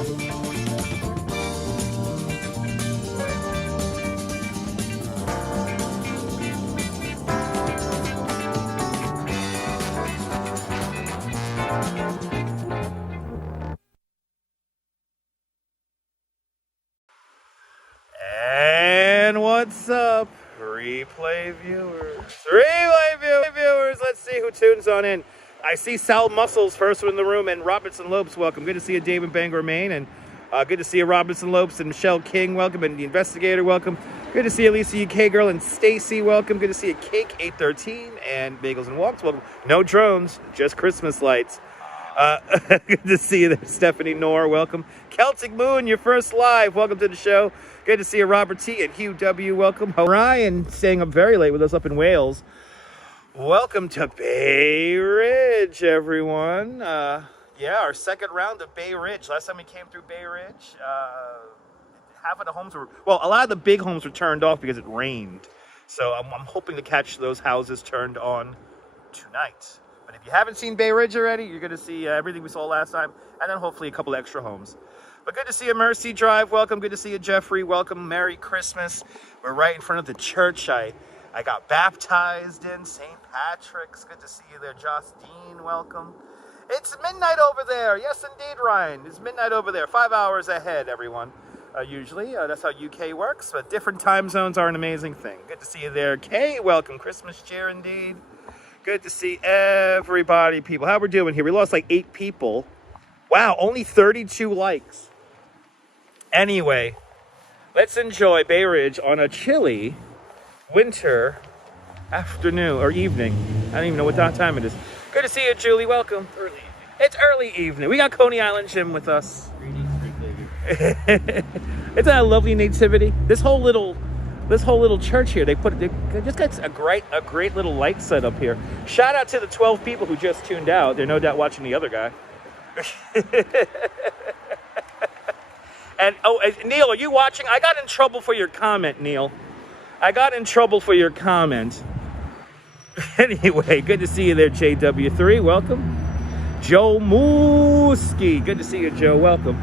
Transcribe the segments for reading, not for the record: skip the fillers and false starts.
And what's up, replay viewers? Let's see who tunes on in. I see Sal Muscles, first one in the room, and Robinson Lopes, welcome. Good to see you, Dave in Bangor, Maine, and good to see you, Robinson Lopes, and Michelle King, welcome, and the Investigator, welcome. Good to see you, Lisa UK Girl, and Stacy, welcome. Good to see you, Cake 813, and Bagels and Walks, welcome. No drones, just Christmas lights. Good to see you there, Stephanie Knorr, welcome. Celtic Moon, your first live, welcome to the show. Good to see you, Robert T. and Hugh W. Welcome. Ryan staying up very late with us up in Wales. Welcome to Bay Ridge, everyone. Yeah, our second round of Bay Ridge. Last time we came through Bay Ridge, half of the homes were, well, a lot of the big homes were turned off because it rained. So I'm hoping to catch those houses turned on tonight. But if you haven't seen Bay Ridge already, you're going to see everything we saw last time, and then hopefully a couple extra homes. But good to see you, Mercy Drive. Welcome. Good to see you, Jeffrey. Welcome. Merry Christmas. We're right in front of the church. I got baptized in St. Patrick's. Good to see you there, Justine. Welcome. It's midnight over there. Yes, indeed, Ryan. It's midnight over there. 5 hours ahead, everyone. Usually, that's how UK works. But different time zones are an amazing thing. Good to see you there, Kay. Welcome. Christmas cheer, indeed. Good to see everybody, people. How we're doing here? We lost like 8 people. Wow, only 32 likes. Anyway, let's enjoy Bay Ridge on a chilly winter afternoon or evening. I don't even know what time it is. Good to see you, Julie. Welcome. Early evening. It's early evening. We got Coney Island Jim with us. It's a lovely nativity. This whole little church here, they just got a great little light set up here. Shout out to the 12 people who just tuned out. They're no doubt watching the other guy. And Neil, are you watching? I got in trouble for your comment, Neil. I got in trouble for your comment. Anyway, good to see you there, JW3. Welcome. Joe Mooski. Good to see you, Joe. Welcome.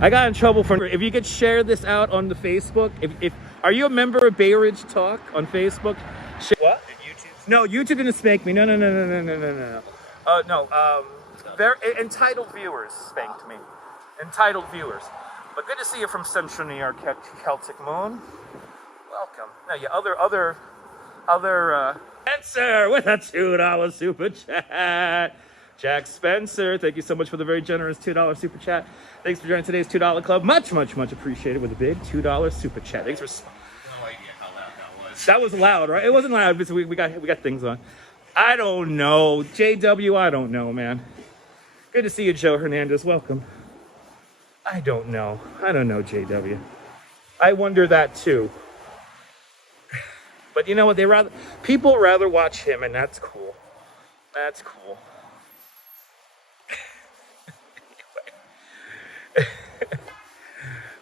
I got in trouble for, if you could share this out on the Facebook. If are you a member of Bay Ridge Talk on Facebook? What? YouTube? No, YouTube didn't spank me. No. They're entitled viewers spanked me. Entitled viewers. But good to see you from Central New York, Celtic Moon. Welcome. Now, yeah, other Spencer with a $2 super chat. Jack Spencer, thank you so much for the very generous $2 super chat. Thanks for joining today's $2 club. Much appreciated with a big $2 super chat. Thanks for. No idea how loud that was. That was loud, right? It wasn't loud because we got things on. I don't know, JW. I don't know, man. Good to see you, Joe Hernandez. Welcome. I don't know, JW. I wonder that too. But you know what? People rather watch him, and that's cool. That's cool.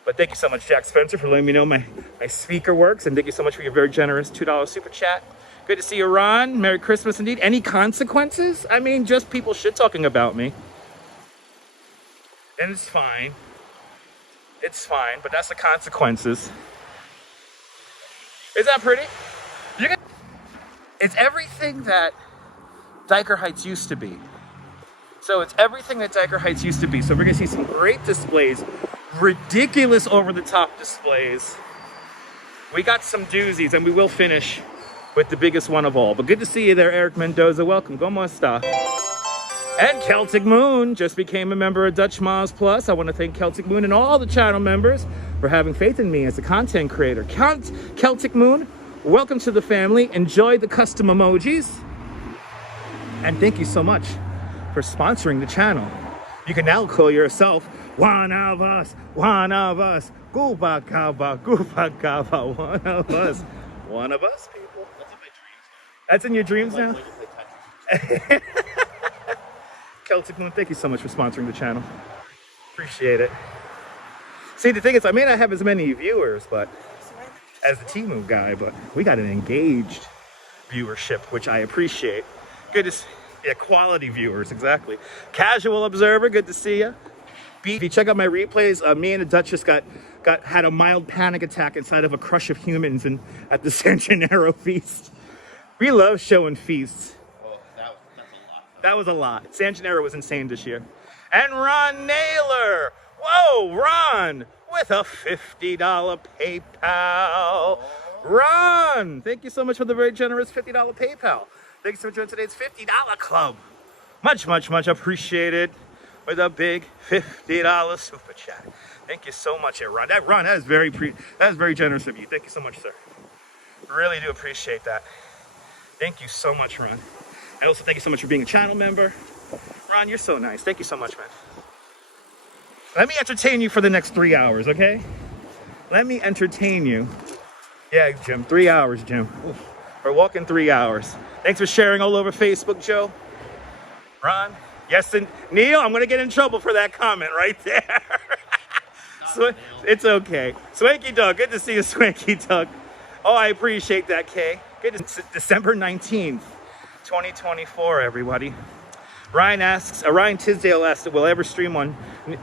But thank you so much, Jack Spencer, for letting me know my speaker works, and thank you so much for your very generous $2 super chat. Good to see you, Ron. Merry Christmas indeed. Any consequences? I mean, just people shit talking about me. And it's fine. It's fine, but that's the consequences. Is that pretty? It's everything that Dyker Heights used to be. So it's everything that Dyker Heights used to be. So we're going to see some great displays, ridiculous over-the-top displays. We got some doozies, and we will finish with the biggest one of all. But good to see you there, Eric Mendoza. Welcome. ¿Cómo está? And Celtic Moon just became a member of Dutch Miles Plus. I want to thank Celtic Moon and all the channel members for having faith in me as a content creator. Celtic Moon, welcome to the family. Enjoy the custom emojis. And thank you so much for sponsoring the channel. You can now call yourself one of us, Gooba Kaba, one of us. One of us, people. That's in my dreams now? That's in your dreams now? Celtic Moon, thank you so much for sponsoring the channel. Appreciate it. See, the thing is, I may not have as many viewers, but as the T-Move guy, but we got an engaged viewership, which I appreciate. Good to see, yeah, quality viewers, exactly. Casual observer, good to see you. If you check out my replays, me and the Duchess had a mild panic attack inside of a crush of humans at the San Gennaro feast. We love showing feasts. Oh, that's a lot. That was a lot. San Gennaro was insane this year. And Ron Naylor. Whoa, Ron, with a $50 PayPal. Ron, thank you so much for the very generous $50 PayPal. Thank you so much for today's $50 club. Much, much, much appreciated with a big $50 super chat. Thank you so much, Ron. That is very generous of you. Thank you so much, sir. Really do appreciate that. Thank you so much, Ron. And also thank you so much for being a channel member. Ron, you're so nice. Thank you so much, man. Let me entertain you for the next 3 hours, okay? Let me entertain you. Yeah, Jim, 3 hours, Jim. Oof. We're walking 3 hours. Thanks for sharing all over Facebook, Joe. Ron, yes, and Neil, I'm gonna get in trouble for that comment right there. It's okay. Swanky Doug, good to see you, Swanky Doug. Oh, I appreciate that, Kay. Good. December 19th, 2024, everybody. Ryan Tisdale asks, will I ever stream on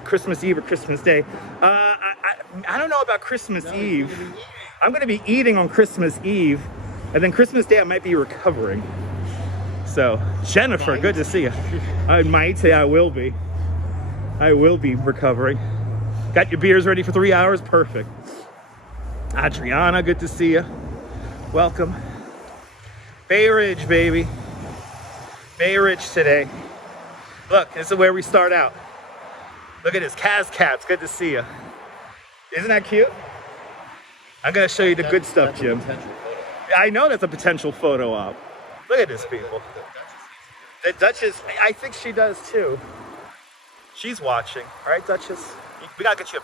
Christmas Eve or Christmas Day? I don't know about Christmas Eve. I'm going to be eating on Christmas Eve, and then Christmas Day I might be recovering. So, Jennifer, good to see you. I might say I will be. I will be recovering. Got your beers ready for 3 hours? Perfect. Adriana, good to see you. Welcome. Bay Ridge, baby. Bay Ridge today. Look, this is where we start out. Look at this, Kaz Cats, good to see you. Isn't that cute? I'm gonna show you the good stuff, Jim. I know that's a potential photo op. Look at this, people. The Duchess, I think she does too. She's watching, all right, Duchess? We gotta get you.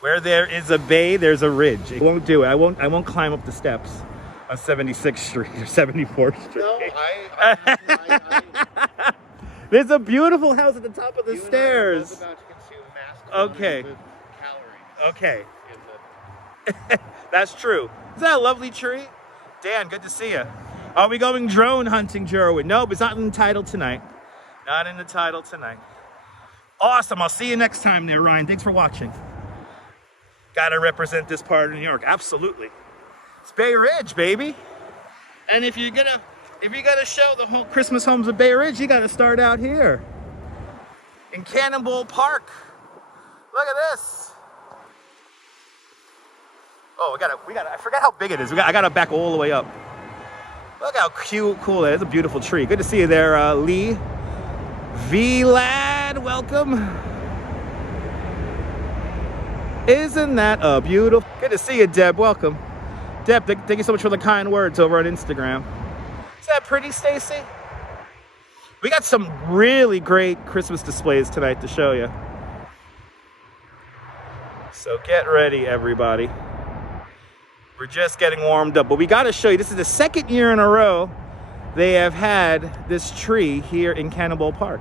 Where there is a bay, there's a ridge. It won't do it. I won't climb up the steps on 76th Street or 74th Street. No, There's a beautiful house at the top of the stairs. About to consume massive Okay. amounts of calories. Okay. That's true. Is that a lovely tree? Dan, good to see you. Are we going drone hunting, Jerwin? Nope, it's not in the title tonight. Not in the title tonight. Awesome. I'll see you next time there, Ryan. Thanks for watching. Gotta represent this part of New York. Absolutely. It's Bay Ridge, baby. And if you're gonna show the whole Christmas homes of Bay Ridge, you gotta start out here. In Cannonball Park. Look at this. Oh, we gotta, I forgot how big it is. I gotta back all the way up. Look how cool it is. It's a beautiful tree. Good to see you there, Lee. V-Lad, welcome. Isn't that a beautiful? Good to see you, Deb. Welcome. Deb, thank you so much for the kind words over on Instagram. Is that pretty, Stacy? We got some really great Christmas displays tonight to show you. So get ready, everybody. We're just getting warmed up, but we got to show you. This is the second year in a row they have had this tree here in Cannonball Park.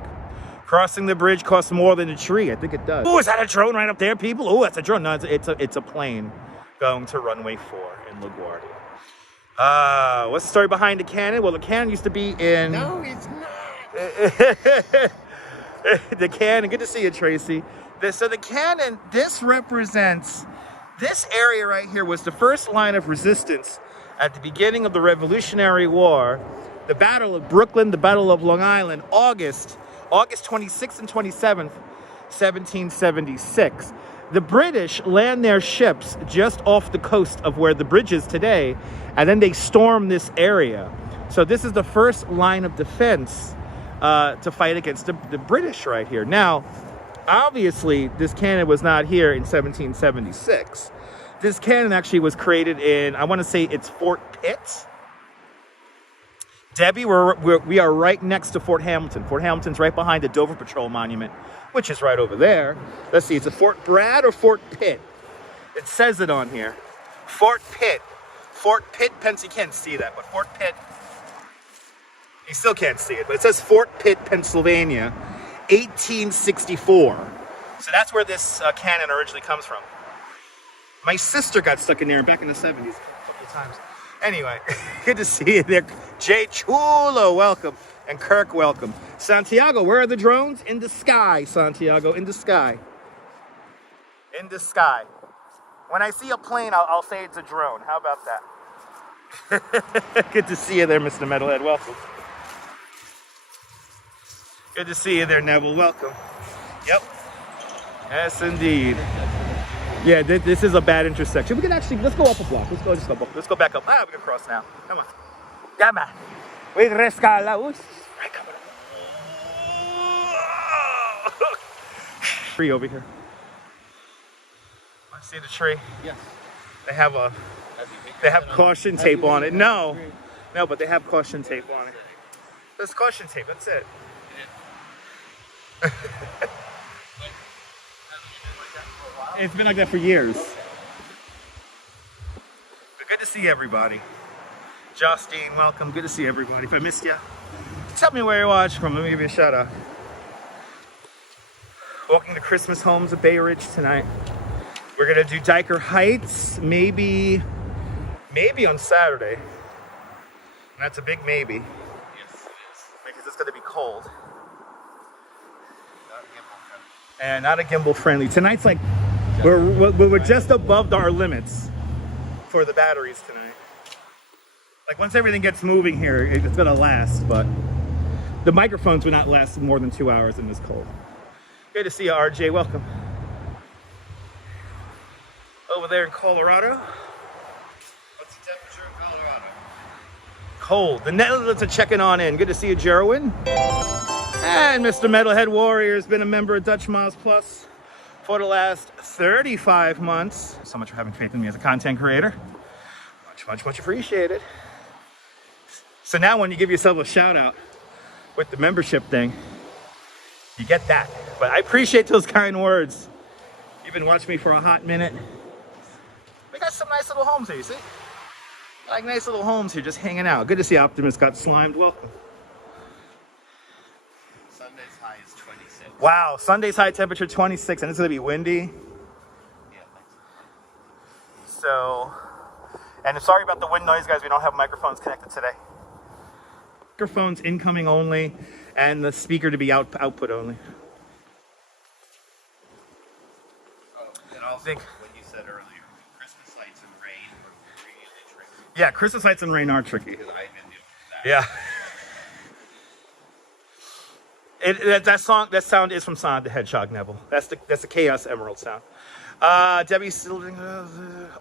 Crossing the bridge costs more than a tree. I think it does. Oh, is that a drone right up there, people? Oh, that's a drone. No, it's a plane going to runway 4 in LaGuardia. What's the story behind the cannon? Well, the cannon used to be in... No, it's not. The cannon. Good to see you, Tracy. So the cannon, this represents... This area right here was the first line of resistance at the beginning of the Revolutionary War. The Battle of Brooklyn, the Battle of Long Island, August 26th and 27th, 1776. The British land their ships just off the coast of where the bridge is today, and then they storm this area. So this is the first line of defense to fight against the British right here. Now, obviously, this cannon was not here in 1776. This cannon actually was created in, I want to say it's Fort Pitt. Debbie, we are right next to Fort Hamilton. Fort Hamilton's right behind the Dover Patrol Monument, which is right over there. Let's see, is it Fort Bragg or Fort Pitt? It says it on here. Fort Pitt. Fort Pitt, Pennsylvania. You can't see that, but Fort Pitt, you still can't see it, but it says Fort Pitt, Pennsylvania, 1864. So that's where this cannon originally comes from. My sister got stuck in there back in the 70s a couple of times. Anyway, good to see you there. Jay Chulo, welcome. And Kirk, welcome. Santiago, where are the drones? In the sky, Santiago, in the sky. In the sky. When I see a plane, I'll say it's a drone. How about that? Good to see you there, Mr. Metalhead. Welcome. Good to see you there, Neville. Welcome. Yep. Yes, indeed. Yeah, this is a bad intersection. We can actually, let's go up a block. Let's go back up. Ah, we can cross now. Come on. Come on. We rescala. Tree over here. Want to see the tree? Yes. They have caution tape on it. No, but they have caution tape on it. There's caution tape. That's it. It's been like that for years. But good to see everybody. Justine, welcome. Good to see everybody. If I missed you, tell me where you're watching from. Let me give you a shout out. Walking the Christmas homes of Bay Ridge tonight. We're gonna do Diker Heights, maybe on Saturday. And that's a big maybe. Yes, it is. Because it's gonna be cold. And not a gimbal friendly. Tonight's like, we're just above our limits for the batteries tonight. Like once everything gets moving here, it's gonna last, but the microphones will not last more than 2 hours in this cold. Good to see you, RJ, welcome. Over there in Colorado. What's the temperature in Colorado? Cold. The Netherlands are checking on in. Good to see you, Jerwin. And Mr. Metalhead Warrior has been a member of Dutch Miles Plus for the last 35 months. So much for having faith in me as a content creator. Much appreciated. So now when you give yourself a shout out with the membership thing, you get that. But I appreciate those kind words. You've been watching me for a hot minute. We got some nice little homes here, you see? Like nice little homes here, just hanging out. Good to see Optimus got slimed. Welcome. Sunday's high is 26. Wow, Sunday's high temperature 26, and it's gonna be windy. Yeah, thanks. So, and sorry about the wind noise, guys. We don't have microphones connected today. Microphones incoming only, and the speaker to be output only. Oh, and also what you said earlier, Christmas lights and rain were really tricky. Yeah, Christmas lights and rain are tricky. Because I've been dealing with that. Yeah. That sound is from Sonic the Hedgehog, Neville. That's the Chaos Emerald sound. Debbie still.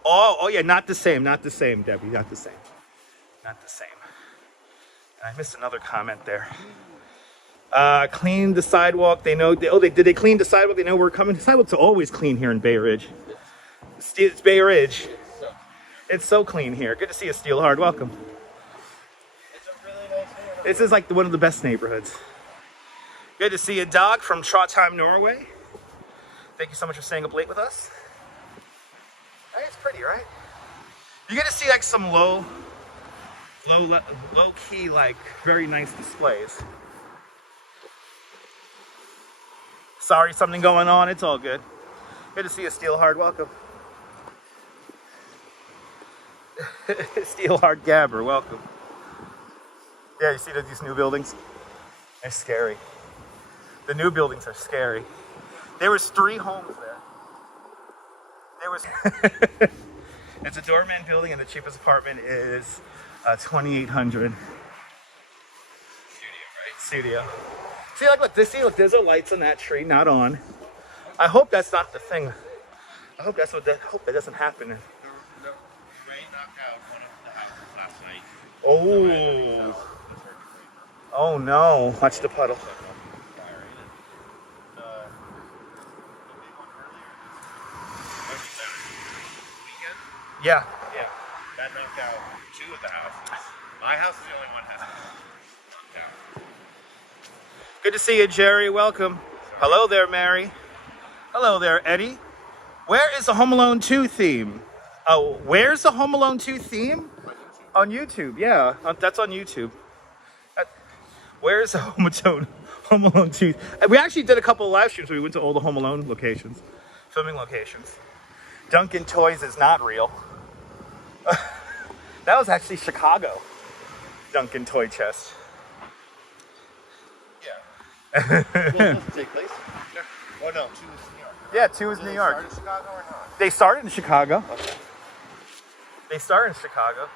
Oh yeah, not the same, Debbie, not the same. I missed another comment there. Clean the sidewalk. They know. Did they clean the sidewalk? They know we're coming. The sidewalks are always clean here in Bay Ridge. It's Bay Ridge. It's so clean here. Good to see you, Steelhard. Welcome. It's a really nice neighborhood. This is like one of the best neighborhoods. Good to see you, Dog, from Trondheim, Norway. Thank you so much for staying up late with us. Hey, it's pretty, right? You get to see like some low key, like very nice displays. Sorry, something going on. It's all good. Good to see you, Steelhard. Welcome. Steelhard Gabber, welcome. Yeah, you see these new buildings? They're scary. The new buildings are scary. There was 3 homes there. It's a doorman building, and the cheapest apartment is 2,800. Studio. See, look, there's no lights on that tree, not on. I hope that's not the thing. I hope that doesn't happen. The rain knocked out one of the houses last night. Oh. Oh no! Watch the puddle. Yeah. Yeah, that knocked out 2 of the houses. My house is the only one that has knocked out. Good to see you, Jerry. Welcome. Hello there, Mary. Hello there, Eddie. Where is the Home Alone 2 theme? Oh, where's the Home Alone 2 theme? On YouTube, yeah. That's on YouTube. Where's the Home Alone 2? We actually did a couple of live streams where we went to all the Home Alone locations, filming locations. Dunkin' Toys is not real. That was actually Chicago. Dunkin' Toy Chest. Does it take place? Yeah. Oh no, 2 is New York. Yeah, 2 is Did New they York. start in Chicago or not? They started in Chicago. Okay. They started in Chicago.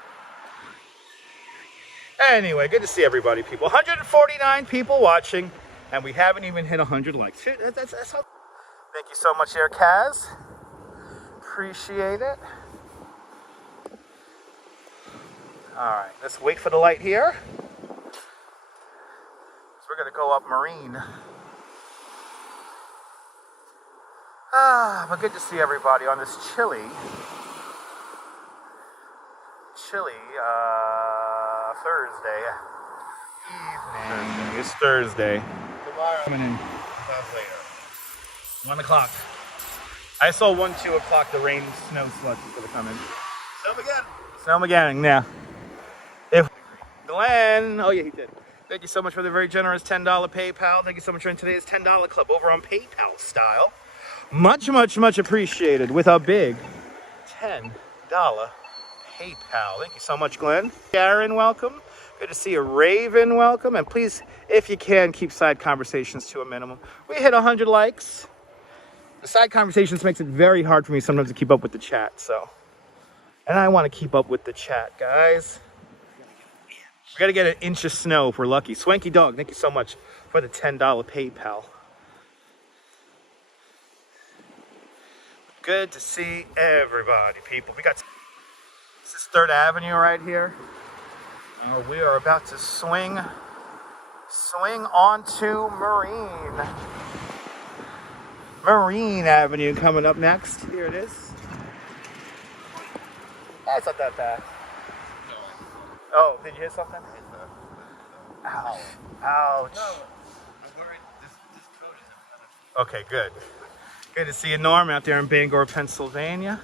Anyway, good to see everybody, people. 149 people watching, and we haven't even hit 100 likes. That's how. Thank you so much, Air Kaz. Appreciate it. All right, let's wait for the light here. So we're gonna go up Marine. But good to see everybody on this chilly Thursday evening. It's Thursday. Tomorrow. Coming in. Sounds later. 1 o'clock. I saw 1, 2 o'clock. The rain, snow slush is gonna come in. Snow again. Yeah. If Glenn, oh yeah, he did. Thank you so much for the very generous $10 PayPal. Thank you so much for today's $10 club over on PayPal style. Much, much, much appreciated with a big $10 PayPal. Thank you so much, Glenn. Sharon, welcome. Good to see you. Raven, welcome. And please, if you can, keep side conversations to a minimum. We hit 100 likes. The side conversations makes it very hard for me sometimes to keep up with the chat, so. And I want to keep up with the chat, guys. We got to get an inch of snow if we're lucky. Swanky Dog, thank you so much for the $10 PayPal. Good to see everybody, people. This is 3rd Avenue right here. And we are about to swing onto Marine Avenue coming up next. Here it is. That's not that bad. Oh, did you hit something? Ouch. Ouch. No, I'm worried this code isn't. Okay, good. Good to see you, Norm, out there in Bangor, Pennsylvania.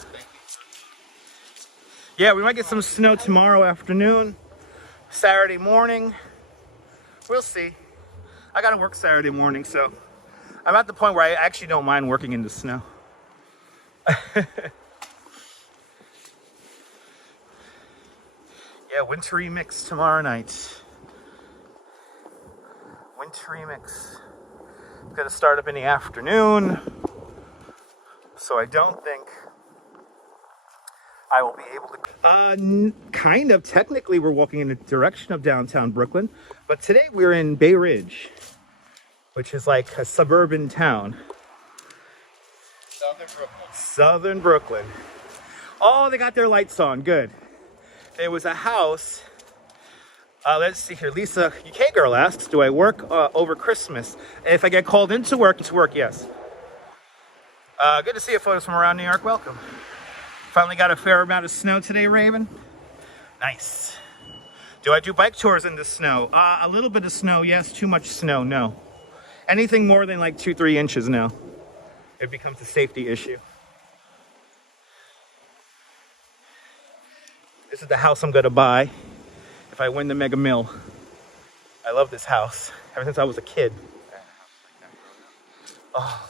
Yeah, we might get some snow tomorrow afternoon, Saturday morning. We'll see. I gotta work Saturday morning, so I'm at the point where I actually don't mind working in the snow. Yeah, wintry mix tomorrow night. Wintry mix. Gonna start up in the afternoon, so I don't think I will be able to. Kind of. Technically, we're walking in the direction of downtown Brooklyn, but today we're in Bay Ridge, which is like a suburban town. Southern Brooklyn. Southern Brooklyn. Oh, they got their lights on. Good. There was a house. Let's see here. Lisa UK Girl asks, do I work over Christmas? If I get called into work, it's work, yes. Good to see you, photos from around New York. Welcome. Finally got a fair amount of snow today, Raven. Nice. Do I do bike tours in the snow? A little bit of snow, yes. Too much snow, no. Anything more than like 2-3 inches, no. It becomes a safety issue. This is the house I'm gonna buy if I win the Mega Mill. I love this house ever since I was a kid. Oh,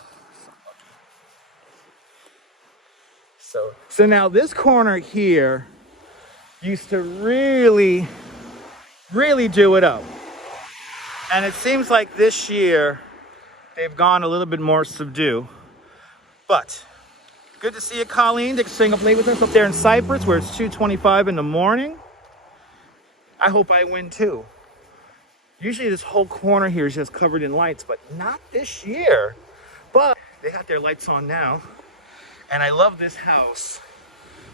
so now this corner here used to really do it up. And it seems like this year they've gone a little bit more subdued. But good to see you, Colleen. Thanks for staying up late with us up there in Cyprus, where it's 2:25 in the morning. I hope I win too. Usually this whole corner here is just covered in lights, but not this year. But they got their lights on now. And I love this house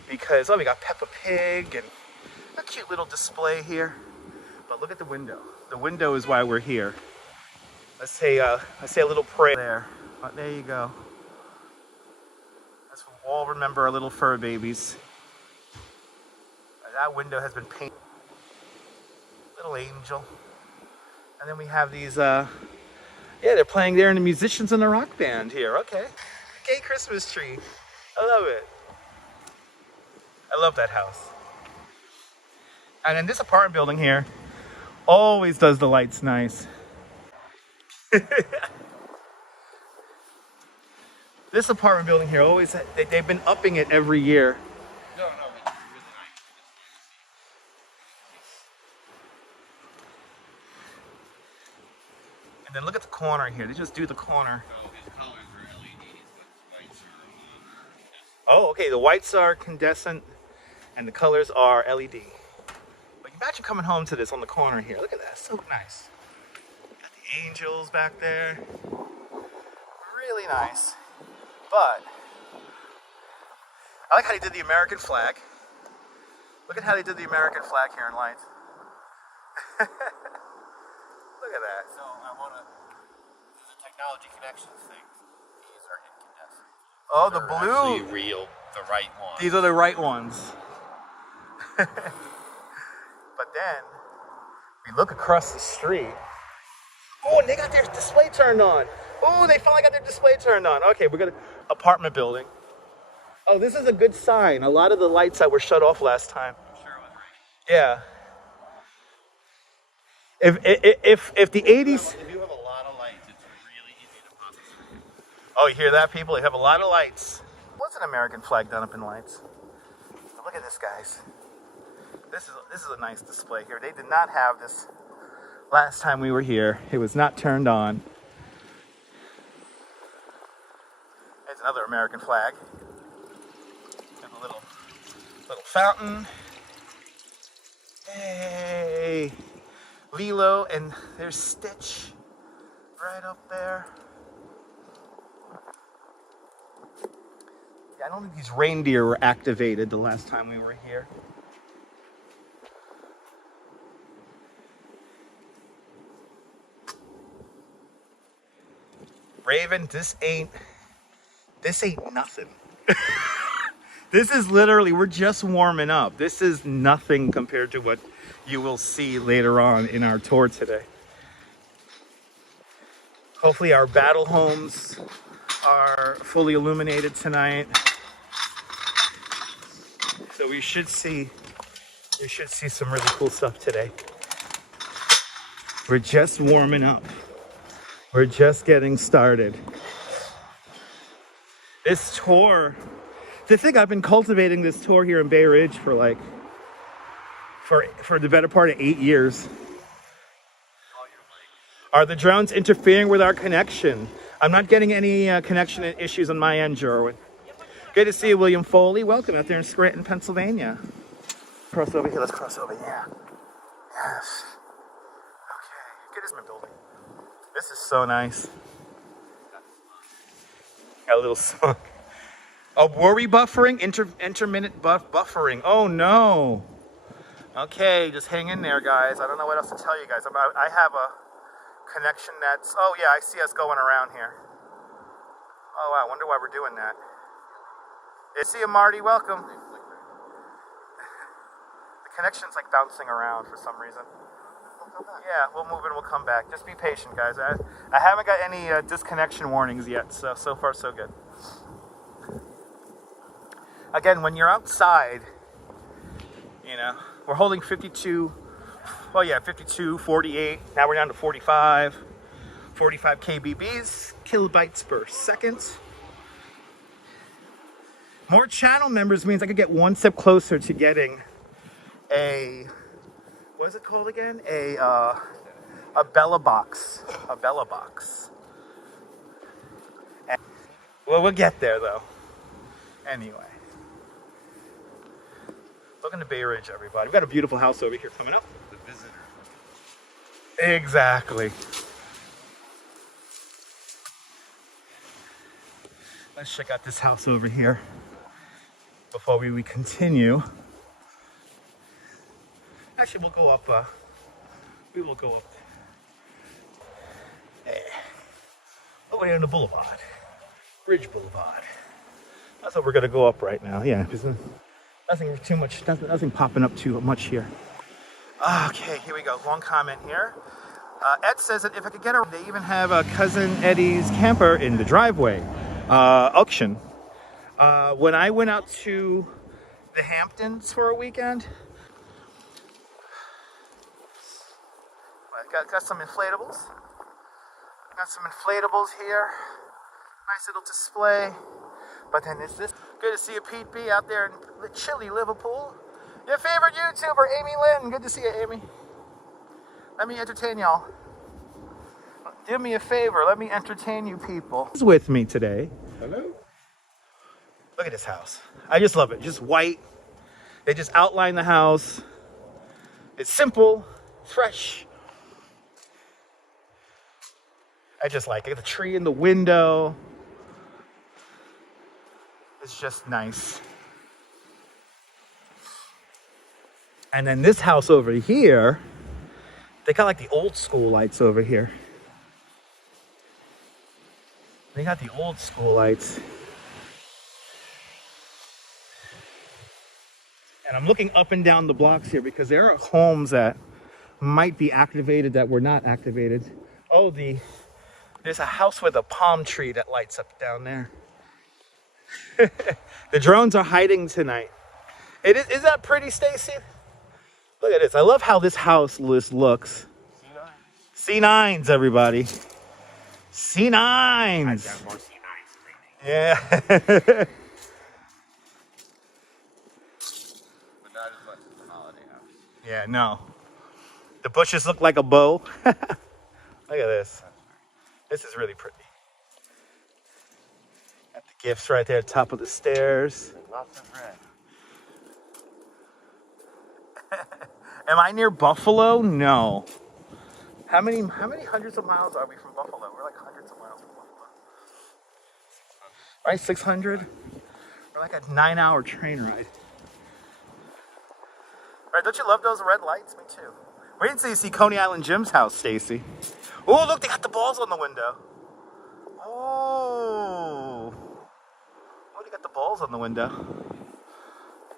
because, oh, we got Peppa Pig and a cute little display here. But look at the window. The window is why we're here. Let's say a little prayer there. But there you go. Let's all remember our little fur babies. That window has been painted. Little angel. And then we have these, yeah, they're playing there, and the musicians in the rock band here. Okay. Gay Christmas tree. I love it. I love that house. And then this apartment building here always does the lights nice. This apartment building here always, they've been upping it every year. No, with the night. And then look at the corner here. They just do the corner. So his colors are LEDs, but lights are. Oh, okay. The whites are incandescent, and the colors are LED. But imagine coming home to this on the corner here. Look at that. So nice. Got the angels back there. Really nice. But I like how they did the American flag. Look at how they did the American flag here in lights. Look at that. So I want to. This is a technology connections thing. These are incandescent. Oh, the They're blue. actually real, the right ones. These are the right ones. But then we look across the street. Oh, and they got their display turned on. Oh, they finally got their display turned on. Okay, we're gonna apartment building. Oh, this is a good sign. A lot of the lights that were shut off last time. I'm sure it was right. Yeah. If the 80s. If you have a lot of lights, it's really easy to pop a screen. Oh, you hear that, people? They have a lot of lights. What's an American flag done up in lights? But look at this, guys. This is a nice display here. They did not have this last time we were here. It was not turned on. There's another American flag. There's a little fountain. Hey, Lilo, and there's Stitch right up there. Yeah, I don't think these reindeer were activated the last time we were here. Raven, this ain't nothing. This is literally, we're just warming up. This is nothing compared to what you will see later on in our tour today. Hopefully our battle homes are fully illuminated tonight. So we should see some really cool stuff today. We're just warming up. We're just getting started. This tour, the thing, I've been cultivating this tour here in Bay Ridge for the better part of 8 years. Are the drones interfering with our connection? I'm not getting any connection issues on my end, Jerwin. Good to see you, William Foley. Welcome out there in Scranton, Pennsylvania. Cross over here. Let's cross over. Yeah. Yes. Okay. Good as my building. This is so nice. Got a little song. Oh, were we buffering? Intermittent buffering. Oh no. Okay, just hang in there, guys. I don't know what else to tell you guys. I have a connection that's. Oh yeah, I see us going around here. Oh wow, I wonder why we're doing that. See you, Marty. Welcome. The connection's like bouncing around for some reason. Yeah, we'll move and we'll come back. Just be patient, guys. I haven't got any disconnection warnings yet, so far so good. Again, when you're outside, you know, we're holding 52, 48. Now we're down to 45 kBps, kilobytes per second. More channel members means I could get one step closer to getting a, what is it called again? A Bella box. A Bella box. And, well, we'll get there though. Anyway. Welcome to Bay Ridge, everybody. We've got a beautiful house over here coming up. The visitor. Exactly. Let's check out this house over here before we continue. Actually, we'll go up. We will go up. Over here on the boulevard. Bridge Boulevard. That's what we're going to go up right now. Yeah, because nothing too much, nothing popping up too much here. Okay, here we go. Long comment here. Ed says that if I could get they even have a Cousin Eddie's camper in the driveway. Auction. When I went out to the Hamptons for a weekend, got some inflatables. Got some inflatables here. Nice little display. But then is this good to see you, Pete B, out there in chilly Liverpool. Your favorite YouTuber, Amy Lynn. Good to see you, Amy. Let me entertain y'all. Do me a favor. Let me entertain you people. Who's with me today? Hello? Look at this house. I just love it. Just white. They just outline the house. It's simple, fresh. I just like it. The tree in the window. It's just nice. And then this house over here, they got like the old school lights over here. They got the old school lights. And I'm looking up and down the blocks here because there are homes that might be activated that were not activated. Oh, there's a house with a palm tree that lights up down there. The drones are hiding tonight. Is that pretty, Stacy? Look at this. I love how this house list looks. C9s, everybody. C9s. I've got more C9s lately. Yeah. But not as much as the holiday house. Yeah, no. The bushes look like a bow. Look at this. This is really pretty. Got the gifts right there at the top of the stairs. Lots of red. Am I near Buffalo? No. How many hundreds of miles are we from Buffalo? We're like hundreds of miles from Buffalo. Right, 600? We're like a 9-hour train ride. Right, don't you love those red lights? Me too. Wait until you see Coney Island Jim's house, Stacy. Oh, look, they got the balls on the window. Oh. Oh, they got the balls on the window.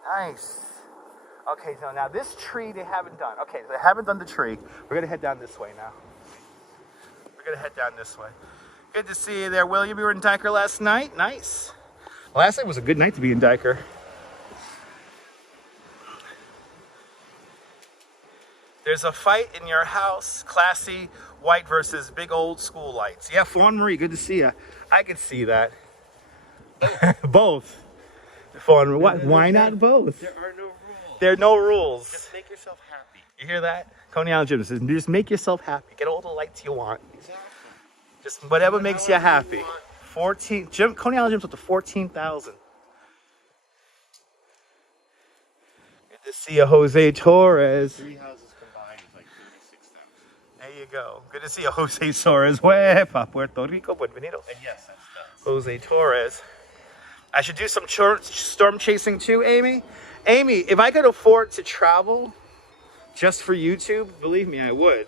Nice. Okay, so now this tree they haven't done. Okay, so they haven't done the tree. We're gonna head down this way now. We're gonna head down this way. Good to see you there, William. You were in Diker last night. Nice. Last night was a good night to be in Diker. There's a fight in your house. Classy white versus big old school lights. Yeah, Fawn Marie, good to see you. I could see that. Both. Fawn, what? Why not both? There are no rules. There are no rules. Just make yourself happy. You hear that? Coney Island Jim says, just make yourself happy. Get all the lights you want. Exactly. Just whatever makes you happy. 14. Coney Island Jim's up to 14,000. Good to see you, Jose Torres. 3 houses combined is like 36,000. There you go. Good to see you, Jose Torres. Huepa, Puerto Rico, bienvenido. And yes, that's done. Jose Torres. I should do some storm chasing too, Amy. Amy, if I could afford to travel just for YouTube, believe me, I would.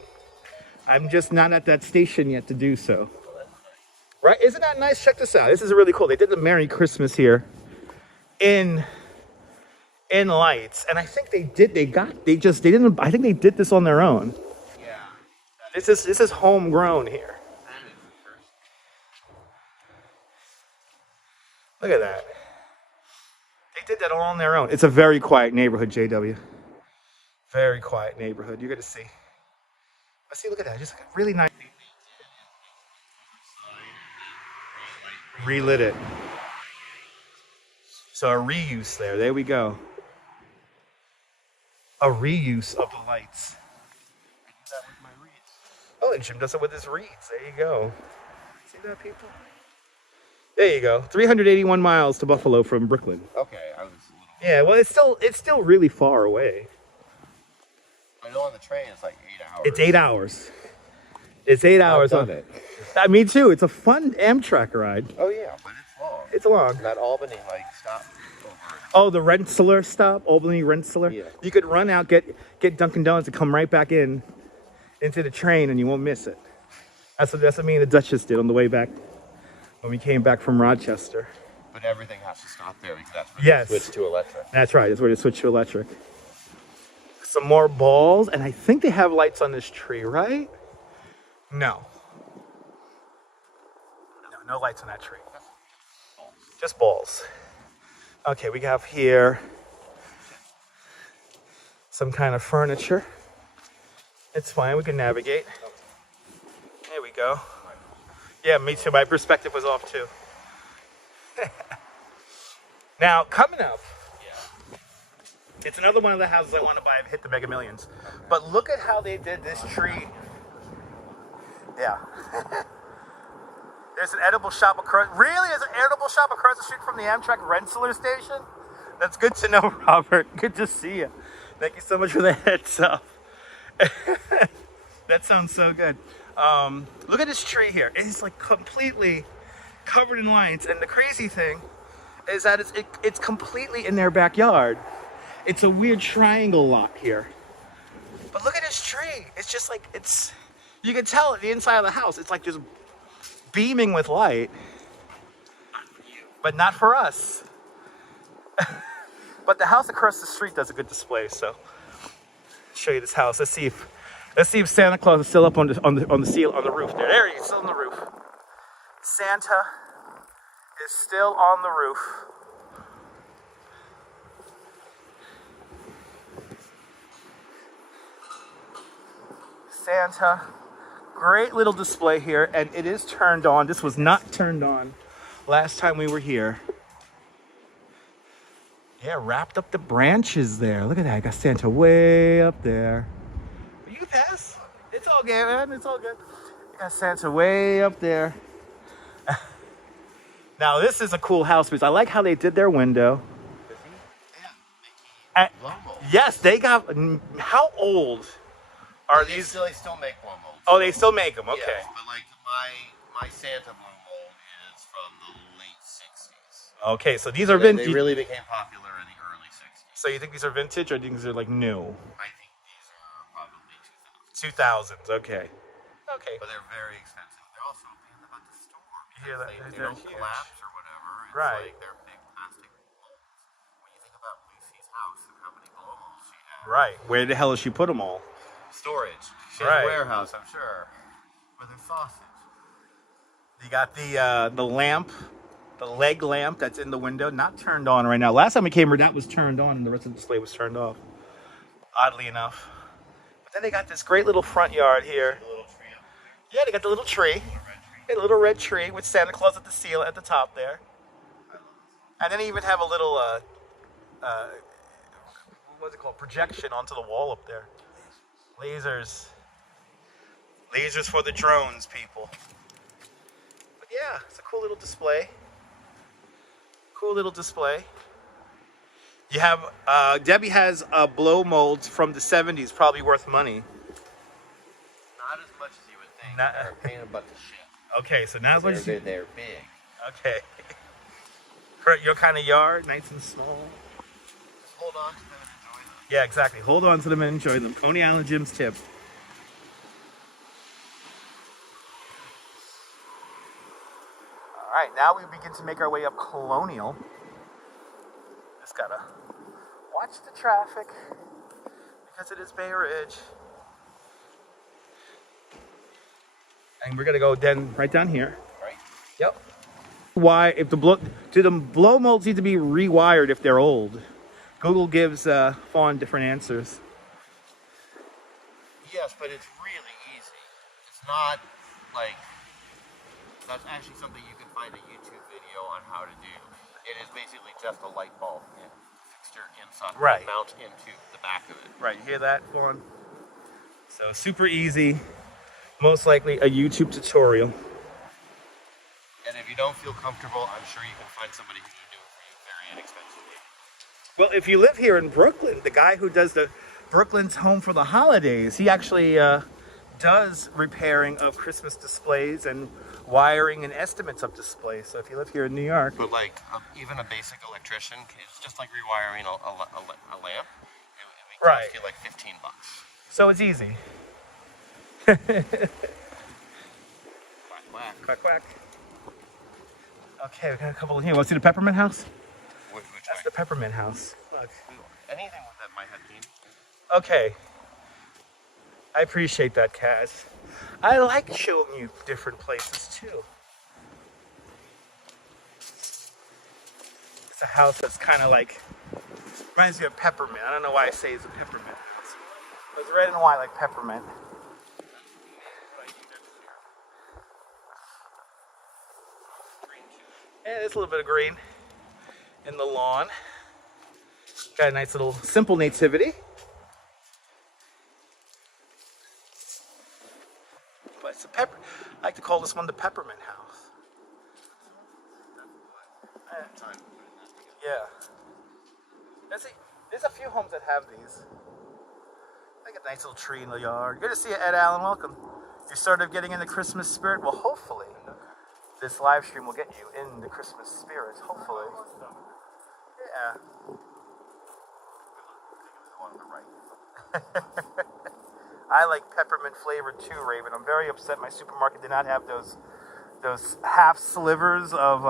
I'm just not at that station yet to do so. Right? Isn't that nice? Check this out. This is really cool. They did the Merry Christmas here in lights. And I think I think they did this on their own. Yeah. This is homegrown here. Look at that. They did that all on their own. It's a very quiet neighborhood, JW. Very quiet neighborhood. You're going to see. Let's see, look at that. Just really nice. Relit it. So a reuse there. There we go. A reuse of the lights. I do that with my reeds. Oh, and Jim does it with his reeds. There you go. See that, people? There you go. 381 miles to Buffalo from Brooklyn. Okay, I was a little... Yeah, well, it's still really far away. I know on the train it's like 8 hours. It's 8 hours. It's 8 hours I've on done it. Me too. It's a fun Amtrak ride. Oh yeah, but it's long. It's long. That Albany stop over. Oh, the Rensselaer stop, Albany Rensselaer. Yeah. You could run out, get Dunkin' Donuts, and come right back into the train, and you won't miss it. That's what me and the Duchess did on the way back when we came back from Rochester. But everything has to stop there because that's where Yes. they switch to electric. That's right. That's where they switch to electric. Some more balls, and I think they have lights on this tree, right? No. No lights on that tree. Just balls. Okay, we have here some kind of furniture. It's fine. We can navigate. There we go. Yeah, me too. My perspective was off too. Now, coming up, it's another one of the houses I want to buy. I've hit the Mega Millions. But look at how they did this tree. Yeah. There's an edible shop across. Really, there's an edible shop across the street from the Amtrak Rensselaer station. That's good to know, Robert. Good to see you. Thank you so much for the heads up. That sounds so good. Look at this tree here. It's like completely covered in lights, and the crazy thing is that it's completely in their backyard. It's a weird triangle lot here. But look at this tree. It's just like you can tell at the inside of the house, it's like just beaming with light. But not for us. But the house across the street does a good display, so I'll show you this house. Let's see if Santa Claus is still up on the roof there. There he is, still on the roof. Santa is still on the roof. Santa, great little display here, and it is turned on. This was not turned on last time we were here. Yeah, wrapped up the branches there. Look at that. I got Santa way up there. You can pass. It's all good, man. It's all good. I got Santa way up there. Now, this is a cool house because I like how they did their window. Yes, they got. How old are these? They still make blow molds. Oh, they still make them. Okay. Yes, but like my Santa blow mold is from the late '60s. Okay, so these are vintage. They really became popular in the early '60s. So you think these are vintage, or do you think these are like new? I think these are probably 2000s. Okay. Okay. But they're very expensive. They're also being about to store. You hear that? They don't collapse or whatever. It's right. like they're big plastic molds. When you think about Lucy's house and how many blow molds she has. Right. Where the hell does she put them all? Storage. She has a warehouse, I'm sure. With her sausage. You got the lamp, the leg lamp that's in the window, not turned on right now. Last time we came here, that was turned on, and the rest of the display was turned off. Oddly enough. But then they got this great little front yard here. Yeah, they got the little tree. A little red tree with Santa Claus at the seal at the top there. And then they even have a little what's it called? Projection onto the wall up there. Lasers. Lasers for the drones, people. But yeah, it's a cool little display. Cool little display. You have, Debbie has blow molds from the 70s, probably worth money. Not as much as you would think. They're a pain in the butt to ship. Okay, so now what They're big. Okay. For your kind of yard, nice and small. Just hold on to them and enjoy them. Yeah, exactly. Hold on to them and enjoy them. Coney Island Jim's tip. All right, now we begin to make our way up Colonial. Just gotta watch the traffic because it is Bay Ridge. And we're gonna go then right down here. Right? Yep. Why, if the blow molds need to be rewired if they're old? Google gives Fawn different answers. Yes, but it's really easy. It's not like that's actually something you can find a YouTube video on how to do. It is basically just a light bulb fixture inside, right? Mount into the back of it. Right. You hear that, Fawn? So super easy. Most likely a YouTube tutorial. And if you don't feel comfortable, I'm sure you can find somebody who can do it for you very inexpensively. Well, if you live here in Brooklyn, the guy who does the Brooklyn's Home for the Holidays, he actually does repairing of Christmas displays and wiring and estimates of displays. So if you live here in New York. But like even a basic electrician, it's just like rewiring a lamp. It costs you like $15. So it's easy. Quack, quack. Quack, quack. Okay, we got a couple in here. Want to see the peppermint house? Which That's way? the peppermint house. Look. Anything with that might have been. Okay. I appreciate that, Kaz. I like showing you different places, too. It's a house that's kind of like, reminds me of peppermint. I don't know why I say it's a peppermint house. It's red and white like peppermint. Yeah, there's a little bit of green in the lawn. Got a nice little simple nativity. But it's a pepper. to call this one the Peppermint House. Yeah. There's a few homes that have these. Like a nice little tree in the yard. Good to see you, Ed Allen. Welcome. You're sort of getting in the Christmas spirit. Well, hopefully, this live stream will get you in the Christmas spirit. Hopefully. Yeah. On the right. I like peppermint flavored too, Raven. I'm very upset my supermarket did not have those half slivers of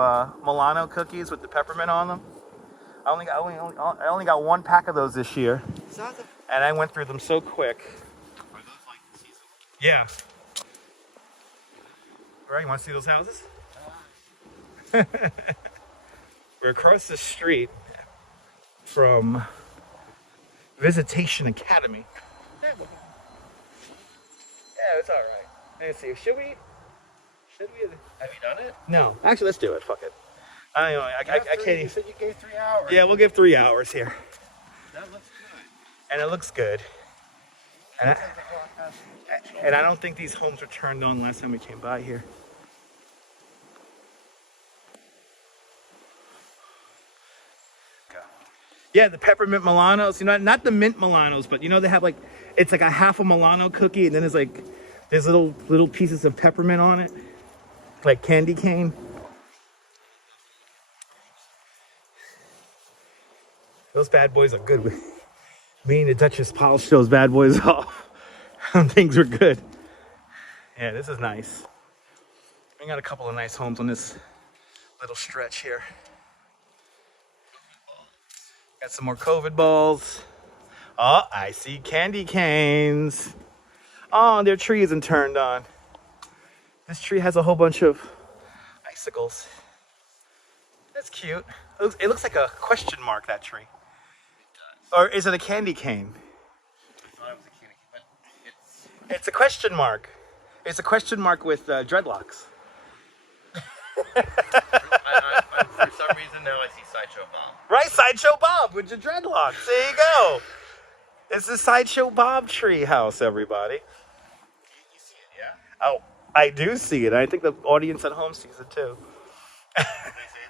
Milano cookies with the peppermint on them. I only got one pack of those this year, and I went through them so quick. Are those like seasonal? Yeah. All right, you want to see those houses? We're across the street from Visitation Academy. Yeah, it's all right. Let's see. Should we? Have you done it? No. Actually, let's do it. Fuck it. I can't. You said you gave 3 hours. Yeah, we'll give 3 hours here. That looks good. And it looks good. And I don't think these homes were turned on last time we came by here. Yeah, the peppermint Milanos. You know, not the mint Milanos, but you know they have like, it's like a half a Milano cookie, and then there's little pieces of peppermint on it, like candy cane. Those bad boys are good. Me and the Duchess polished those bad boys off. Things were good. Yeah, this is nice. We got a couple of nice homes on this little stretch here. Got some more COVID balls. Oh, I see candy canes. Oh, their tree isn't turned on. This tree has a whole bunch of icicles. That's cute. It looks like a question mark, that tree. Or is it a candy cane? I thought it was a candy cane, but it's a question mark. It's a question mark with dreadlocks. For some reason now I see Sideshow Bob. Right, Sideshow Bob with your dreadlocks. There you go. It's the Sideshow Bob tree house, everybody. You see it, yeah? Oh, I do see it. I think the audience at home sees it too. Did they say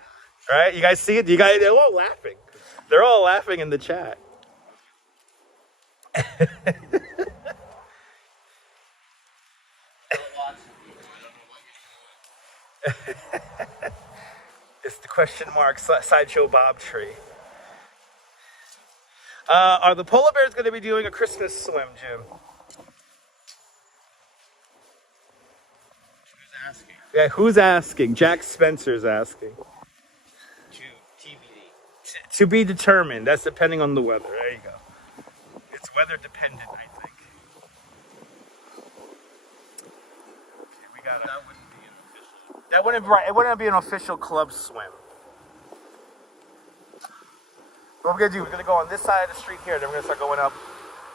that? Right? You guys see it? They're all laughing. They're all laughing in the chat. It's the question mark Sideshow Bob tree. Are the polar bears going to be doing a Christmas swim, Jim? Who's asking? Yeah, who's asking? Jack Spencer's asking. TBD. To be determined. That's depending on the weather. There you go. It's weather dependent, I think. Okay, we got That wouldn't be an official. That wouldn't be right. It wouldn't be an official club swim. What we're gonna do? We're gonna go on this side of the street here. Then we're gonna start going up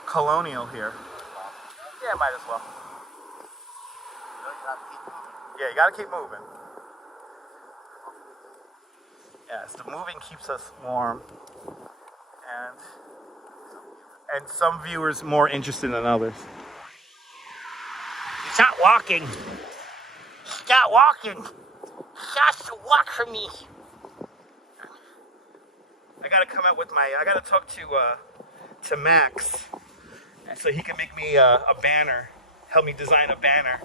Colonial here. Yeah, might as well. Yeah, you gotta keep moving. Yes, the moving keeps us warm, and some viewers more interested than others. Stop walking. Stop walking. Stop walk for me. I gotta come out with I gotta talk to Max, and so he can make me a banner, help me design a banner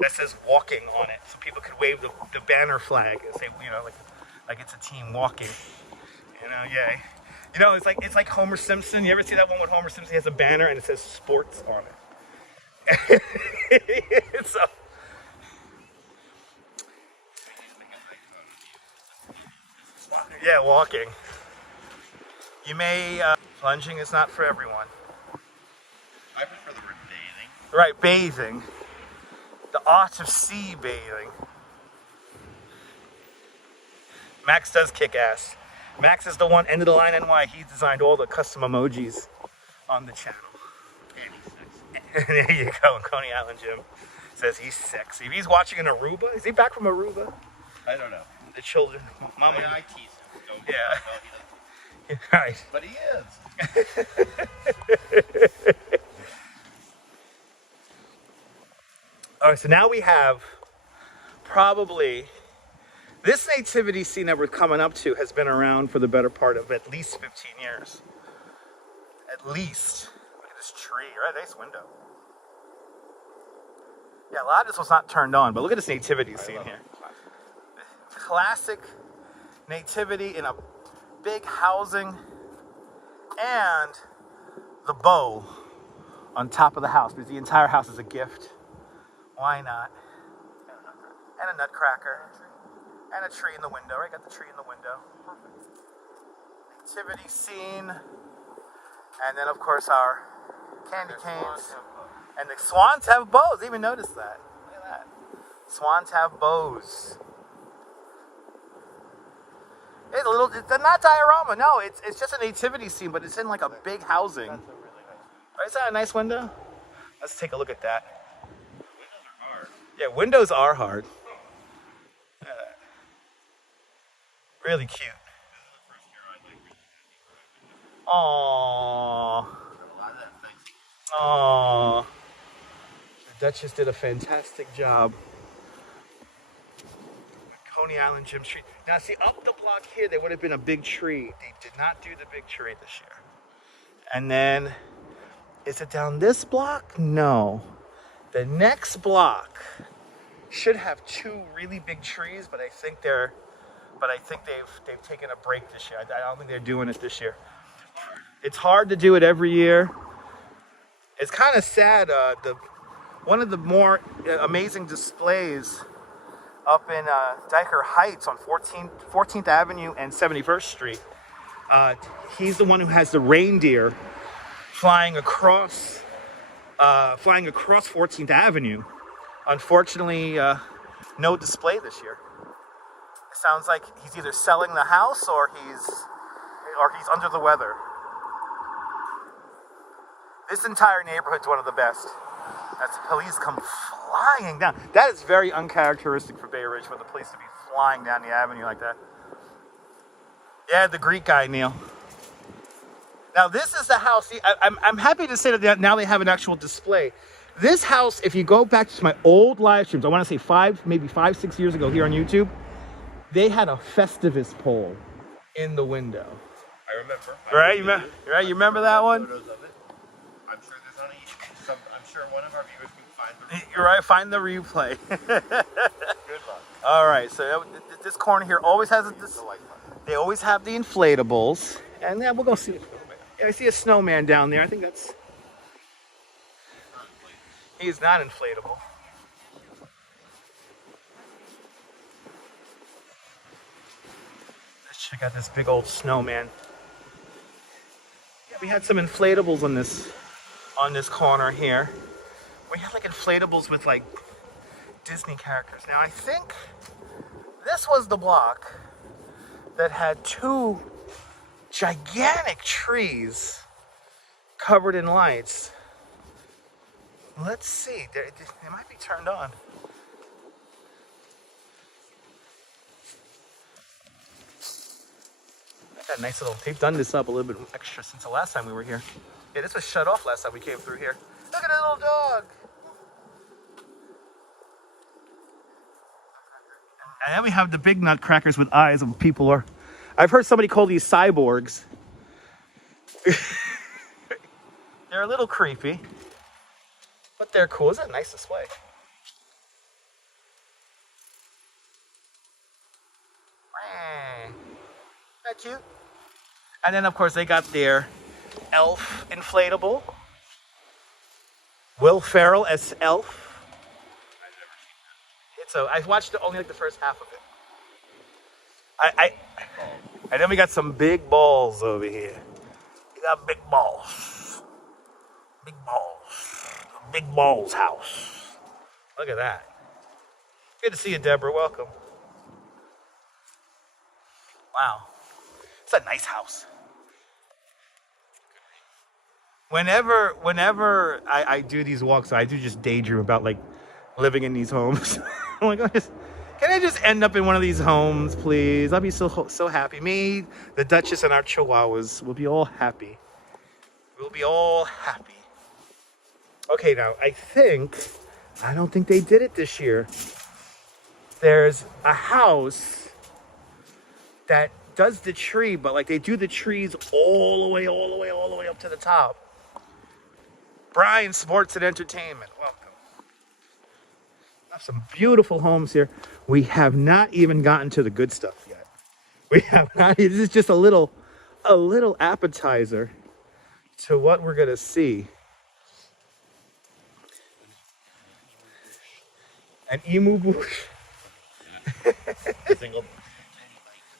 that says walking on it, so people could wave the banner flag and say, you know, like it's a team walking. You know, yeah. You know, it's like Homer Simpson. You ever see that one with Homer Simpson? He has a banner and it says sports on it. So, yeah, walking. You may, plunging is not for everyone. I prefer the word bathing. Right, bathing. The art of sea bathing. Max does kick ass. Max is the one, end of the line NY. He designed all the custom emojis on the channel. And he's sexy. There you go, Coney Island Jim says he's sexy. If he's watching in Aruba, is he back from Aruba? I don't know. The children, Mama. I tease him. Don't Yeah. No, he doesn't. Right. But he is. All right, so now we have probably, this nativity scene that we're coming up to has been around for the better part of at least 15 years. At least. Look at this tree, right? Nice window. Yeah, a lot of this was not turned on, but look at this nativity scene here. Classic nativity in a big housing, and the bow on top of the house, because the entire house is a gift. Why not? And a nutcracker. And a tree in the window, right? Got the tree in the window. Nativity scene. And then, of course, our candy canes. And the swans have bows. I even noticed that. Look at that. Swans have bows. It's a little, it's not diorama, no, it's just a nativity scene, but it's in like a big housing. That's a really nice window. Right, is that a nice window? Let's take a look at that. Windows are hard. Yeah, windows are hard. Really cute. Aww. Aww. The Duchess did a fantastic job. Coney Island Gym Street. Now, see, up the block here, there would have been a big tree. They did not do the big tree this year. And then, is it down this block? No. The next block should have two really big trees, but I think they've taken a break this year. I don't think they're doing it this year. It's hard to do it every year. It's kind of sad. One of the more amazing displays up in Dyker Heights on 14th Avenue and 71st Street. He's the one who has the reindeer flying across 14th Avenue. Unfortunately, no display this year. It sounds like he's either selling the house or he's under the weather. This entire neighborhood's one of the best. As the police come flying down. That is very uncharacteristic for Bay Ridge, for the police to be flying down the avenue like that. Yeah, the Greek guy, Neil. Now, this is the house. See, I'm happy to say that now they have an actual display. This house, if you go back to my old live streams, I want to say maybe 5-6 years ago here on YouTube, they had a Festivus pole in the window. I remember. Right? You remember that one? Photos of it. I'm sure there's on I'm sure one of our viewers can find the replay. You're right, find the replay. Good luck. All right, so this corner here always has they always have the inflatables, and then we'll go see. I see a snowman down there. I think that's. He's not inflatable. Let's check out this big old snowman. Yeah, we had some inflatables on this corner here. We had like inflatables with like Disney characters. Now I think this was the block that had two gigantic trees covered in lights. Let's see, they might be turned on. That nice little, they've done this up a little bit extra since the last time we were here. Yeah, this was shut off last time we came through here. Look at that little dog. And then we have the big nutcrackers with eyes of people are. I've heard somebody call these cyborgs. They're a little creepy, but they're cool. It's a nice display. Isn't that cute? And then, of course, they got their elf inflatable. Will Ferrell as Elf. I watched only like the first half of it. And then we got some big balls over here. We got big balls. Big balls. Big balls house. Look at that. Good to see you, Deborah. Welcome. Wow. It's a nice house. Whenever I do these walks, I do just daydream about like living in these homes. I'm like, can I just end up in one of these homes, please? I'll be so happy. Me, the Duchess, and our Chihuahuas will be all happy. We'll be all happy. Okay, now I don't think they did it this year. there's a house that does the tree, but like they do the trees all the way up to the top. Brian Sports and Entertainment, welcome. Have some beautiful homes here. We have not even gotten to the good stuff yet. We have not. This is just a little appetizer to what we're gonna see. An emu bush. Single.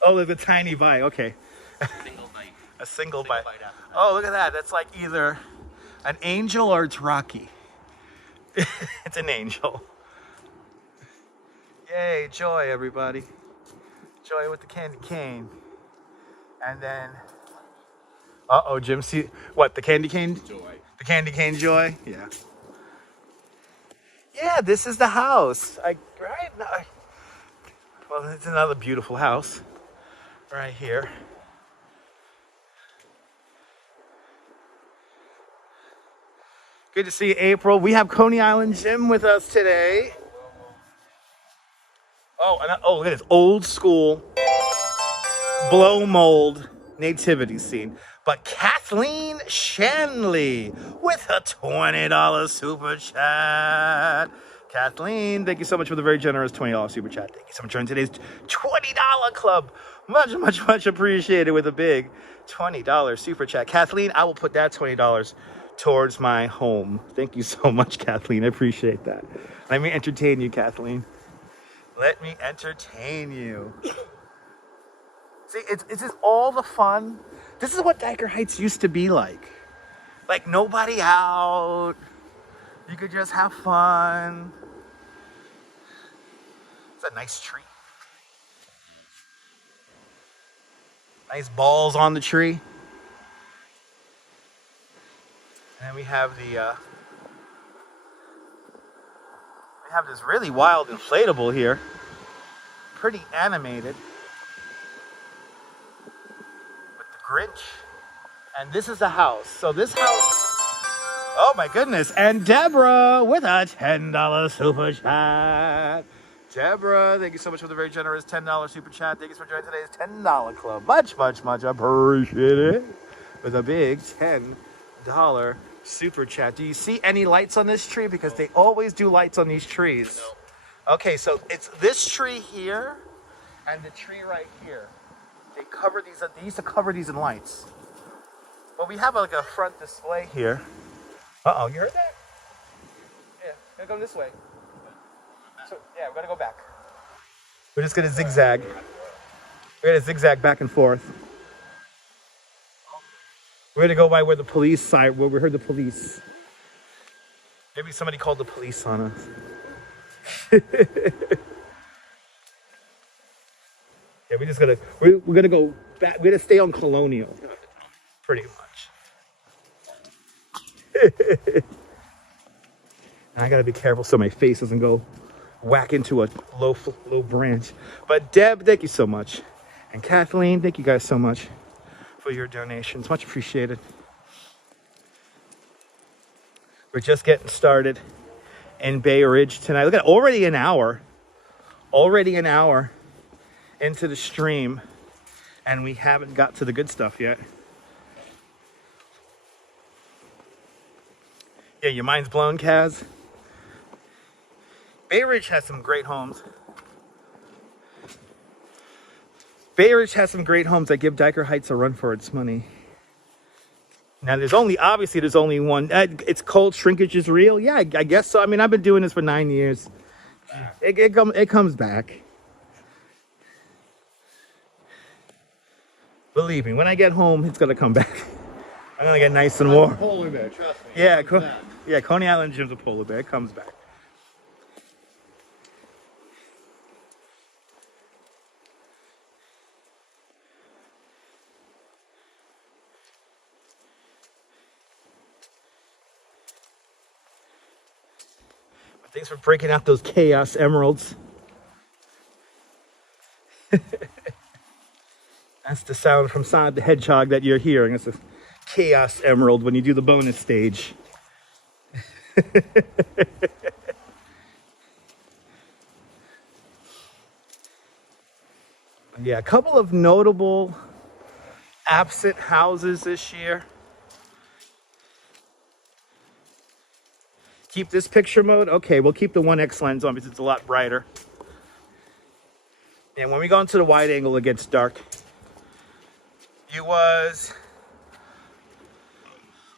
Oh, there's a tiny bite. Okay. Single bite. A single bite. Oh, look at that. That's like either an angel or it's Rocky. It's an angel. Yay, joy, everybody. Joy with the candy cane. And then, uh-oh, Jim, see, what, the candy cane? Joy. The candy cane joy? Yeah. Yeah, this is the house. Right? No, well, it's another beautiful house right here. Good to see you, April. We have Coney Island Jim with us today. Oh, look at this old school blow mold nativity scene. But Kathleen Shanley with a $20 super chat. Kathleen, thank you so much for the very generous $20 super chat. Thank you so much for joining today's $20 club. Much appreciated with a big $20 super chat. Kathleen, I will put that $20 towards my home. Thank you so much, Kathleen. I appreciate that. Let me entertain you, Kathleen. Let me entertain you. See, it's just all the fun. This is what Dyker Heights used to be like. Like nobody out. You could just have fun. It's a nice tree. Nice balls on the tree. And we have this really wild inflatable here. Pretty animated. With the Grinch. And this is the house. So this house, oh my goodness. And Deborah with a $10 super chat. Deborah, thank you so much for the very generous $10 super chat. Thank you for joining today's $10 club. Much appreciated. With a big $10 super chat. Do you see any lights on this tree? Because they always do lights on these trees. No. Okay, so it's this tree here and the tree right here. They used to cover these in lights. But we have like a front display here. Uh-oh, you heard that? Yeah, we're gonna go this way. So, yeah, we're gonna go back. We're just gonna zigzag. We're gonna zigzag back and forth. We're gonna go by where the police side, where we heard the police. Maybe somebody called the police on us. Yeah, we're gonna go back. We're gonna stay on Colonial, pretty much. And I gotta be careful so my face doesn't go whack into a low branch. But Deb, thank you so much, and Kathleen, thank you guys so much for your donations. Much appreciated. We're just getting started in Bay Ridge tonight. Look at already an hour into the stream, and we haven't got to the good stuff yet. Yeah, your mind's blown, Kaz. Bay Ridge has some great homes. Bay Ridge has some great homes that give Dyker Heights a run for its money. Now, there's only one. It's cold shrinkage is real. Yeah, I guess so. I mean, I've been doing this for 9 years. It comes back. Believe me, when I get home, it's gonna come back. I'm gonna get nice and warm. Polar bear, trust me. Yeah, Coney Island Jim's a polar bear. It comes back. Thanks for breaking out those Chaos Emeralds. That's the sound from Sonic the Hedgehog that you're hearing. It's a Chaos Emerald when you do the bonus stage. Yeah, a couple of notable absent houses this year. Keep this picture mode. Okay, we'll keep the 1x lens on because it's a lot brighter. And when we go into the wide angle, it gets dark. It was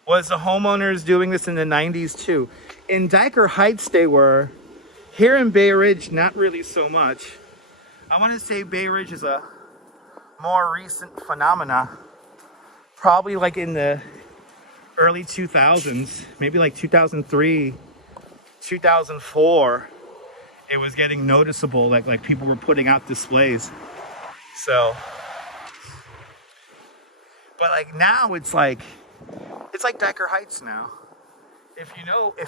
the homeowners doing this in the 90s too. In Dyker Heights they were. Here in Bay Ridge, not really so much. I want to say Bay Ridge is a more recent phenomena. Probably like in the early 2000s, maybe like 2003, 2004. It was getting noticeable, like people were putting out displays. So, but like now it's like Dyker Heights now. If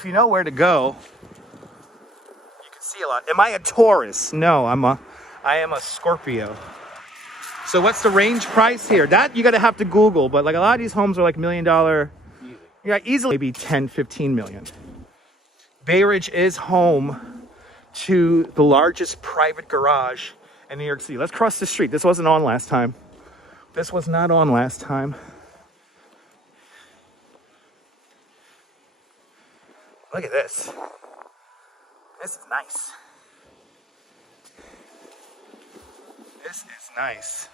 you know where to go, you can see a lot. Am I a Taurus? No, I am a Scorpio. So what's the range price here? That you gotta have to Google, but like a lot of these homes are like $1 million. Yeah, easily maybe 10, 15 million. Bay Ridge is home to the largest private garage in New York City. Let's cross the street. This wasn't on last time. This was not on last time. Look at this. This is nice. This is nice.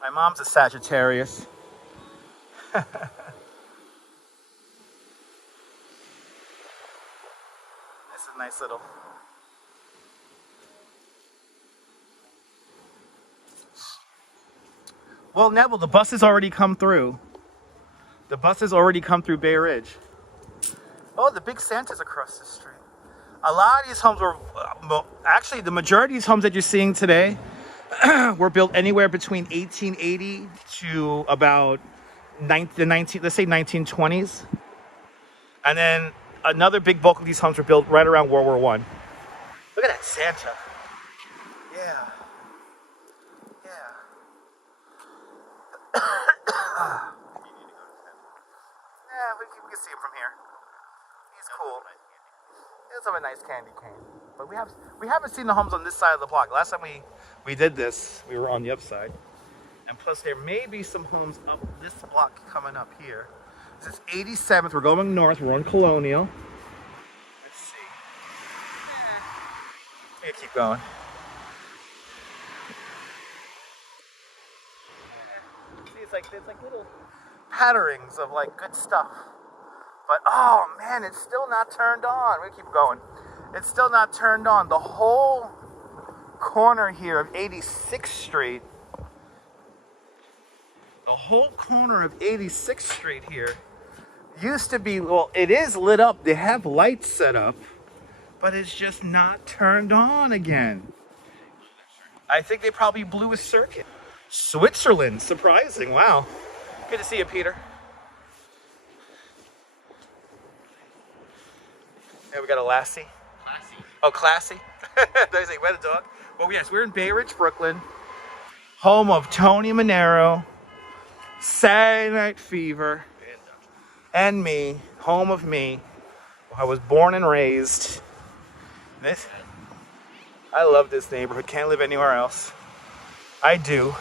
My mom's a Sagittarius. Nice little. Well, Neville, the bus has already come through. The bus has already come through Bay Ridge. Oh, the big Santa's across the street. A lot of these homes were, actually, the majority of these homes that you're seeing today were built anywhere between 1880 to about let's say 1920s. And then another big bulk of these homes were built right around World War I. Look at that Santa. Yeah. Yeah. Yeah, we can see him from here. He's cool. He does have a nice candy cane. But we haven't seen the homes on this side of the block. Last time we did this, we were on the upside. And plus there may be some homes up this block coming up here. This is 87th. We're going north. We're on Colonial. Let's see. We're gonna keep going. See, it's like there's like little patterings of like good stuff. But oh man, it's still not turned on. We're gonna keep going. It's still not turned on. The whole corner here of 86th Street. The whole corner of 86th Street here used to be, well, it is lit up. They have lights set up, but it's just not turned on again. I think they probably blew a circuit. Switzerland, surprising, wow. Good to see you, Peter. Yeah, we got a lassie. Classy. Oh, classy. Did I say, wet a dog? Well, yes, we're in Bay Ridge, Brooklyn, home of Tony Manero, Saturday Night Fever, and me, home of me. I was born and raised. I love this neighborhood. Can't live anywhere else. I do.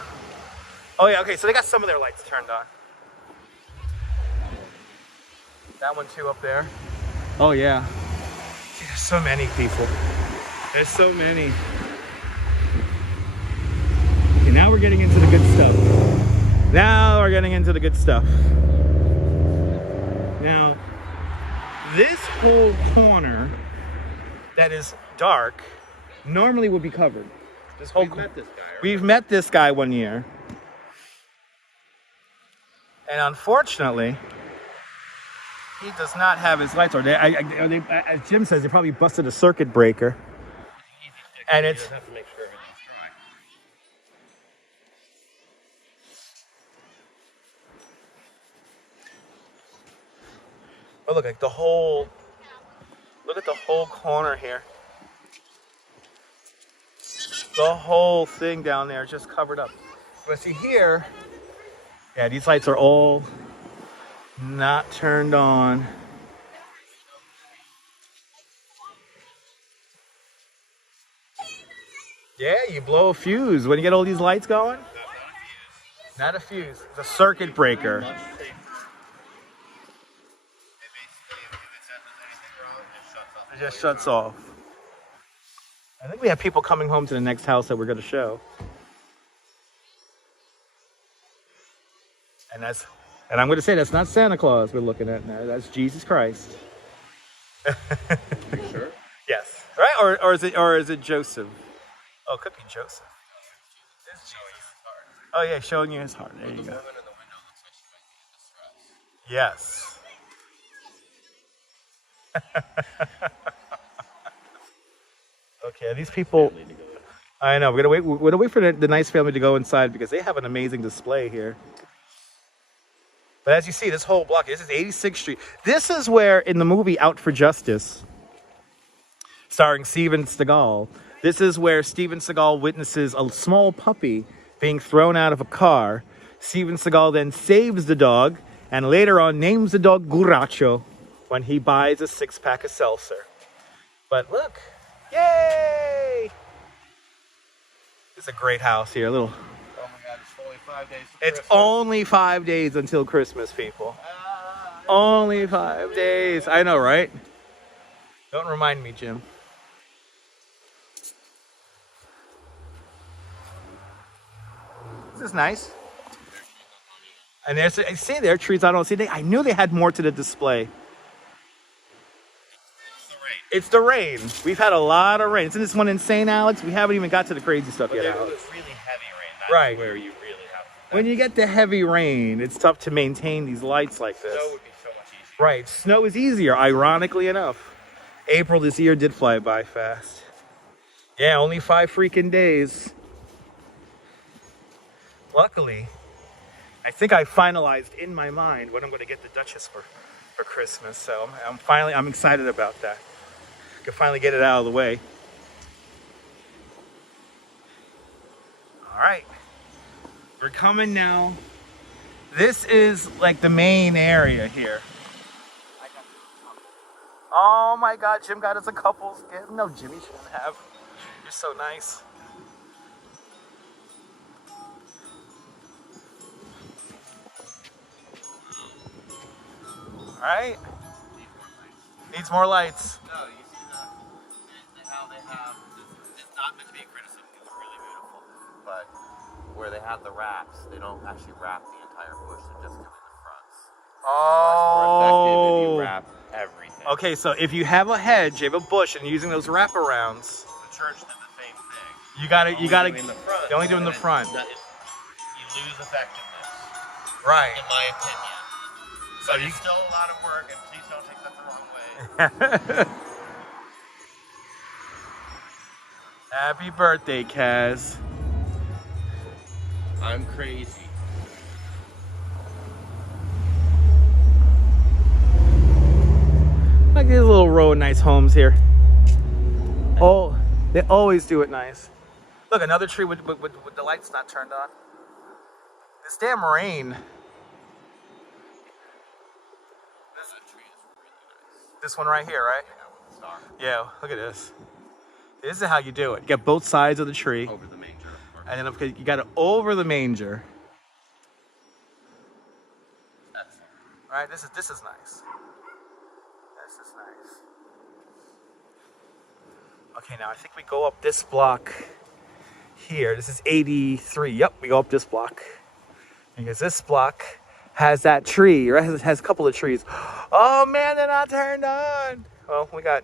Oh yeah, okay, so they got some of their lights turned on. That one too up there. Oh yeah. See, there's so many people. There's so many. Okay, now we're getting into the good stuff. Now we're getting into the good stuff. Now, this whole corner that is dark normally would be covered. We've met this guy. We've met this guy one year. And unfortunately, he does not have his lights on. As Jim says, they probably busted a circuit breaker. And it's... have to make sure everything's dry. Oh, look at the whole corner here. The whole thing down there is just covered up. But see here, yeah, these lights are all not turned on. Yeah, you blow a fuse when you get all these lights going. Not a fuse. It's a circuit breaker. It just shuts off. I think we have people coming home to the next house that we're going to show. And I'm going to say that's not Santa Claus we're looking at now. That's Jesus Christ. Sure. Yes. Right? Or is it Joseph? Oh, it could be Joseph. It's Jesus. Oh yeah, showing you his heart. There you go. Yes. Okay, these people. I know. We're gonna wait for the nice family to go inside because they have an amazing display here. But as you see, this whole block, this is 86th Street. This is where, in the movie Out for Justice, starring Steven Seagal, this is where Steven Seagal witnesses a small puppy being thrown out of a car. Steven Seagal then saves the dog and later on names the dog Guracho when he buys a 6-pack of seltzer. But look, yay! It's a great house here. A little. Oh my God, it's only 5 days. It's only 5 days until Christmas, people. Only 5 days. I know, right? Don't remind me, Jim. This is nice. And there's, I see there are trees I don't see. I knew they had more to the display. It's the rain. We've had a lot of rain. Isn't this one insane, Alex? We haven't even got to the crazy stuff yet, Alex. It's really heavy rain. That's Right. where you really have to. When you get the heavy rain, it's tough to maintain these lights like this. Snow would be so much easier. Right. Snow is easier, ironically enough. April this year did fly by fast. Yeah, only 5 freaking days. Luckily, I think I finalized in my mind what I'm going to get the Duchess for Christmas. So I'm excited about that. I can finally get it out of the way. All right. We're coming now. This is like the main area here. Oh my God, Jim got us a couple's gift. No, Jimmy shouldn't have. You're so nice. All right. Needs more lights. No, you see how they have, it's not meant to be a criticism because it's really beautiful, but where they have the wraps, they don't actually wrap the entire bush, they're just doing the fronts. It's more effective if you wrap everything. Okay, so if you have a hedge, you have a bush, and you're using those wraparounds, The church did the same thing. you gotta, Doing the front. you're only doing the front. You lose effectiveness, Right. in my opinion. So But you, it's still a lot of work, and please don't take that the wrong way. Happy birthday, Kaz. I'm crazy. Like these little row of nice homes here. Oh, they always do it nice. Look, another tree with the lights not turned on. This damn rain. This one right here, right? Yeah, look at this. This is how you do it. You get both sides of the tree. Over the manger, of course. And then you got it over the manger. That's All right, this is nice. This is nice. Okay, now I think we go up this block here. This is 83. Yep, we go up this block. Because this block has that tree, right? It has a couple of trees. Oh man, they're not turned on. Well, we got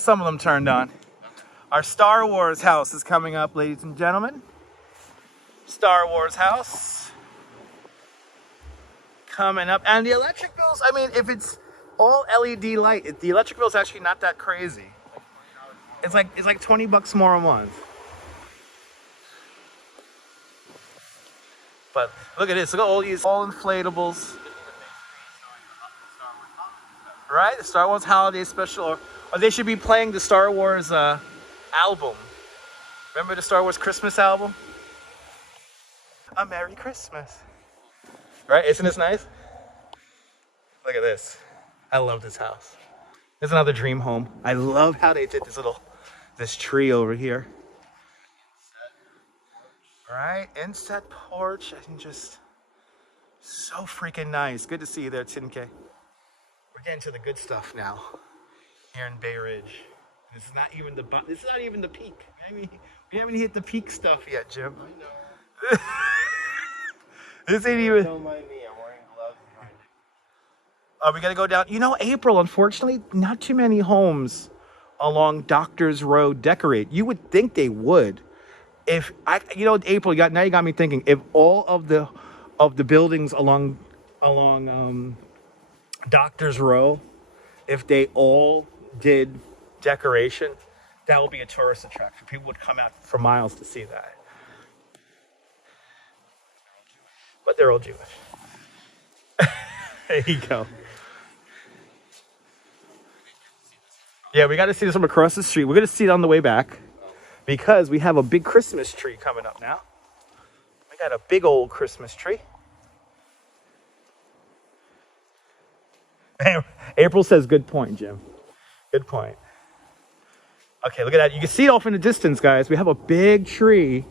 some of them turned on. Our Star Wars house is coming up, ladies and gentlemen. Star Wars house coming up, and the electric bills. I mean, if it's all LED light, the electric bill is actually not that crazy. It's like $20 more a month. But look at this. Look at all these all inflatables. Right? The Star Wars Holiday Special. Or they should be playing the Star Wars album. Remember the Star Wars Christmas album? A Merry Christmas. Right? Isn't this nice? Look at this. I love this house. There's another dream home. I love how they did this tree over here. Right? Inset porch. I can just so freaking nice. Good to see you there, Tin K. We're getting to the good stuff now here in Bay Ridge. This is not even the peak. I mean, we haven't hit the peak stuff yet, Jim. I know. This ain't even. Don't mind me. I'm wearing gloves behind it. Oh, we gotta go down. You know, April, unfortunately, not too many homes along Doctors Road decorate. You would think they would. April, now you got me thinking. If all of the buildings along Doctors Row, if they all did decoration, that would be a tourist attraction. People would come out for miles to see that. But they're all Jewish. There you go. Yeah, we got to see this from across the street. We're going to see it on the way back because we have a big Christmas tree coming up now. We got a big old Christmas tree. April says, good point, Jim. Good point. Okay, look at that. You can see it off in the distance, guys. We have a big tree.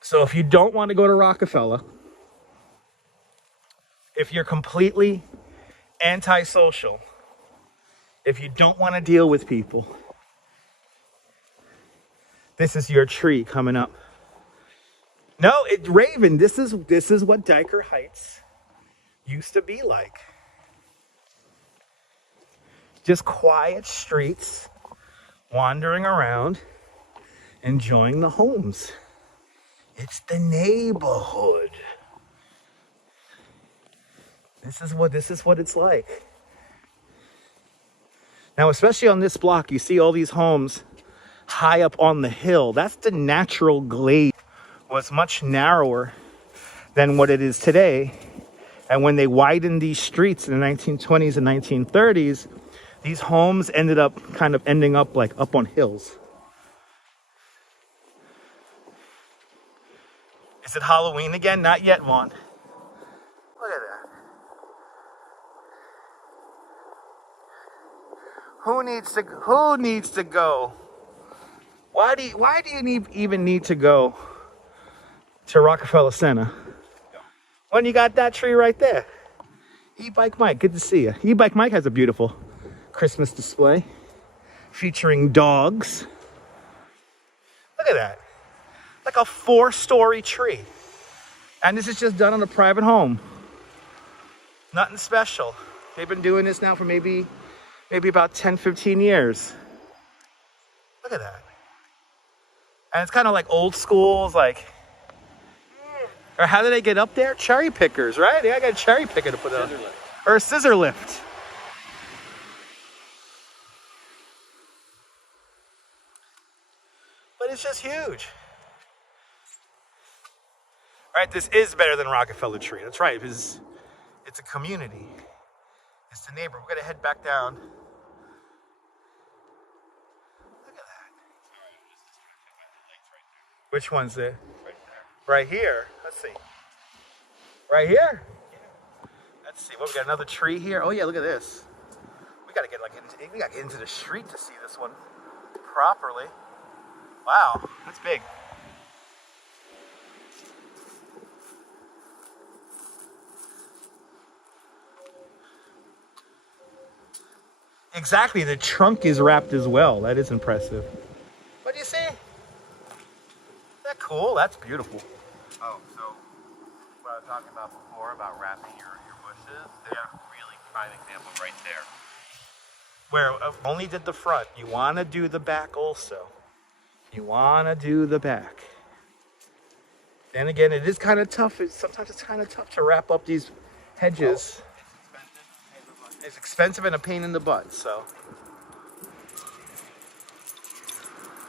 So if you don't want to go to Rockefeller, if you're completely antisocial, if you don't want to deal with people, this is your tree coming up. No, Raven, this is what Dyker Heights used to be like. Just quiet streets, wandering around, enjoying the homes. It's the neighborhood. This is what it's like. Now, especially on this block, you see all these homes high up on the hill. That's the natural glade. It was much narrower than what it is today. And when they widened these streets in the 1920s and 1930s, these homes ended up ending up like up on hills. Is it Halloween again? Not yet, Juan. Look at that. Who needs to go? Why do you even need to go to Rockefeller Center when you got that tree right there? E-Bike Mike, good to see you. E-Bike Mike has a beautiful Christmas display featuring dogs. Look at that. Like a 4-story tree. And this is just done on a private home. Nothing special. They've been doing this now for maybe about 10, 15 years. Look at that. And it's kind of like old schools, like, or how did they get up there? Cherry pickers, right? Yeah, I got a cherry picker to put up. Or a scissor lift. But it's just huge. All right, this is better than Rockefeller Tree. That's right, because it's a community. It's the neighbor. We're gonna head back down. Look at that. Which one's there? Right here. Let's see. Right here? Let's see. What, we got another tree here? Oh yeah, look at this. We gotta get into the street to see this one properly. Wow, that's big. Exactly, the trunk is wrapped as well. That is impressive. What do you see? Is that cool? That's beautiful. Oh, so what I was talking about before about wrapping your bushes, they have a really prime example right there. Where only did the front. You want to do the back also. You want to do the back. Then again, it is kind of tough. Sometimes it's kind of tough to wrap up these hedges. It's expensive and a pain in the butt, so.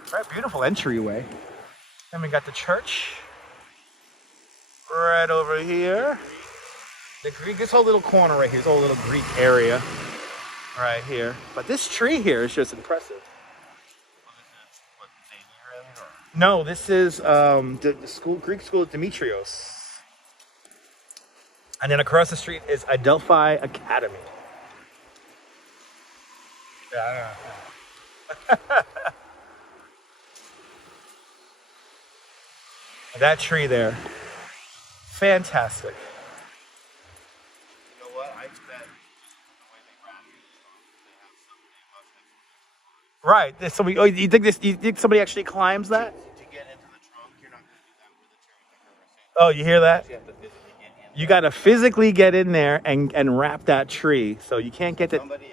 All right, beautiful entryway. Then we got the church right over here. The Greek, this whole little corner right here, this whole little Greek area right here. But this tree here is just impressive. No, this is the Greek school at Demetrios. And then across the street is Adelphi Academy. Yeah, That tree there. Fantastic. You know what? I bet the way they wrap it, they have somebody Right. There's somebody, oh, you think somebody actually climbs that? to get into the trunk, you're not going to do that with a cherry picker. Oh, you hear that? You have to physically get in. You got to physically get in there and wrap that tree. So you can't get it. Somebody is.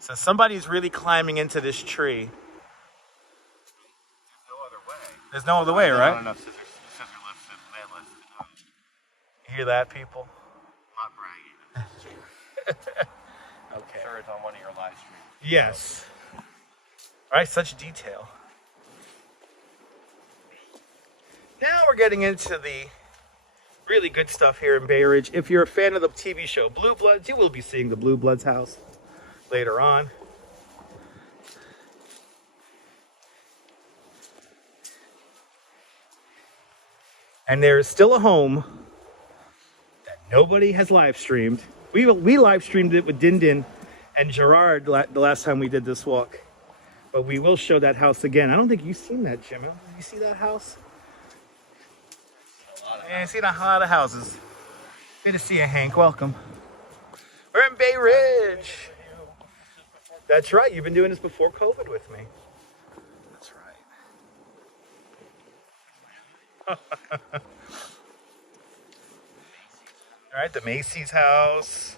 So somebody's really climbing into this tree. There's no other way. There's no other way, Not right? enough scissor lifts and man lifts to do it. You hear that, people? Not bragging. Okay. Sure, it's on one of your live streams. Yes. All right, such detail. Now we're getting into the really good stuff here in Bay Ridge. If you're a fan of the TV show Blue Bloods, you will be seeing the Blue Bloods house later on. And there is still a home that nobody has live streamed. We live streamed it with Din Din and Gerard the last time we did this walk. But we will show that house again. I don't think you've seen that, Jimmy. Did you see that house? Yeah, I've seen a lot of houses. Good to see you, Hank. Welcome. We're in Bay Ridge. That's right. You've been doing this before COVID with me. That's right. All right, the Macy's house.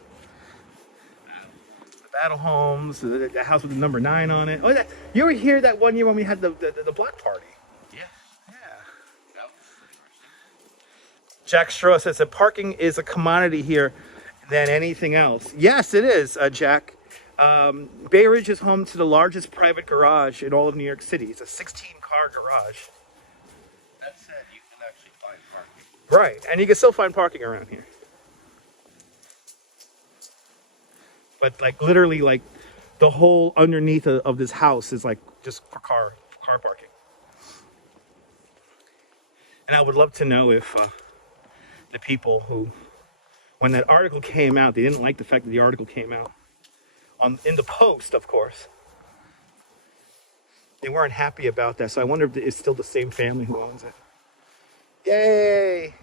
The Battle Homes. The house with the number 9 on it. Oh, you were here that one year when we had the block party. Yeah. Yeah. Yep. Jack Straw says that parking is a commodity here than anything else. Yes, it is, Jack. Bay Ridge is home to the largest private garage in all of New York City. It's a 16-car garage. That said, you can actually find parking. Right, and you can still find parking around here. But like literally, like the whole underneath of this house is like just for car parking. And I would love to know if the people who, when that article came out, they didn't like the fact that the article came out in the Post, of course. They weren't happy about that, so I wonder if it's still the same family who owns it. Yay!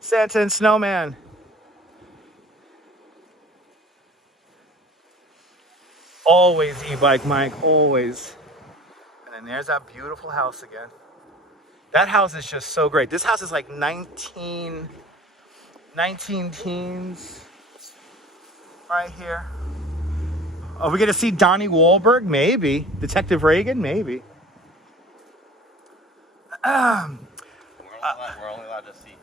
Santa and Snowman. Always e-bike Mike, always. And then there's that beautiful house again. That house is just so great. This house is like 19 teens right here. Are we gonna see Donnie Wahlberg? Maybe. Detective Reagan? Maybe. We're only allowed to see.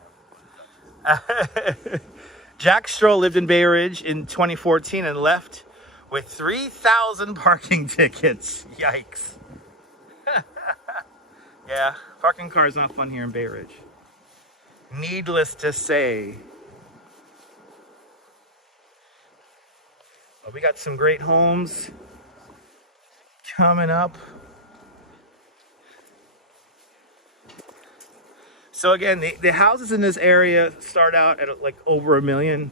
Jack Stroll lived in Bay Ridge in 2014 and left with 3,000 parking tickets. Yikes. Yeah, parking cars not fun here in Bay Ridge. Needless to say. Well, we got some great homes coming up. So again, the houses in this area start out at like over $1 million.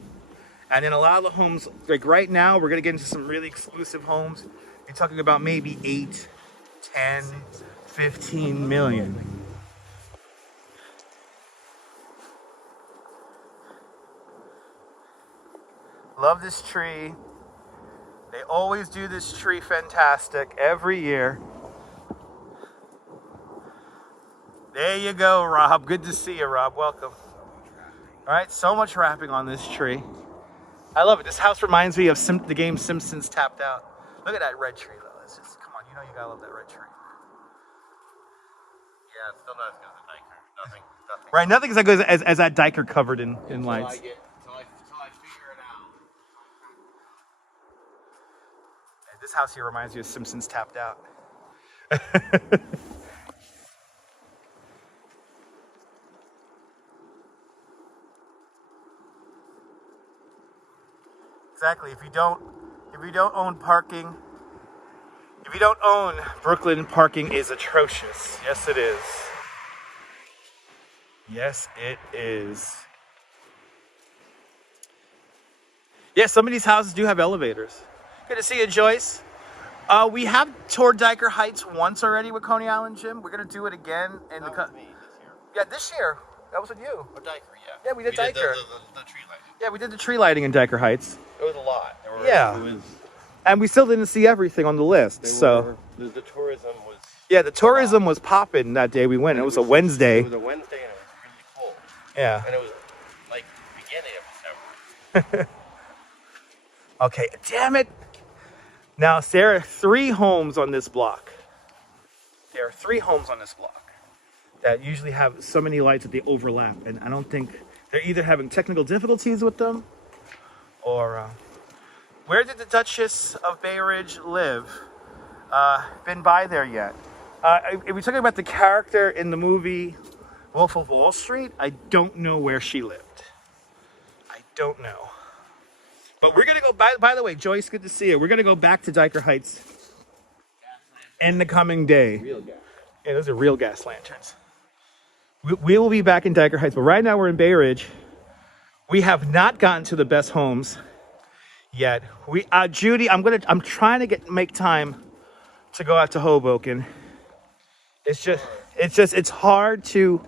And then a lot of the homes, like right now, we're gonna get into some really exclusive homes. You're talking about maybe 8, 10, 15 million. Love this tree. They always do this tree fantastic every year. There you go, Rob. Good to see you, Rob. Welcome. All right, so much wrapping on this tree. I love it. This house reminds me of the game Simpsons Tapped Out. Look at that red tree, though. It's just, come on, you know you gotta love that red tree. Yeah, it's still not as good as a Diker. Nothing. Right, nothing as good as that Diker covered in lights. Until I figure it out. This house here reminds me of Simpsons Tapped Out. Exactly. If you don't own parking, if you don't own Brooklyn, parking is atrocious. Yes, it is. Yes, it is. Yeah, some of these houses do have elevators. Good to see you, Joyce. We have toured Diker Heights once already with Coney Island Gym. We're gonna do it again in That was me this year. Yeah, this year. That was with you. Or Diker, yeah. Yeah, we did Diker. The tree lighting. Yeah, we did the tree lighting in Diker Heights. It was a lot. Yeah. It was, And we still didn't see everything on the list. So the tourism was. yeah, the tourism was popping that day we went. It was a Wednesday. It was a Wednesday and it was really cold. Yeah. And it was like beginning of December. Okay, damn it. Now, there are 3 homes on this block. There are 3 homes on this block that usually have so many lights that they overlap. And I don't think they're either having technical difficulties with them or... where did the Duchess of Bay Ridge live? Been by there yet? If we're talking about the character in the movie Wolf of Wall Street, I don't know where she lived. I don't know. But we're going to go, by the way, Joyce, good to see you. We're going to go back to Diker Heights in the coming day. Real gas. Yeah, those are real gas lanterns. We will be back in Diker Heights, but right now we're in Bay Ridge. We have not gotten to the best homes yet. Judy, I'm trying to make time to go out to Hoboken. It's hard to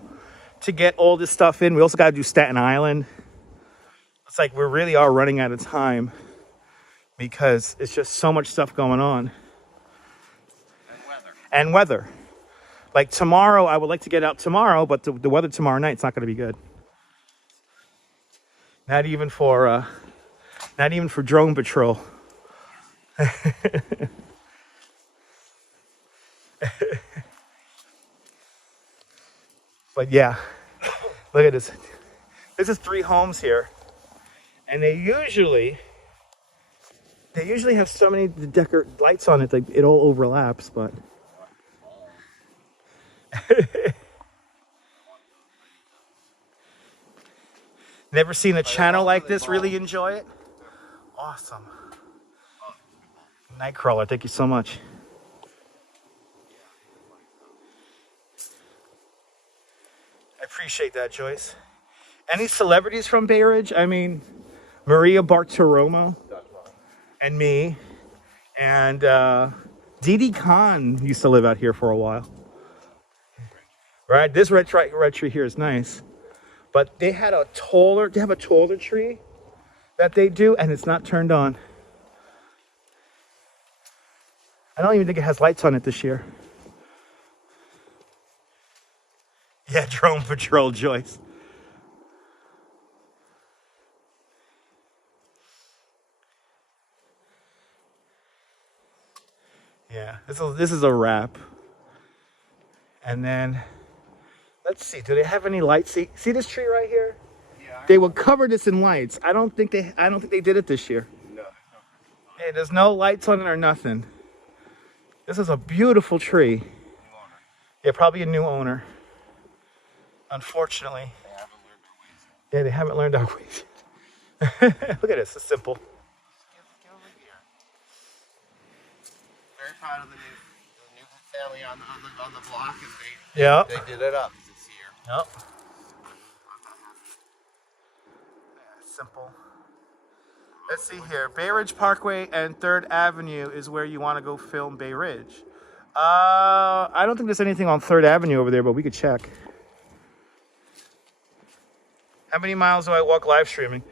get all this stuff in. We also got to do Staten Island. It's like we really are running out of time because it's just so much stuff going on. And weather. Like tomorrow, I would like to get out tomorrow, but the weather tomorrow night's not going to be good. Not even for drone patrol. But yeah, look at this. This is 3 homes here. And they usually have so many lights on it that it all overlaps, but never seen a channel like this really enjoy it. Awesome. Nightcrawler, thank you so much. I appreciate that, Joyce. Any celebrities from Bay Ridge? I mean, Maria Bartiromo and me, and Didi Khan used to live out here for a while. Right, this red tree here is nice, but they have a taller tree that they do, and it's not turned on. I don't even think it has lights on it this year. Yeah, drone patrol, Joyce. Yeah, this is a wrap. And then, let's see, do they have any lights? See this tree right here? Yeah. They will cover this in lights. I don't think they did it this year. No. Hey, there's no lights on it or nothing. This is a beautiful tree. New owner. Yeah, probably a new owner. Unfortunately. They haven't learned their ways yet. Yeah, they haven't learned our ways yet. Look at this, it's simple. Get over here. Very proud of the new family on the block, and they did it up this year. Yep. Yeah, simple. Let's see here. Bay Ridge Parkway and 3rd Avenue is where you want to go film Bay Ridge. I don't think there's anything on 3rd Avenue over there, but we could check. How many miles do I walk live streaming?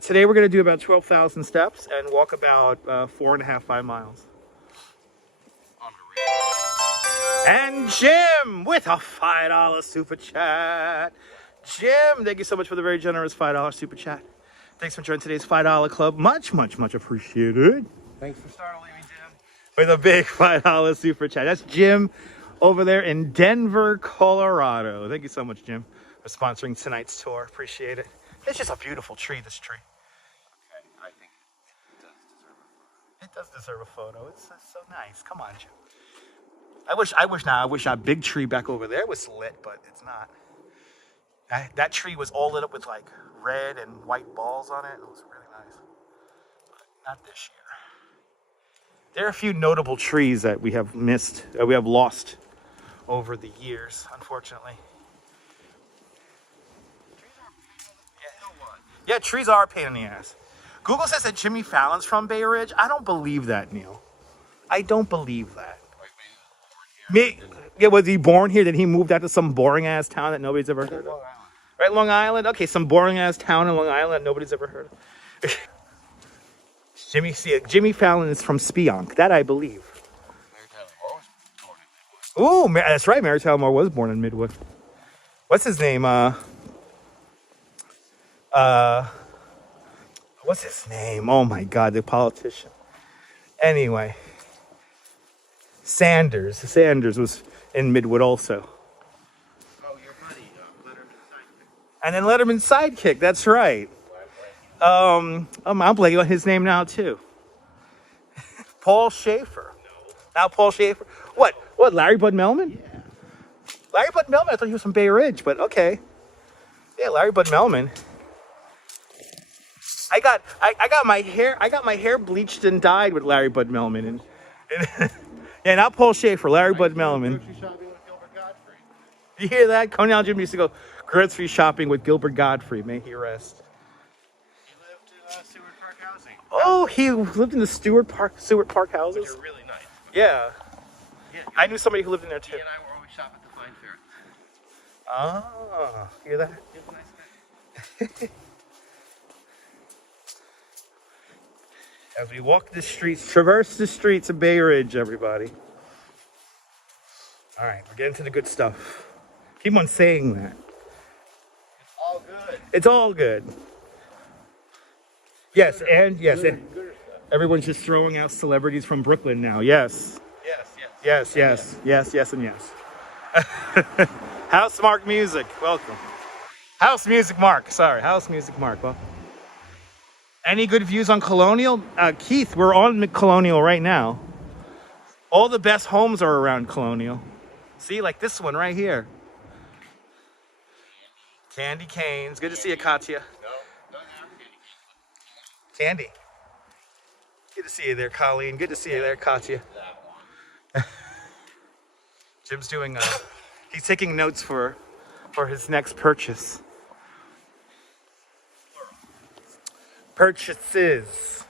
Today we're going to do about 12,000 steps and walk about 4.5, 5 miles. And Jim with a $5 super chat. Jim, thank you so much for the very generous $5 super chat. Thanks for joining today's $5 club. Much, much, much appreciated. Thanks for startling me, Jim. With a big $5 super chat. That's Jim over there in Denver, Colorado. Thank you so much, Jim, for sponsoring tonight's tour. Appreciate it. It's just a beautiful tree, this tree. Okay, I think it does deserve a photo. It does deserve a photo. It's so nice. Come on, Jim. I wish our big tree back over there was lit, but it's not. That tree was all lit up with like red and white balls on it. It was really nice. But not this year. There are a few notable trees that we have missed, we have lost over the years, unfortunately. Yeah, trees are a pain in the ass. Google says that Jimmy Fallon's from Bay Ridge. I don't believe that, Neil. I don't believe that. Like maybe Me, yeah, was he born here? Did he move out to some boring ass town that nobody's ever heard of? Long Island. Right, Long Island? Okay, some boring ass town in Long Island that nobody's ever heard of. Jimmy Fallon is from Spionk. That I believe. Mary Tyler Moore was born in Midwood. Ooh, that's right. Mary Tyler Moore was born in Midwood. What's his name? What's his name? Oh my God, the politician. Anyway, Sanders. Sanders was in Midwood also. Oh, your buddy, Letterman's sidekick. And then Letterman's sidekick. That's right. I'm blanking on his name now too. Paul Schaefer. No. Now Paul Schaefer. What? Larry Bud Melman? Yeah. Larry Bud Melman. I thought he was from Bay Ridge, but okay. Yeah, Larry Bud Melman. I got my hair bleached and dyed with Larry Bud Melman, and yeah, not Paul Schaefer, Larry Bud Melman. Grocery shopping with Gilbert Godfrey. You hear that? Coney Jim used to go grocery shopping with Gilbert Godfrey. May he rest. He lived in Seward Park housing. Oh, he lived in the Stewart Park houses. Which are really nice. Yeah, Yeah, I knew somebody who lived in there he too. and I were always shop at the Fine Fair. Ah, hear that? He was a nice guy. As we walk the streets, traverse the streets of Bay Ridge, everybody. All right, we're getting to the good stuff. Keep on saying that. It's all good. It's all good. Yes, and yes, Gooder stuff. everyone's just throwing out celebrities from Brooklyn now. Yes, Yes. yes, and yes. House Mark Music, welcome. House Music Mark, sorry, House Music Mark, welcome. Any good views on Colonial? Keith, we're on Colonial right now. All the best homes are around Colonial. See, like this one right here. Candy Canes. Good to see you, Katya. No, don't have Candy. Good to see you there, Colleen. Good to see you there, Katya. that one. Jim's doing, he's taking notes for his next purchase. Purchases.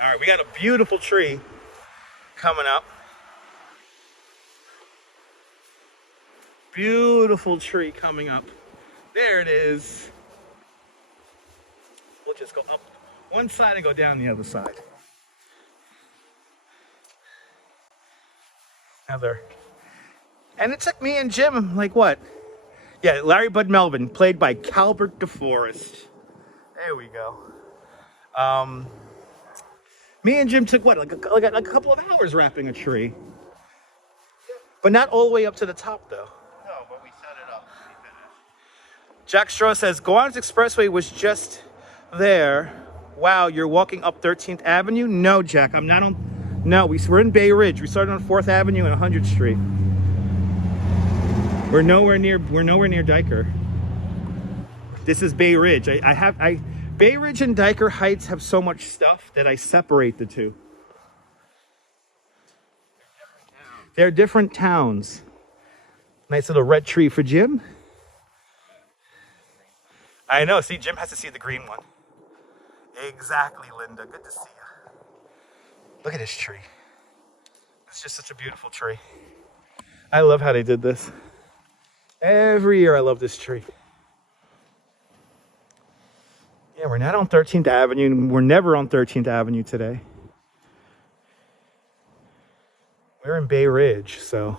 All right, we got a beautiful tree coming up. Beautiful tree coming up. There it is. We'll just go up one side and go down the other side. Heather. And it took me and Jim, like what? Yeah, Larry Bud Melvin, played by Calbert DeForest. There we go. Me and Jim took what, like a couple of hours wrapping a tree. But not all the way up to the top, though. No, but we set it up and we finished. Jack Straw says, Gowanus Expressway was just there. Wow, you're walking up 13th Avenue? No, Jack, I'm not on... No, we're in Bay Ridge. We started on 4th Avenue and 100th Street. We're nowhere near Dyker. This is Bay Ridge. Bay Ridge and Dyker Heights have so much stuff that I separate the two. They're different towns. Nice little red tree for Jim. I know, see, Jim has to see the green one. Exactly, Linda. Good to see you. Look at this tree. It's just such a beautiful tree. I love how they did this. Every year I love this tree. Yeah, we're not on 13th Avenue. We're never on 13th Avenue today. We're in Bay Ridge, so.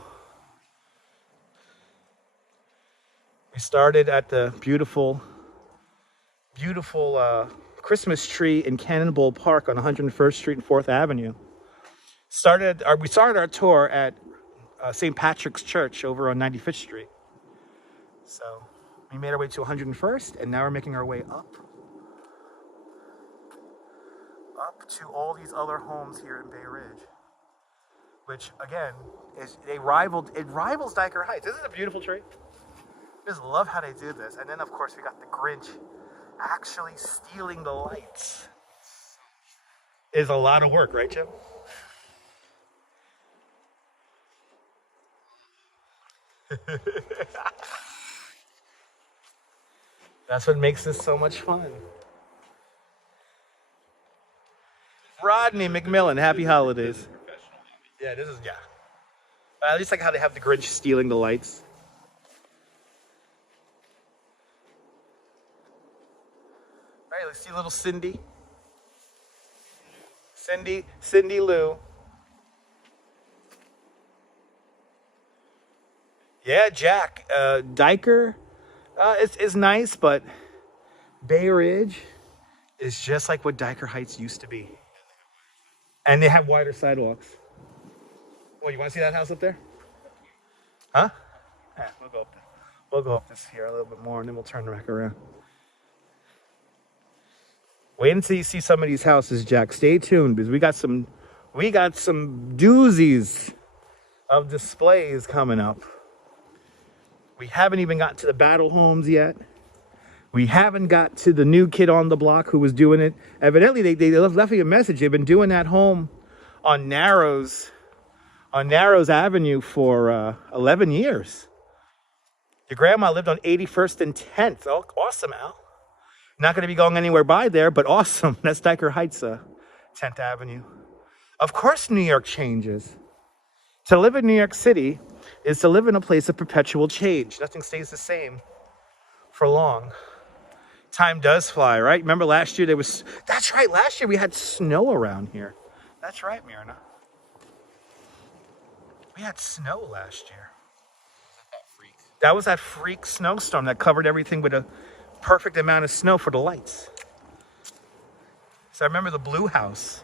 We started at the beautiful Christmas tree in Cannonball Park on 101st Street and 4th Avenue. We started our tour at St. Patrick's Church over on 95th Street. So we made our way to 101st, and now we're making our way up to all these other homes here in Bay Ridge, which again it rivals Dyker Heights. This is a beautiful tree. I just love how they do this. And then of course we got the Grinch actually stealing the lights. Is a lot of work, right, Jim? That's what makes this so much fun. Rodney McMillan, happy holidays. Yeah, this is, yeah. I just like how they have the Grinch stealing the lights. All right, let's see little Cindy. Cindy Lou. Yeah, Jack. Diker is nice, but Bay Ridge is just like what Diker Heights used to be. And they have wider sidewalks. Well, you want to see that house up there? Huh? Yeah, we'll go up there. We'll go up this here a little bit more, and then we'll turn back around. Wait until you see some of these houses, Jack. Stay tuned, because we got some doozies of displays coming up. We haven't even got to the battle homes yet. We haven't got to the new kid on the block who was doing it. Evidently, they left me a message. They've been doing that home on Narrows Avenue for 11 years. Your grandma lived on 81st and 10th. Oh, awesome, Al. Not going to be going anywhere by there, but awesome. That's Diker Heights, 10th Avenue. Of course, New York changes. To live in New York City is to live in a place of perpetual change. Nothing stays the same for long. Time does fly, right? Remember last year that's right, last year we had snow around here. That's right, Mirna. We had snow last year. That was that freak snowstorm that covered everything with a perfect amount of snow for the lights. So I remember the blue house.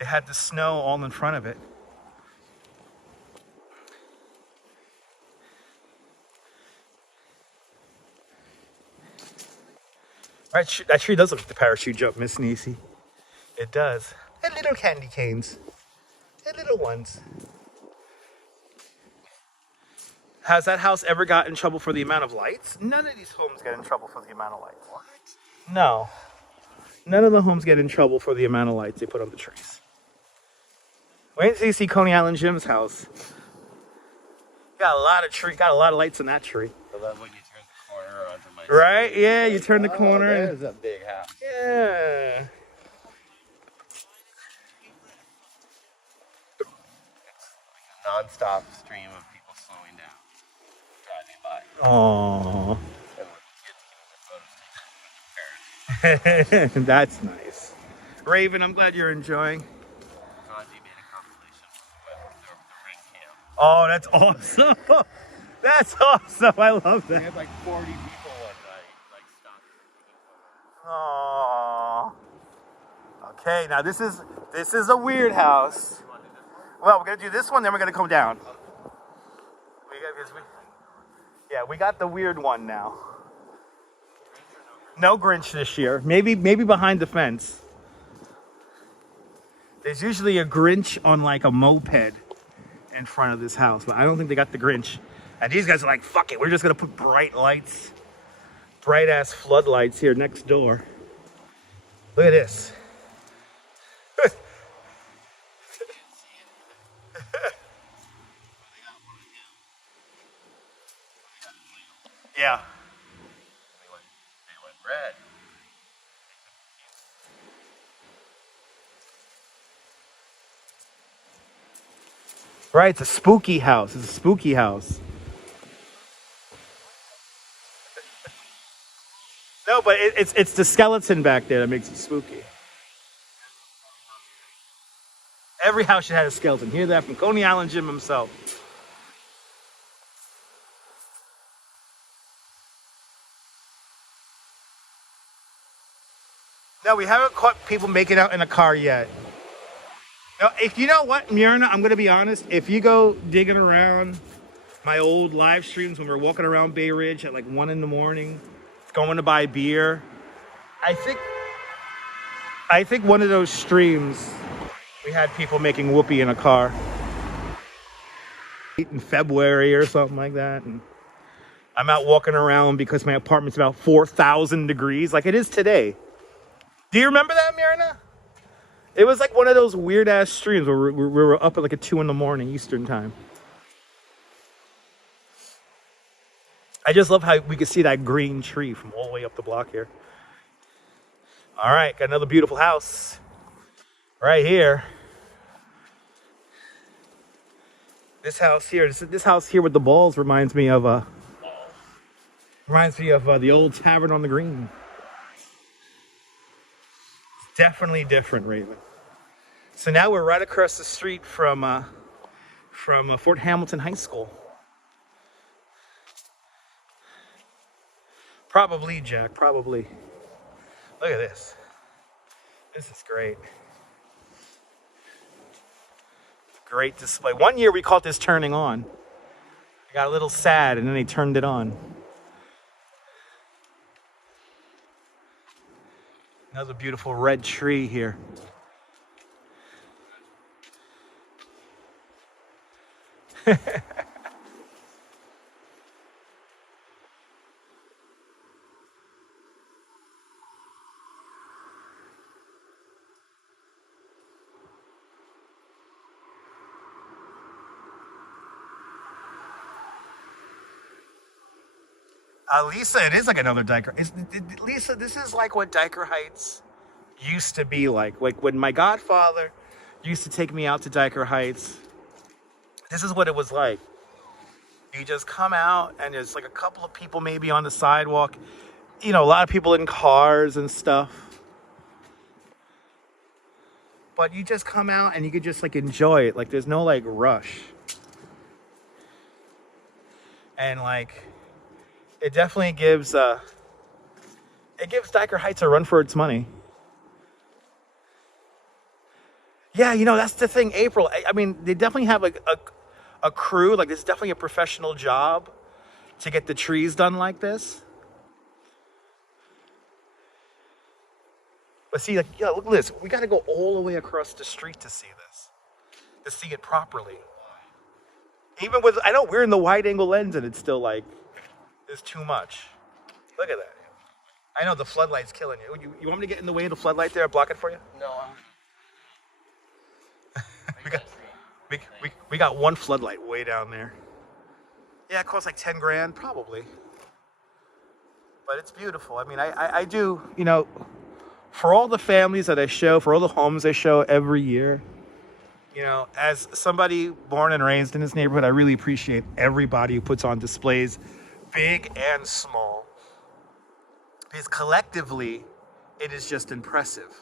It had the snow all in front of it. Right, that tree does look like the parachute jump, Miss Niecy. It does. And little candy canes. And little ones. Has that house ever got in trouble for the amount of lights? None of these homes get in trouble for the amount of lights. What? No. None of the homes get in trouble for the amount of lights they put on the trees. Wait until you see Coney Island Jim's house. Got a lot of lights in that tree. So that's when you turn the corner onto my right? street. Yeah, you turn the corner. There's a big house. Yeah. It's like a non-stop stream of people slowing down, driving by. Aww. And kids getting their photos taken with their parents. That's nice. Raven, I'm glad you're enjoying. Kanji made a compilation with the ring cam. Oh, that's awesome. That's awesome. I love We that. had like 40 people one night, like stopped. Aww. Okay, now this is a weird house. Well, we're gonna do this one, then we're gonna come down. We got the weird one now. No Grinch this year. Maybe behind the fence. There's usually a Grinch on like a moped in front of this house, but I don't think they got the Grinch. And these guys are like, fuck it, we're just gonna put bright lights, bright ass floodlights here next door. Look at this. Yeah. They went red. Right, it's a spooky house. It's a spooky house. No, but it's the skeleton back there that makes it spooky. Every house should have a skeleton. Hear that from Coney Island Jim himself. No, we haven't caught people making out in a car yet. No, if you know what, Myrna, I'm gonna be honest. If you go digging around my old live streams when we were walking around Bay Ridge at like 1 in the morning, going to buy beer, I think one of those streams we had people making whoopee in a car in February or something like that, and I'm out walking around because my apartment's about 4,000 degrees, like it is today. Do you remember that, Myrna? It was like one of those weird ass streams where we were up at like 2 in the morning Eastern time. I just love how we could see that green tree from all the way up the block here. All right, got another beautiful house right here. This house here, this house here with the balls reminds me of the old Tavern on the Green. It's definitely different, Raven. So now we're right across the street from Fort Hamilton High School. Probably, Jack, probably. Look at this. This is great. Great display. One year we caught this turning on. I got a little sad and then they turned it on. Another beautiful red tree here. Lisa, it is like another Diker. Lisa, this is like what Diker Heights used to be like. Like when my godfather used to take me out to Diker Heights, this is what it was like. You just come out and there's like a couple of people maybe on the sidewalk. You know, a lot of people in cars and stuff. But you just come out and you could just like enjoy it. Like there's no like rush. And like, it definitely gives Diker Heights a run for its money. Yeah, you know, that's the thing, April. I mean, they definitely have a crew. Like, it's definitely a professional job to get the trees done like this. But see, like, yeah, look at this. We got to go all the way across the street to see this, to see it properly. Even with, I know we're in the wide angle lens and it's still like, it's too much. Look at that. I know the floodlight's killing you. You want me to get in the way of the floodlight there? Block it for you? No, we got one floodlight way down there. Yeah, it costs like 10 grand, probably. But it's beautiful. I mean, I do, you know, for all the families that I show, for all the homes I show every year, you know, as somebody born and raised in this neighborhood, I really appreciate everybody who puts on displays, big and small, because collectively, it is just impressive.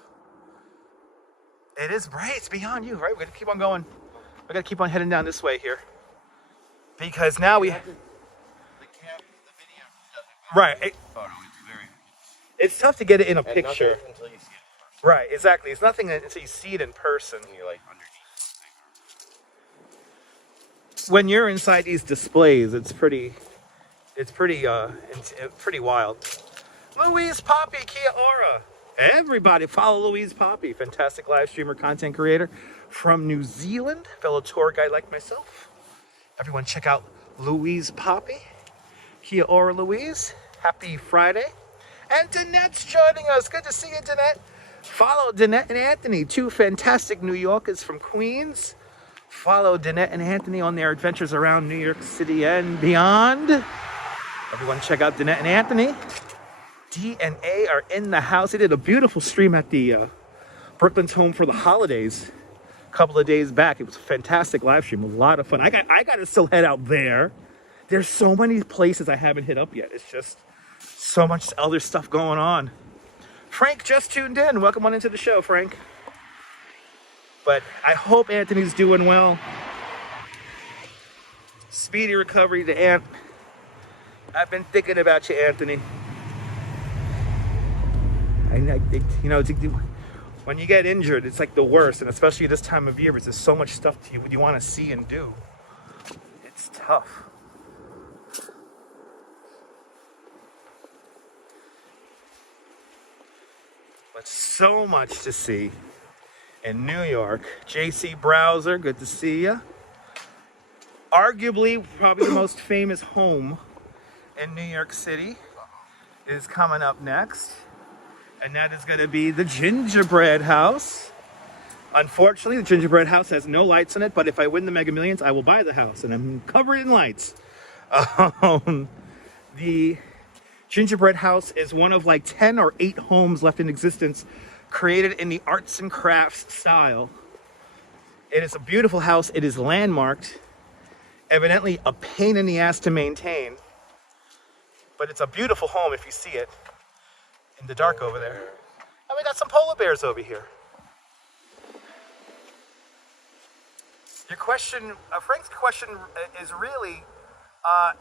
It is, right? It's beyond you, right? We're gonna keep on going. We're gonna keep on heading down this way here, because now we. The video doesn't photo. Right. It's tough to get it in a picture. Until you see it. Right. Exactly. It's nothing until you see it in person. You're like underneath. When you're inside these displays, it's pretty wild. Louise Poppy, Kia Ora. Everybody follow Louise Poppy, fantastic live streamer, content creator from New Zealand, fellow tour guide like myself. Everyone check out Louise Poppy. Kia Ora Louise. Happy Friday. And Danette's joining us. Good to see you, Danette. Follow Danette and Anthony, two fantastic New Yorkers from Queens. Follow Danette and Anthony on their adventures around New York City and beyond. Everyone check out Danette and Anthony. D and A are in the house. They did a beautiful stream at the Brooklyn's Home for the Holidays a couple of days back. It was a fantastic live stream, a lot of fun. I got to still head out there. There's so many places I haven't hit up yet. It's just so much other stuff going on. Frank just tuned in. Welcome on into the show, Frank. But I hope Anthony's doing well. Speedy recovery to Ant. I've been thinking about you, Anthony. You know, when you get injured, it's like the worst, and especially this time of year, because there's so much stuff you want to see and do. It's tough. But so much to see in New York. JC Browser, good to see you. Arguably, probably the most famous home in New York City is coming up next. And that is going to be the Gingerbread House. Unfortunately, the Gingerbread House has no lights in it, but if I win the Mega Millions, I will buy the house, and I'm covered in lights. The Gingerbread House is one of like 10 or 8 homes left in existence created in the arts and crafts style. It is a beautiful house. It is landmarked. Evidently a pain in the ass to maintain. But it's a beautiful home if you see it in the dark over there. And we got some polar bears over here. Your question, Frank's question is really,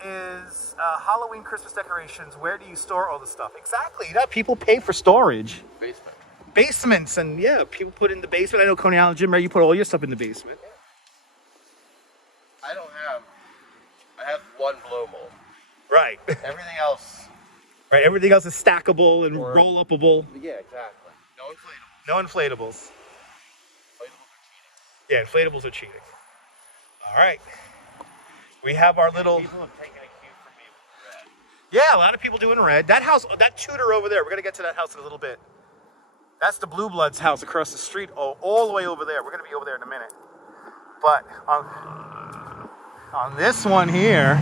is Halloween Christmas decorations, where do you store all the stuff? Exactly, you know, people pay for storage. Basement. Basements, and yeah, people put in the basement. I know Coney Island, Jim, you put all your stuff in the basement. I have one blow mold. Right. Everything else. Right, everything else is stackable and roll-upable. Yeah, exactly. No inflatables. No inflatables. Inflatables are cheating. Yeah, inflatables are cheating. All right. We have our little... People have taken a cue from me with red. Yeah, a lot of people doing red. That house, that Tudor over there, we're going to get to that house in a little bit. That's the Blue Bloods house across the street, all the way over there. We're going to be over there in a minute. But on this one here,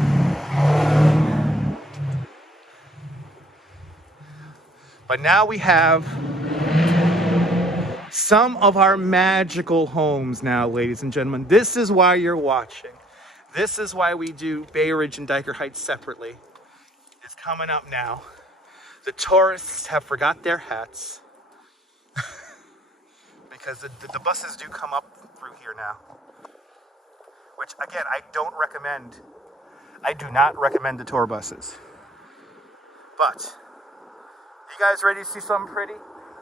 but now we have some of our magical homes now, ladies and gentlemen. This is why you're watching. This is why we do Bay Ridge and Dyker Heights separately. It's coming up now. The tourists have forgot their hats. Because the buses do come up through here now. Which, again, I don't recommend. I do not recommend the tour buses. But, you guys ready to see something pretty?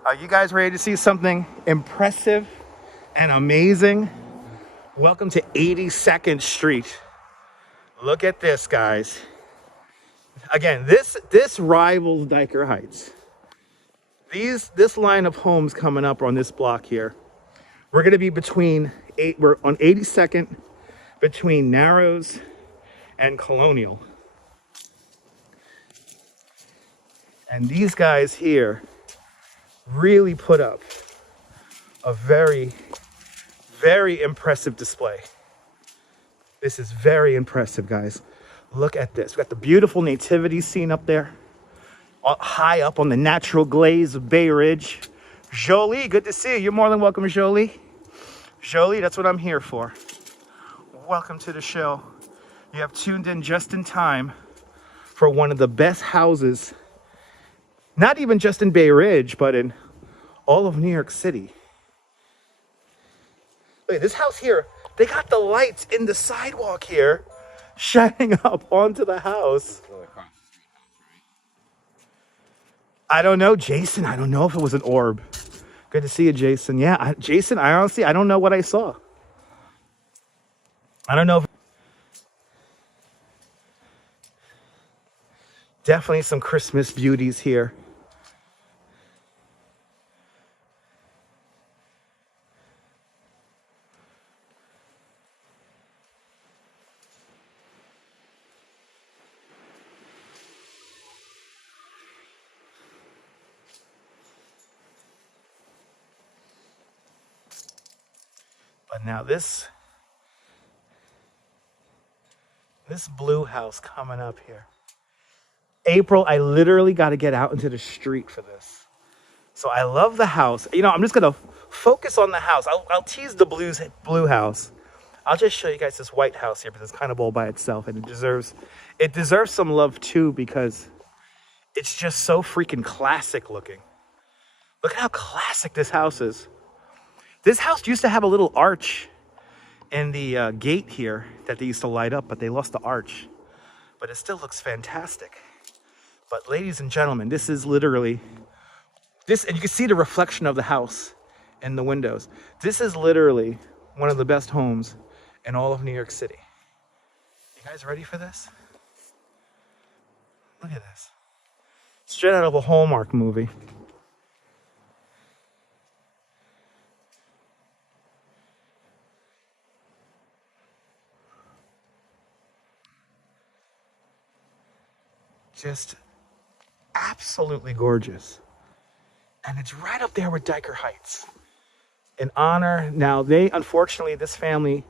Are you guys ready to see something impressive and amazing? Welcome to 82nd Street. Look at this, guys. Again, this rivals Dyker Heights. This line of homes coming up on this block here, we're going to be we're on 82nd, between Narrows and Colonial. And these guys here really put up a very, very impressive display. This is very impressive, guys. Look at this. We got the beautiful nativity scene up there, high up on the natural glaze of Bay Ridge. Jolie, good to see you. You're more than welcome, Jolie. Jolie, that's what I'm here for. Welcome to the show. You have tuned in just in time for one of the best houses, not even just in Bay Ridge, but in all of New York City. Look at this house here. They got the lights in the sidewalk here, shining up onto the house. I don't know, Jason. I don't know if it was an orb. Good to see you, Jason. Yeah, Jason, I honestly don't know what I saw. I don't know if... Definitely some Christmas beauties here. But now this blue house coming up here. April, I literally got to get out into the street for this. So I love the house. You know, I'm just going to focus on the house. I'll tease the blue house. I'll just show you guys this white house here because it's kind of all by itself, and it deserves some love too because it's just so freaking classic looking. Look at how classic this house is. This house used to have a little arch in the gate here that they used to light up, but they lost the arch. But it still looks fantastic. But ladies and gentlemen, this is literally, and you can see the reflection of the house in the windows. This is literally one of the best homes in all of New York City. You guys ready for this? Look at this. Straight out of a Hallmark movie. Just absolutely gorgeous. And it's right up there with Dyker Heights. In honor, now unfortunately, this family,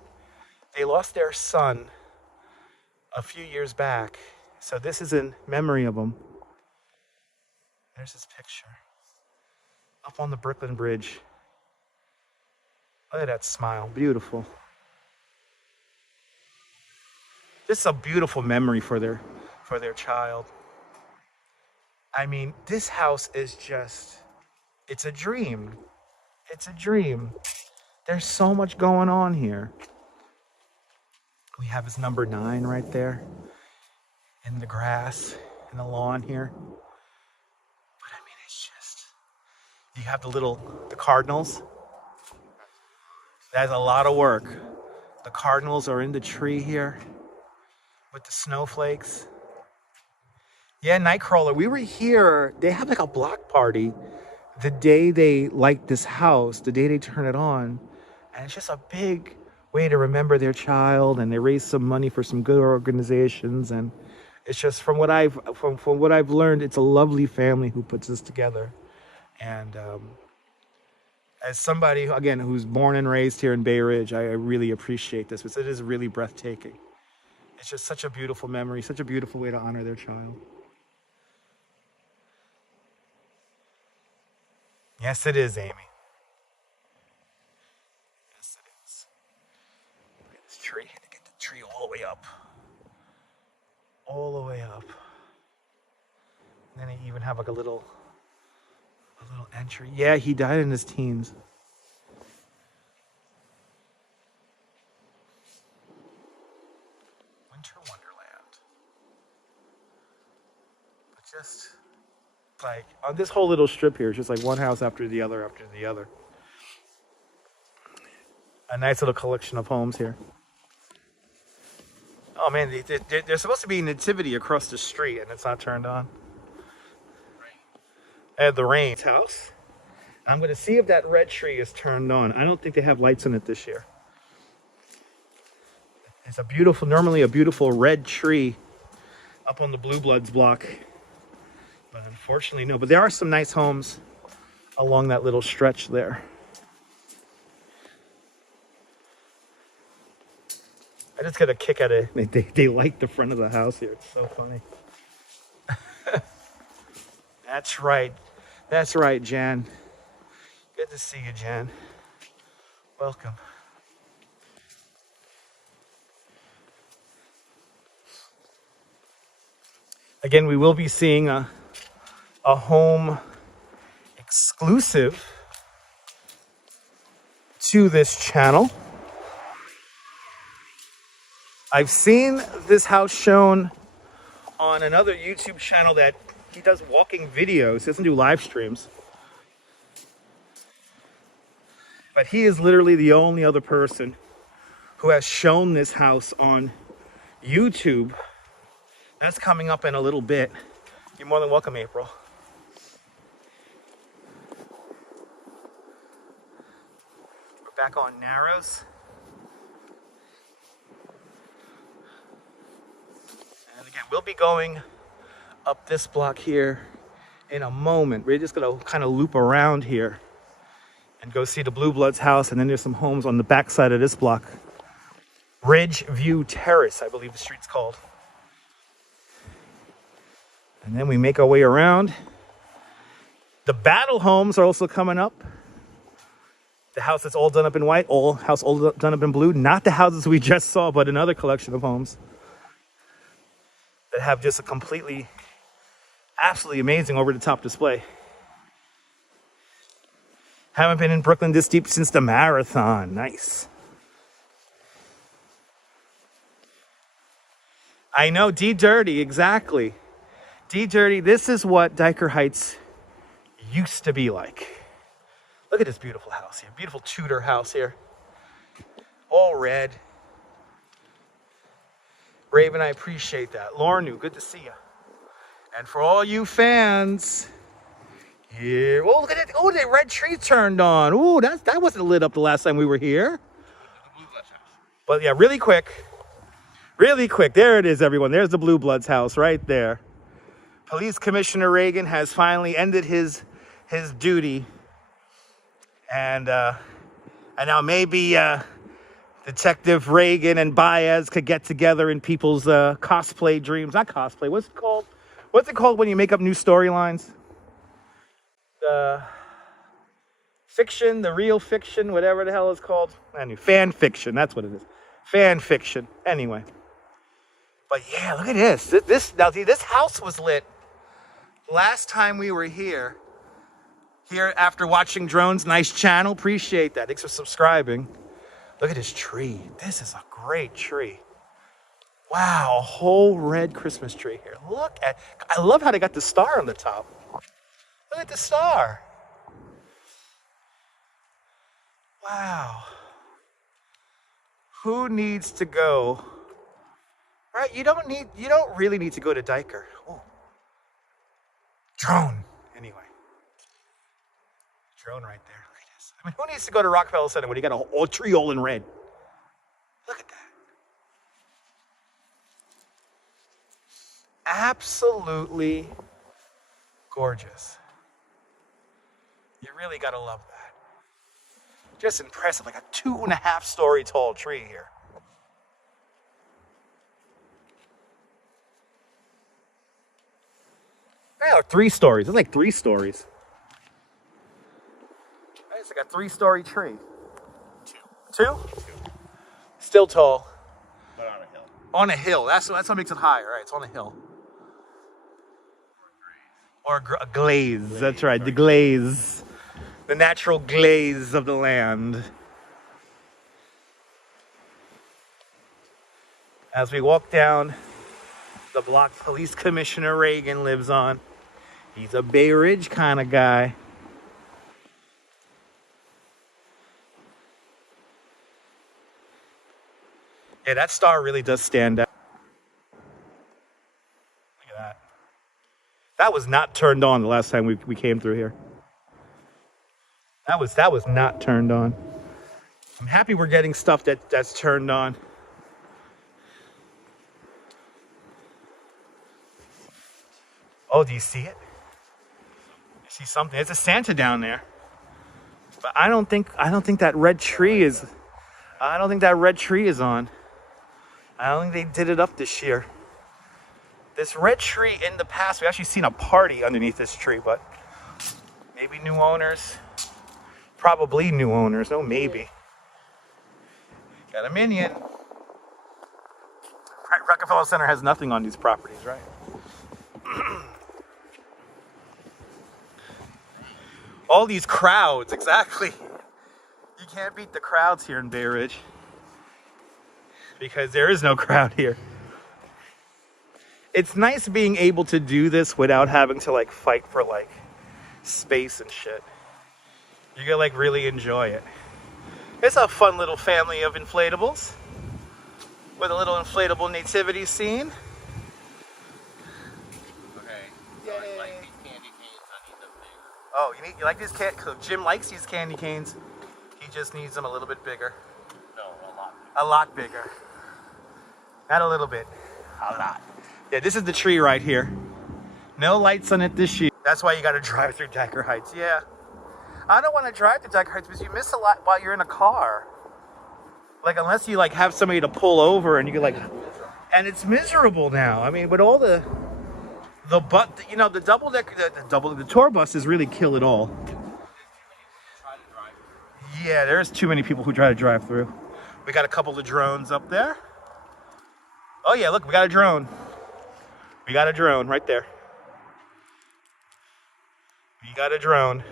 they lost their son a few years back. So this is in memory of them. There's his picture up on the Brooklyn Bridge. Look at that smile, beautiful. Just a beautiful memory for their child. I mean, this house is just, it's a dream. It's a dream. There's so much going on here. We have his number 9 right there in the grass, in the lawn here. But I mean, it's just, you have the cardinals. That's a lot of work. The cardinals are in the tree here with the snowflakes. Yeah, Nightcrawler, we were here. They have like a block party the day they light this house, the day they turn it on. And it's just a big way to remember their child, and they raise some money for some good organizations. And it's just, from what I've learned, it's a lovely family who puts this together. And as somebody, again, who's born and raised here in Bay Ridge, I really appreciate this, because it is really breathtaking. It's just such a beautiful memory, such a beautiful way to honor their child. Yes, it is, Amy. Yes, it is. Look at this tree. Get the tree all the way up. All the way up. And then they even have like a little entry. Yeah, he died in his teens. Winter Wonderland. But just like on this whole little strip here, it's just like one house after the other after the other. A nice little collection of homes here. Oh man, there's supposed to be a nativity across the street, and it's not turned on. At the rain house. I'm going to see if that red tree is turned on. I don't think they have lights in it this year. It's a beautiful, normally a beautiful red tree up on the Blue Bloods block. But unfortunately, no. But there are some nice homes along that little stretch there. I just get a kick at it. They light the front of the house here. It's so funny. That's right. That's right, Jan. Good to see you, Jan. Welcome. Again, we will be seeing a home exclusive to this channel. I've seen this house shown on another YouTube channel that he does walking videos. He doesn't do live streams. But he is literally the only other person who has shown this house on YouTube. That's coming up in a little bit. You're more than welcome, April. We're back on Narrows. And again, we'll be going up this block here in a moment. We're just gonna kind of loop around here and go see the Blue Bloods house, and then there's some homes on the back side of this block. Ridge View Terrace, I believe the street's called. And then we make our way around. The Battle homes are also coming up. The house that's all done up in white, house all done up in blue. Not the houses we just saw, but another collection of homes that have just a completely, absolutely amazing over-the-top display. Haven't been in Brooklyn this deep since the marathon. Nice. I know, D-Dirty, exactly. D-Dirty, this is what Dyker Heights used to be like. Look at this beautiful house here. Beautiful Tudor house here. All red. Raven, I appreciate that. Lornu, good to see you. And for all you fans, here. Oh, look at it. Oh, the red tree turned on. Oh, that wasn't lit up the last time we were here. But yeah, really quick. Really quick. There it is, everyone. There's the Blue Bloods house right there. Police Commissioner Reagan has finally ended his duty. And now maybe Detective Reagan and Baez could get together in people's cosplay dreams. Not cosplay. What's it called? What's it called when you make up new storylines? fiction, the real fiction, whatever the hell it's called. Anyway, fan fiction, that's what it is. Fan fiction. Anyway. But yeah, look at this. Now see, this house was lit last time we were here. Here after watching drones. Nice channel. Appreciate that. Thanks for subscribing. Look at this tree. This is a great tree. Wow, a whole red Christmas tree here. Look at, I love how they got the star on the top. Look at the star. Wow. Who needs to go? Right, you don't really need to go to Diker. Ooh. Drone. Anyway. Drone right there. Look at this. I mean, who needs to go to Rockefeller Center when you got a whole tree all in red? Look at that. Absolutely gorgeous. You really gotta love that. Just impressive, like a 2.5-story tall tree here. Yeah, 3 stories. It's like 3 stories. It's like a 3-story tree. 2? 2? Still tall. But on a hill. On a hill. That's what makes it higher, right? It's on a hill. Or a glaze. That's right, the glaze. The natural glaze of the land. As we walk down the block Police Commissioner Reagan lives on. He's a Bay Ridge kind of guy. Yeah, that star really does stand out. Look at that. That was not turned on the last time we came through here. That was not turned on. I'm happy we're getting stuff that's turned on. Oh, do you see it? I see something. It's a Santa down there. But I don't think that red tree is. I don't think that red tree is on. I don't think they did it up this year. This red tree in the past, we actually seen a party underneath this tree, but maybe new owners. Probably new owners. No, maybe. Got a minion. Rockefeller Center has nothing on these properties, right? All these crowds, exactly. You can't beat the crowds here in Bay Ridge. Because there is no crowd here. It's nice being able to do this without having to like fight for like space and shit. You can like really enjoy it. It's a fun little family of inflatables with a little inflatable nativity scene. Okay, so I like these candy canes. I need them bigger. Oh, you like these candy? Jim likes these candy canes. He just needs them a little bit bigger. No, a lot bigger. A lot bigger. Not a little bit. A lot. Yeah, this is the tree right here. No lights on it this year. That's why you got to drive through Decker Heights. Yeah. I don't want to drive to Decker Heights because you miss a lot while you're in a car. Like, unless you, like, have somebody to pull over and you can, like... And it's miserable now. I mean, with all the you know, the tour buses really kill it all. Yeah, there's too many people who try to drive through. We got a couple of drones up there. Oh yeah, look, we got a drone. We got a drone right there. We got a drone.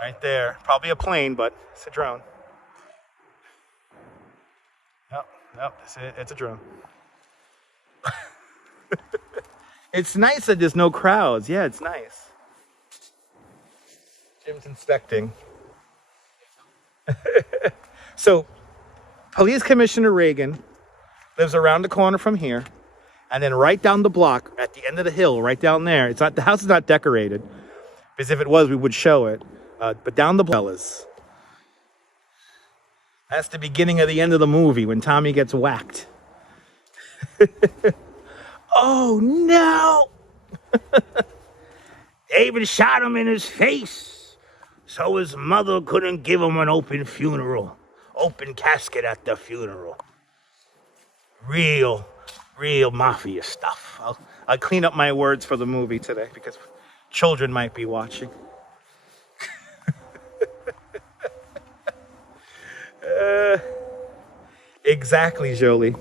Right there. Probably a plane, but it's a drone. Nope, it's a drone. It's nice that there's no crowds. Yeah, it's nice. Jim's inspecting. So, Police Commissioner Reagan lives around the corner from here, and then right down the block, at the end of the hill, right down there. It's not, the house is not decorated, because if it was, we would show it. But down the block, that's the beginning of the end of the movie when Tommy gets whacked. Oh no! They even shot him in his face, so his mother couldn't give him an open casket at the funeral. Real mafia stuff. I'll clean up my words for the movie today because children might be watching. Exactly, Jolie.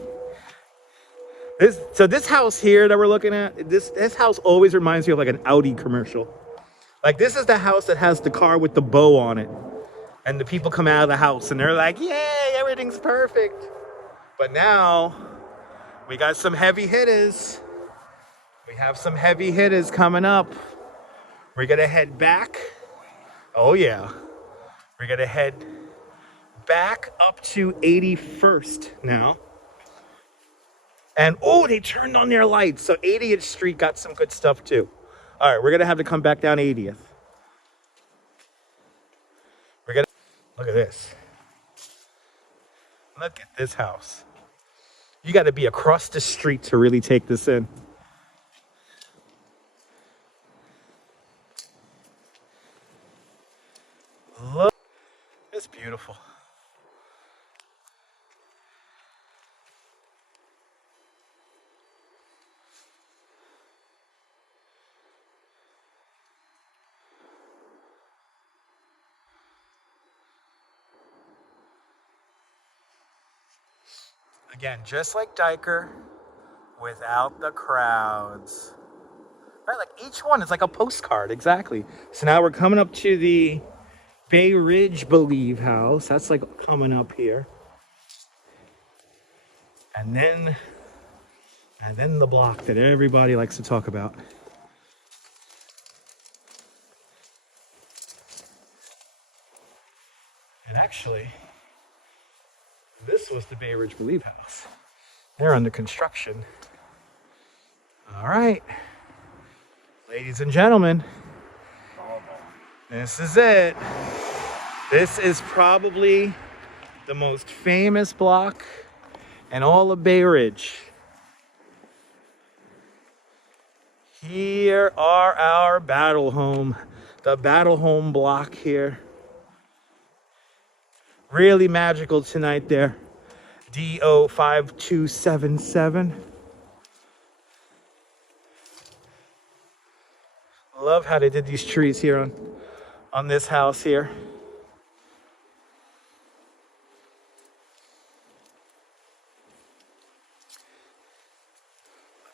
This house here that we're looking at, this house always reminds me of like an Audi commercial. Like this is the house that has the car with the bow on it. And the people come out of the house and they're like, yay, everything's perfect. But now we got some heavy hitters. We have some heavy hitters coming up. We're gonna head back. Oh yeah. We're gonna head back up to 81st now. And oh, they turned on their lights. So 80th Street got some good stuff too. All right, we're gonna have to come back down 80th. Look at this. Look at this house. You gotta be across the street to really take this in. Look, it's beautiful. Again, just like Diker, without the crowds. Right, like each one is like a postcard, exactly. So now we're coming up to the Bay Ridge Believe house. That's like coming up here. And then the block that everybody likes to talk about. And actually, this was the Bay Ridge Believe house. They're under construction. All right, ladies and gentlemen, this is it. This is probably the most famous block in all of Bay Ridge. Here are our Battle Home, the Battle Home block here. Really magical tonight there. DO5277. Love how they did these trees here on this house here.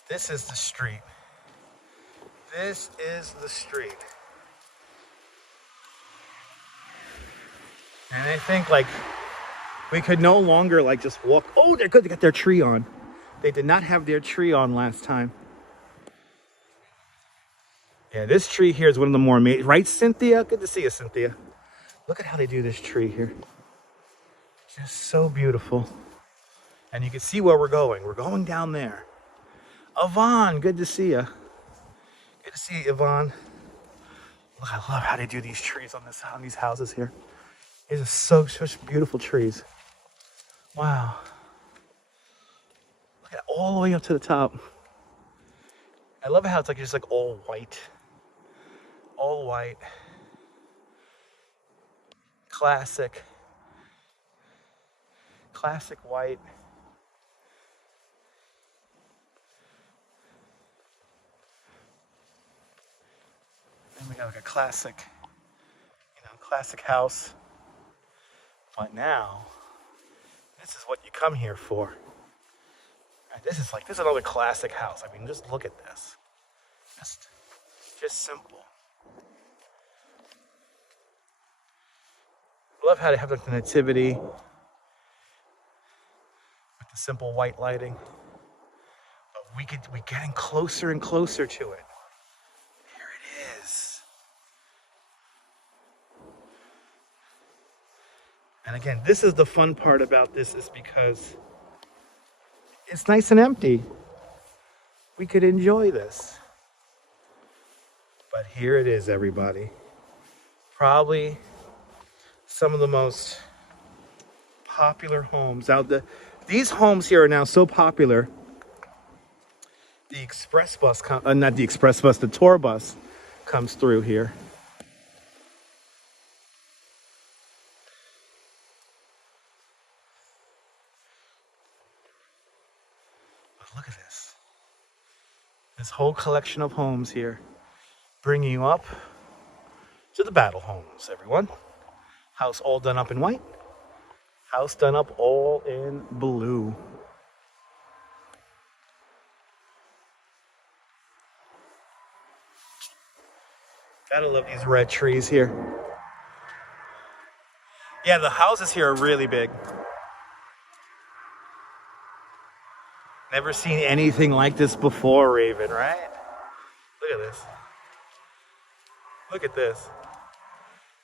This is the street. This is the street. And I think like we could no longer like just walk. Oh, they're good to get their tree on. They did not have their tree on last time. Yeah, this tree here is one of the more amazing. Right, Cynthia? Good to see you, Cynthia. Look at how they do this tree here. Just so beautiful. And you can see where we're going. We're going down there. Yvonne, good to see you. Good to see you, Yvonne. Look, I love how they do these trees on these houses here. These are such beautiful trees. Wow. Look at it all the way up to the top. I love how it's like just like all white. All white. Classic. Classic white. And we got like a classic, classic house. But now, this is what you come here for. Right, this is another classic house. I mean, just look at this. Just simple. I love how they have like the nativity with the simple white lighting. But we're getting closer and closer to it. Here it is. And again, this is the fun part about this, is because it's nice and empty. We could enjoy this. But here it is, everybody. Probably some of the most popular homes out there. These homes here are now so popular. The express bus, not the express bus, the tour bus comes through here. Look at this. This whole collection of homes here, bringing you up to the Battle Homes, everyone. House all done up in white. House done up all in blue. Gotta love these red trees here. Yeah, the houses here are really big. Never seen anything like this before, Raven, right? Look at this. Look at this.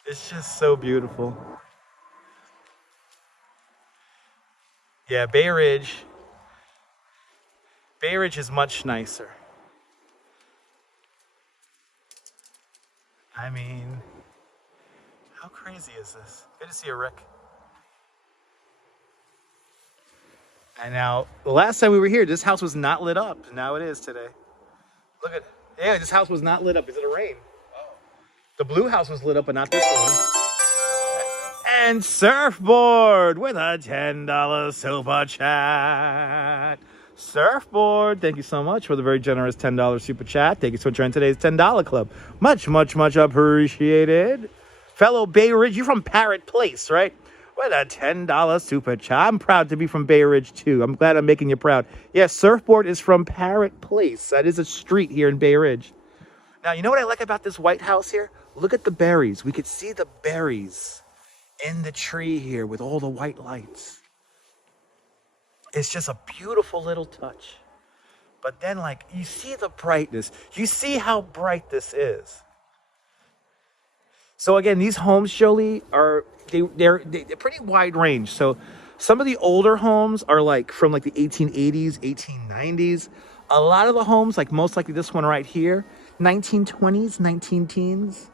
It's just so beautiful. Yeah, Bay Ridge is much nicer. I mean, how crazy is this? Good to see you, Rick. And now, the last time we were here, this house was not lit up. Now it is today. Look at, yeah, this house was not lit up because of the rain. Oh. The blue house was lit up, but not this one. And Surfboard with a $10 super chat. Surfboard, thank you so much for the very generous $10 super chat. Thank you so much for joining today's $10 club. Much, much, much appreciated. Fellow Bay Ridge, you're from Parrot Place, right? With a $10 super chat. I'm proud to be from Bay Ridge, too. I'm glad I'm making you proud. Yes, Surfboard is from Parrot Place. That is a street here in Bay Ridge. Now, you know what I like about this White House here? Look at the berries. We could see the berries in the tree here with all the white lights. It's just a beautiful little touch. But then, like, you see the brightness. You see how bright this is. So again, these homes, Jolie, are they're pretty wide range. So some of the older homes are like from like the 1880s, 1890s. A lot of the homes, like most likely this one right here, 1920s, 19 teens.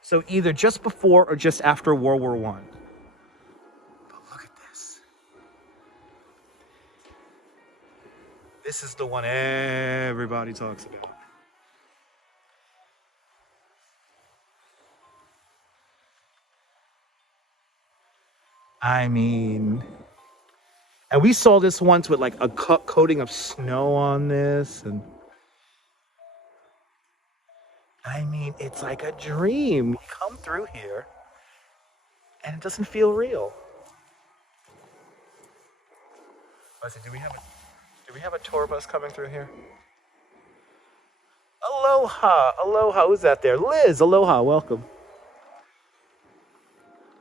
So either just before or just after World War I. But look at this. This is the one everybody talks about. I mean, and we saw this once with like a coating of snow on this, and I mean, it's like a dream. You come through here, and it doesn't feel real. Let's see, do we have a tour bus coming through here? Aloha, aloha, who's that there? Liz, aloha, welcome.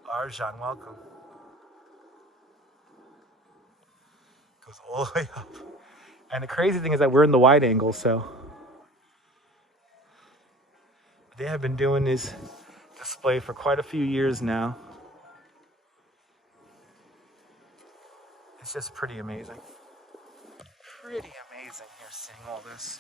Arjan, welcome. Goes all the way up. And the crazy thing is that we're in the wide angle, so they have been doing this display for quite a few years now. It's just pretty amazing. Pretty amazing here seeing all this.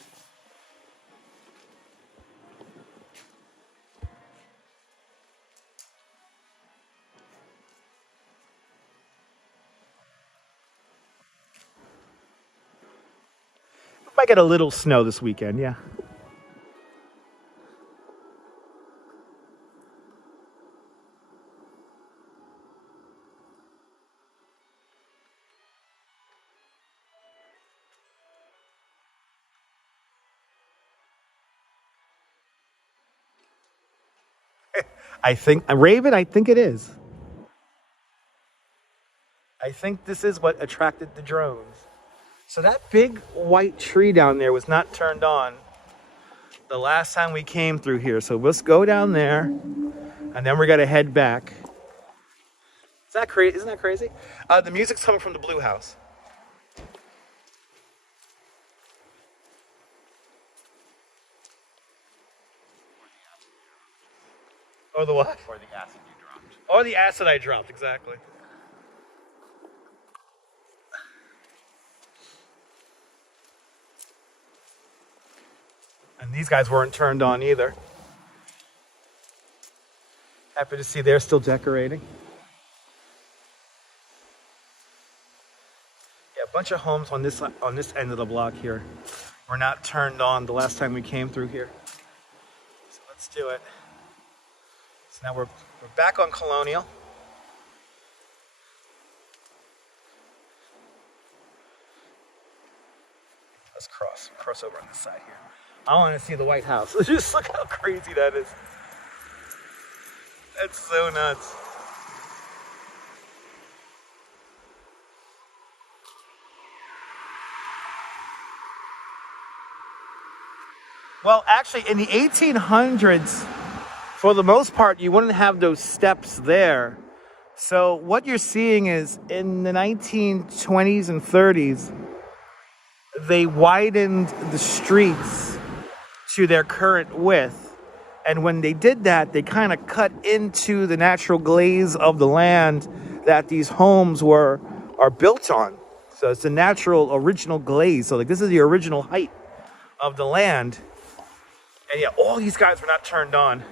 Might get a little snow this weekend, yeah. I think, Raven, I think it is. I think this is what attracted the drones. So that big white tree down there was not turned on the last time we came through here. So let's go down there, and then we're gonna head back. Is that crazy? Isn't that crazy? The music's coming from the blue house. Or the what? Or the acid you dropped. Or the acid I dropped, exactly. And these guys weren't turned on either. Happy to see they're still decorating. Yeah, a bunch of homes on this end of the block here were not turned on the last time we came through here. So let's do it. So now we're back on Colonial. Let's cross over on this side here. I want to see the White House. Just look how crazy that is. That's so nuts. Well, actually, in the 1800s, for the most part, you wouldn't have those steps there. So what you're seeing is in the 1920s and 30s, they widened the streets to their current width. And when they did that, they kind of cut into the natural glaze of the land that these homes are built on. So it's a natural original glaze. So like this is the original height of the land. And yeah, all these guys were not turned on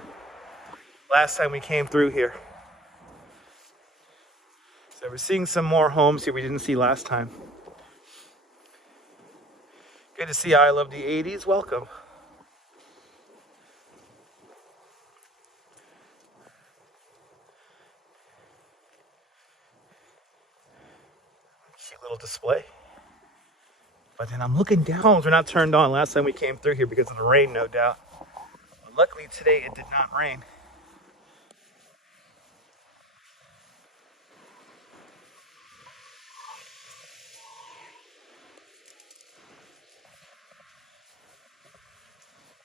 last time we came through here. So we're seeing some more homes here we didn't see last time. Good to see I Love the 80s. Welcome. Cute little display. But then I'm looking down. Homes were not turned on last time we came through here because of the rain, no doubt. But luckily today it did not rain.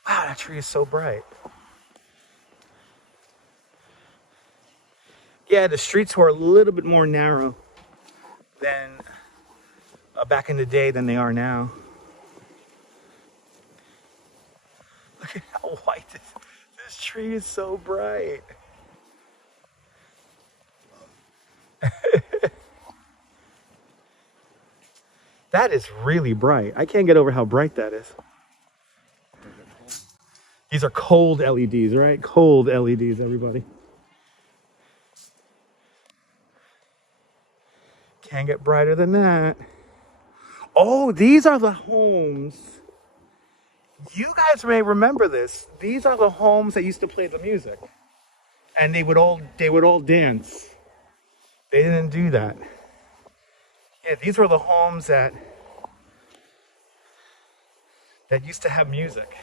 Wow, that tree is so bright. Yeah, the streets were a little bit more narrow than back in the day than they are now. Look at how white this tree is, so bright. That is really bright. I can't get over how bright that is. These are cold LEDs, right? Cold LEDs, everybody. Can't get brighter than that. Oh, these are the homes. You guys may remember this. These are the homes that used to play the music. And they would all dance. They didn't do that. Yeah, these were the homes that used to have music.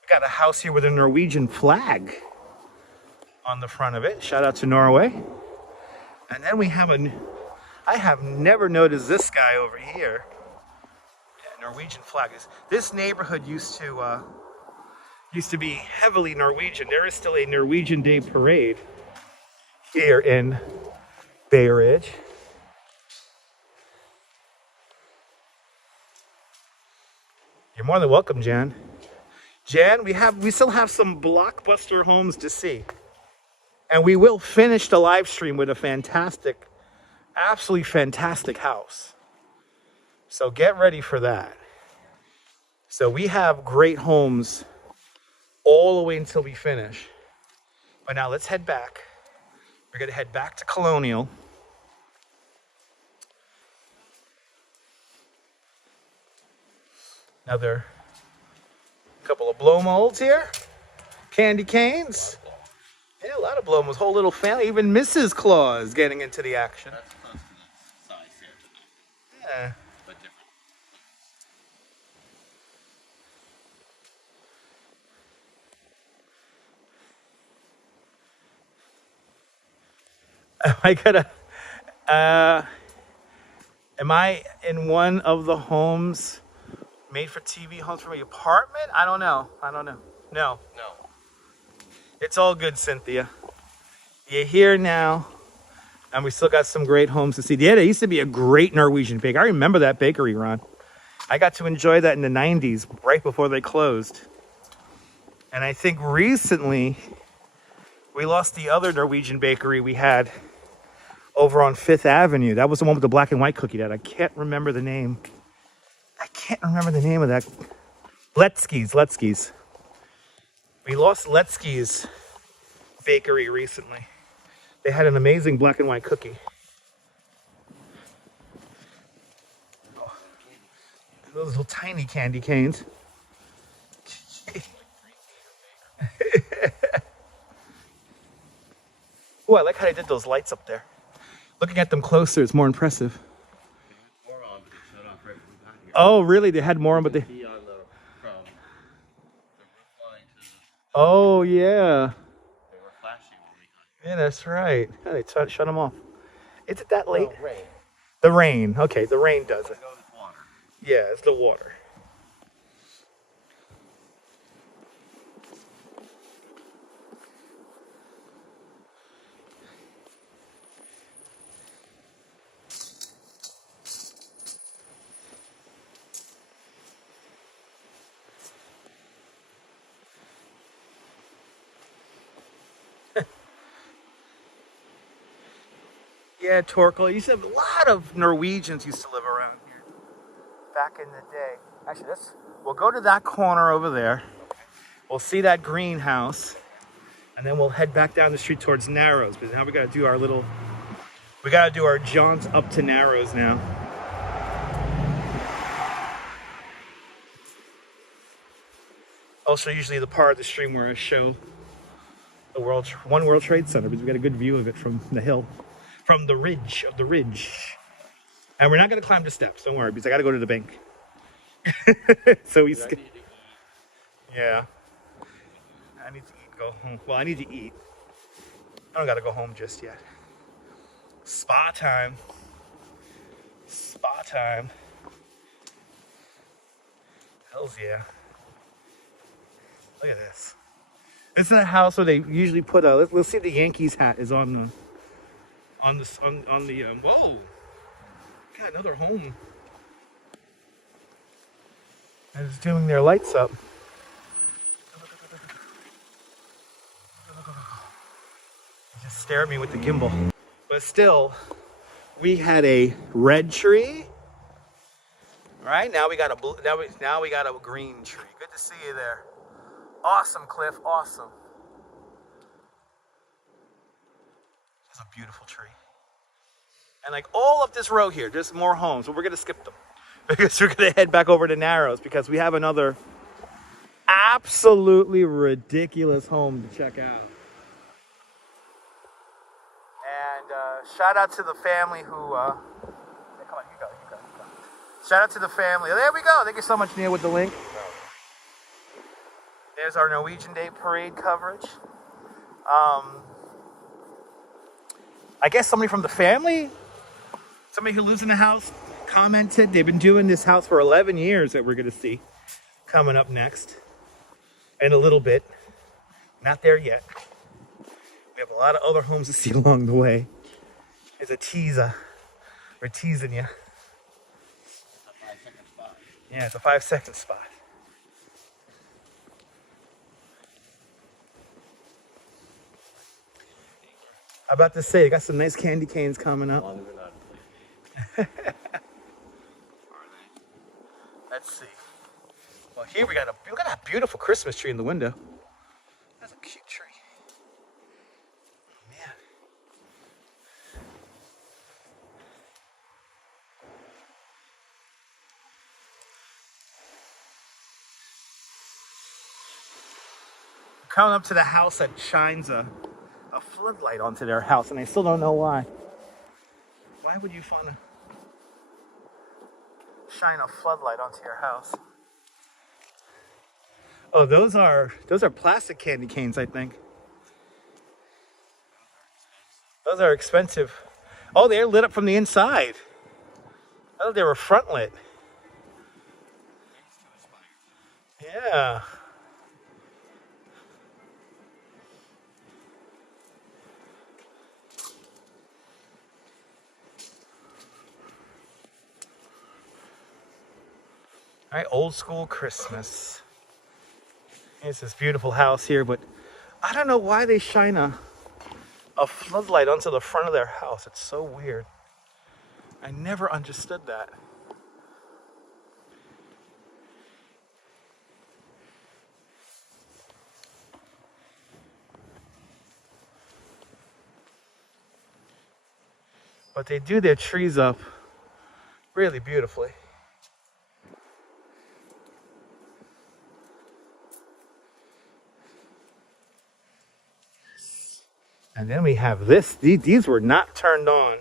We got a house here with a Norwegian flag on the front of it. Shout out to Norway. And then we have I have never noticed this guy over here. Yeah, Norwegian flag. This neighborhood used to be heavily Norwegian. There is still a Norwegian Day parade here in Bay Ridge. You're more than welcome, Jan. Jan, we still have some blockbuster homes to see. And we will finish the live stream with a fantastic, absolutely fantastic house. So get ready for that. So we have great homes all the way until we finish. But now let's head back. We're going to head back to Colonial. Another couple of blow molds here. Candy canes. Yeah, a lot of blow molds. Whole little family. Even Mrs. Claus getting into the action. That's close to the size here to Yeah. but different. Am I in one of the homes made for TV homes from the apartment? I don't know. No. No. It's all good, Cynthia. You're here now, and we still got some great homes to see. Yeah, there used to be a great Norwegian bakery. I remember that bakery, Ron. I got to enjoy that in the 90s, right before they closed. And I think recently, we lost the other Norwegian bakery we had over on 5th Avenue. That was the one with the black and white cookie that I can't remember the name. I can't remember the name of that. Letsky's. We lost Letsky's bakery recently. They had an amazing black and white cookie. Oh, those little tiny candy canes. Oh, I like how they did those lights up there. Looking at them closer, it's more impressive. More on, but they shut off right when we got here. Oh, really? They had more on, but they... From the roof line to Oh, yeah. they were flashing when we got here. Yeah, that's right. Yeah, they shut them off. Is it that late? Oh, rain. The rain. Okay, the rain does it. It goes water. Yeah, it's the water. Yeah, Torkel. You said a lot of Norwegians used to live around here back in the day. Actually, we'll go to that corner over there. We'll see that greenhouse, and then we'll head back down the street towards Narrows. But now we gotta do our jaunt up to Narrows now. Also, usually the part of the stream where I show the One World Trade Center, because we got a good view of it from the hill, from the ridge of the ridge. And we're not gonna climb the steps, don't worry, because I gotta go to the bank. So we skip. Yeah. I need to eat, go home. Well, I need to eat. I don't gotta go home just yet. Spa time. Spa time. Hells yeah. Look at this. This is a house where they usually put a. Let's see if the Yankees hat is on the. Whoa. Got another home. And it's doing their lights up. Just stare at me with the gimbal. But still, we had a red tree. Right now we got a blue. Now we got a green tree. Good to see you there. Awesome, Cliff. Awesome. It's a beautiful tree. And like all up this row here, there's more homes, but we're gonna skip them because we're gonna head back over to Narrows because we have another absolutely ridiculous home to check out. And shout out to the family who, come on, you go. Shout out to the family. There we go. Thank you so much, Neil, with the link. There's our Norwegian Day Parade coverage. I guess somebody from the family, somebody who lives in the house, commented. They've been doing this house for 11 years that we're going to see coming up next in a little bit. Not there yet. We have a lot of other homes to see along the way. It's a teaser. We're teasing you. It's a 5-second spot. Yeah, it's a 5-second spot. I'm about to say, you got some nice candy canes coming up. Let's see. Well, here we got a beautiful Christmas tree in the window. That's a cute tree. Man. We're coming up to the house that shines a floodlight onto their house, and I still don't know why. Why would you want to shine a floodlight onto your house? Oh, those are plastic candy canes, I think. Those are expensive. Oh, they're lit up from the inside. I thought they were front lit. Yeah. All right, old school Christmas. It's this beautiful house here, but I don't know why they shine a floodlight onto the front of their house. It's so weird. I never understood that. But they do their trees up really beautifully. And then we have this. These were not turned on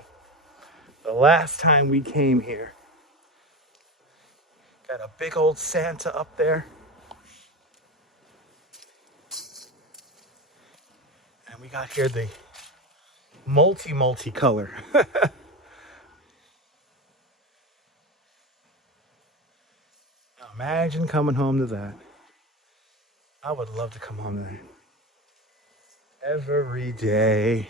the last time we came here. Got a big old Santa up there. And we got here the multi-color. Imagine coming home to that. I would love to come home to that. Every day.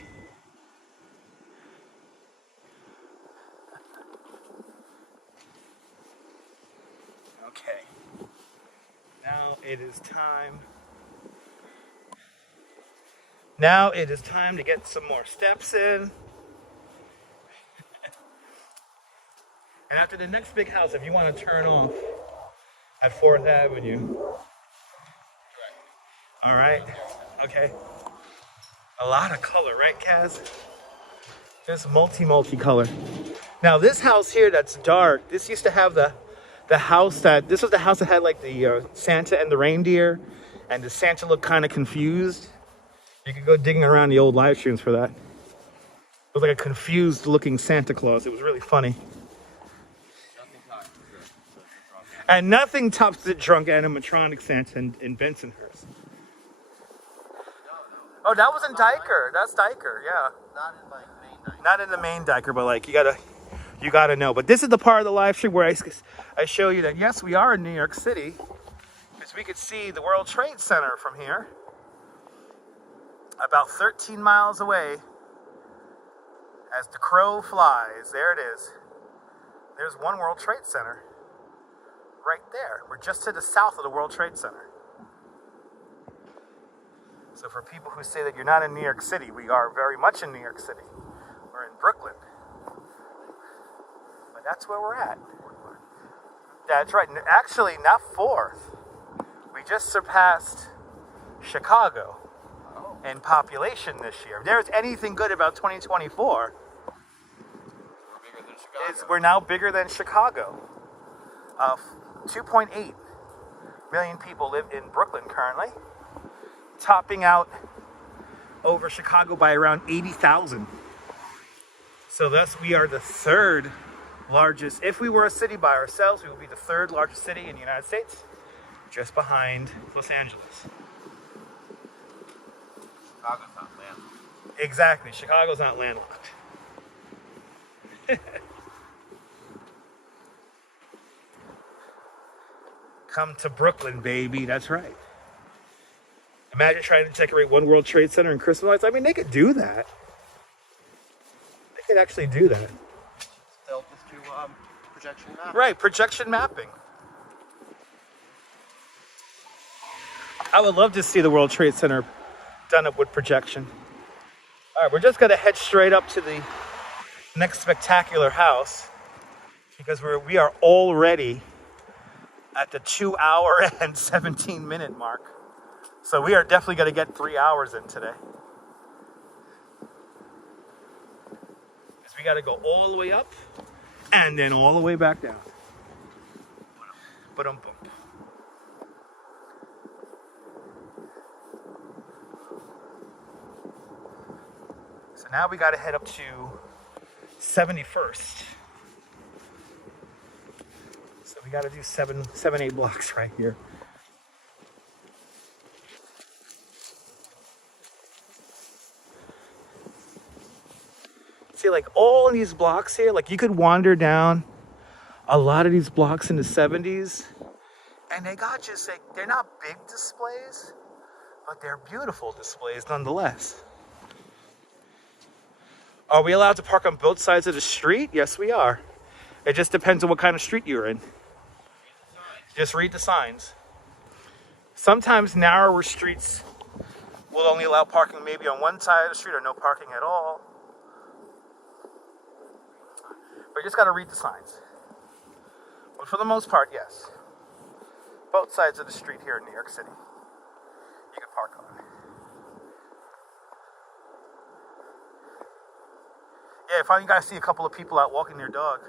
Okay. Now it is time. Now it is time to get some more steps in. And after the next big house, if you want to turn off at 4th Avenue. All right. Okay. A lot of color, right, Kaz? There's multi-color. Now this house here that's dark, this used to have this was the house that had like the Santa and the reindeer, and the Santa looked kind of confused. You could go digging around the old live streams for that. It was like a confused looking Santa Claus. It was really funny. And nothing tops the drunk animatronic Santa in Bensonhurst. Oh, that was in Diker. That's Diker, yeah. Not in like main Diker. Not in the main Diker, but like you gotta know. But this is the part of the live stream where I show you that yes, we are in New York City, because we could see the World Trade Center from here, about 13 miles away. As the crow flies, there it is. There's one World Trade Center. Right there. We're just to the south of the World Trade Center. So for people who say that you're not in New York City, we are very much in New York City. We're in Brooklyn. But that's where we're at. That's right. Actually, not 4th. We just surpassed Chicago in population this year. If there's anything good about 2024, we're now bigger than Chicago. 2.8 million people live in Brooklyn currently, topping out over Chicago by around 80,000. So thus we are the 3rd largest. If we were a city by ourselves, we would be the 3rd largest city in the United States, just behind Los Angeles. Chicago's not landlocked. Exactly, Chicago's not landlocked. Come to Brooklyn, baby. That's right. Imagine trying to decorate one World Trade Center in Christmas lights. I mean, they could do that. They could actually do that. They'll just do projection mapping. Right, projection mapping. I would love to see the World Trade Center done up with projection. All right, we're just going to head straight up to the next spectacular house, because we are already at the 2 hour and 17-minute mark. So we are definitely going to get 3 hours in today. Because we got to go all the way up and then all the way back down. Ba-dum bump. So now we got to head up to 71st. So we got to do 8 blocks right here. See, like all these blocks here, like you could wander down a lot of these blocks in the 70s, and they got just like, they're not big displays, but they're beautiful displays nonetheless. Are we allowed to park on both sides of the street? Yes, we are. It just depends on what kind of street you're in. Just read the signs. Sometimes narrower streets will only allow parking maybe on one side of the street or no parking at all. But you just got to read the signs. But for the most part, yes. Both sides of the street here in New York City, you can park on. Yeah, finally got to see a couple of people out walking their dog.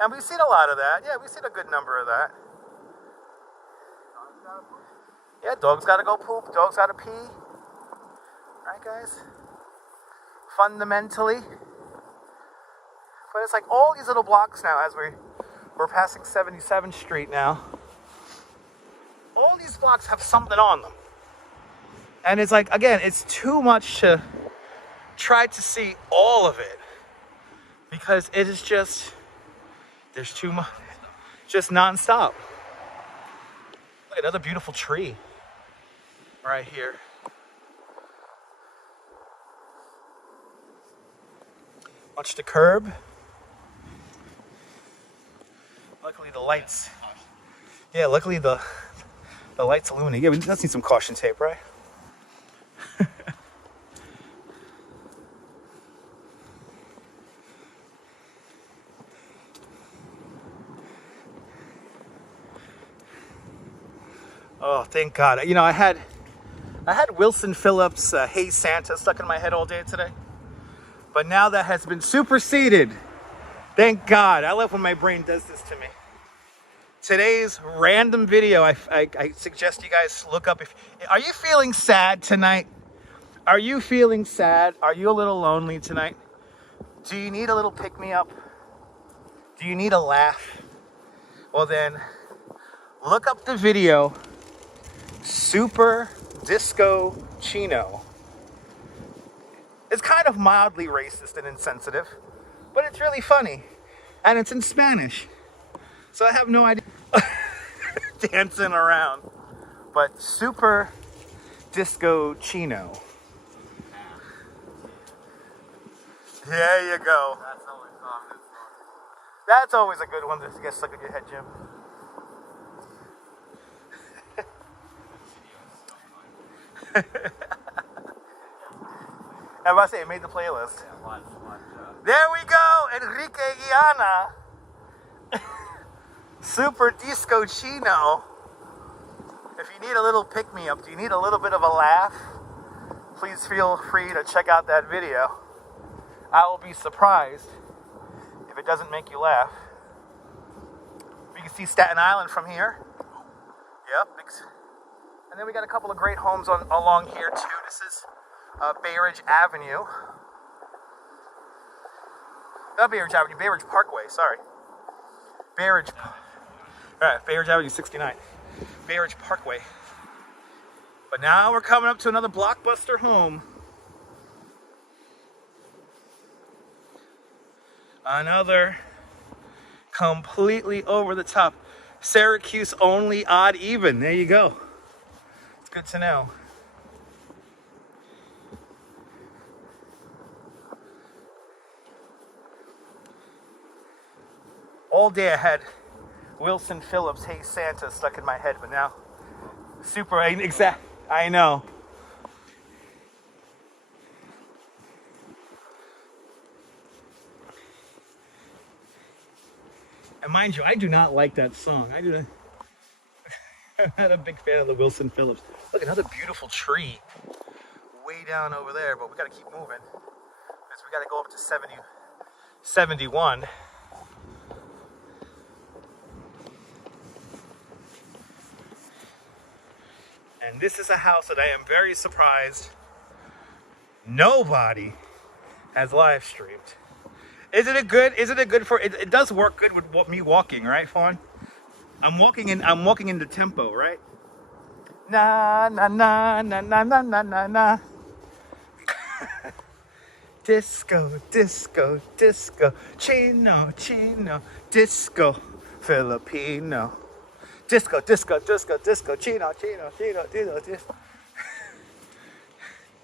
And we've seen a lot of that. Yeah, we've seen a good number of that. Yeah, dogs gotta go poop. Dogs gotta pee. Right, guys? Fundamentally. But it's like all these little blocks now as we're passing 77th Street now. All these blocks have something on them. And it's like, again, it's too much to try to see all of it. Because it is just... There's too much, just nonstop. Look, another beautiful tree right here. Watch the curb. Luckily the lights. Yeah, luckily the lights illuminate. Yeah, we just need some caution tape, right? Oh, thank God. You know, I had Wilson Phillips' Hey Santa stuck in my head all day today. But now that has been superseded. Thank God. I love when my brain does this to me. Today's random video, I suggest you guys look up. Are you feeling sad tonight? Are you feeling sad? Are you a little lonely tonight? Do you need a little pick-me-up? Do you need a laugh? Well then, look up the video, Super Disco Chino. It's kind of mildly racist and insensitive, but it's really funny. And it's in Spanish. So I have no idea. Dancing around. But Super Disco Chino. There you go. That's always a good one to get stuck in your head, Jim. I was about to say, it made the playlist. There we go, Enrique Iana. Super Disco Chino. If you need a little pick-me-up, do you need a little bit of a laugh? Please feel free to check out that video. I will be surprised if it doesn't make you laugh. You can see Staten Island from here. Yep. And then we got a couple of great homes along here too. This is Bayridge Avenue. Not Bayridge Avenue, Bayridge Parkway, sorry. Bayridge Avenue 69. Bayridge Parkway. But now we're coming up to another blockbuster home. Another completely over the top. Syracuse only odd even. There you go. It's good to know. All day I had Wilson Phillips' Hey Santa stuck in my head, but now super exact. I know. And mind you, I do not like that song. I'm not a big fan of the Wilson Phillips. Look, another beautiful tree way down over there, but we got to keep moving because we got to go up to 71. And this is a house that I am very surprised nobody has live streamed. Isn't it good? Isn't it good for it? It does work good with me walking, right, Fawn? I'm walking in the tempo, right? Na na na na na na na na na. Disco, disco, disco, Chino, Chino, disco, Filipino. Disco, disco, disco, disco, Chino, Chino, Chino, Chino, disco.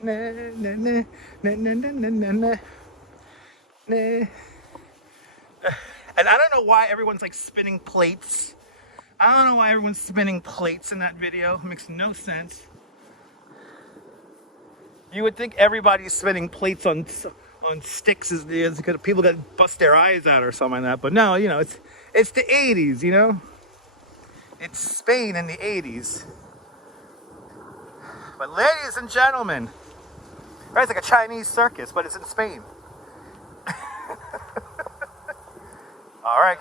Na na na na na na na na. And I don't know why everyone's like spinning plates. I don't know why everyone's spinning plates in that video. It makes no sense. You would think everybody's spinning plates on sticks is because people got bust their eyes out or something like that. But no, you know, it's the 80s, you know? It's Spain in the 80s. But ladies and gentlemen, right, it's like a Chinese circus, but it's in Spain. All right.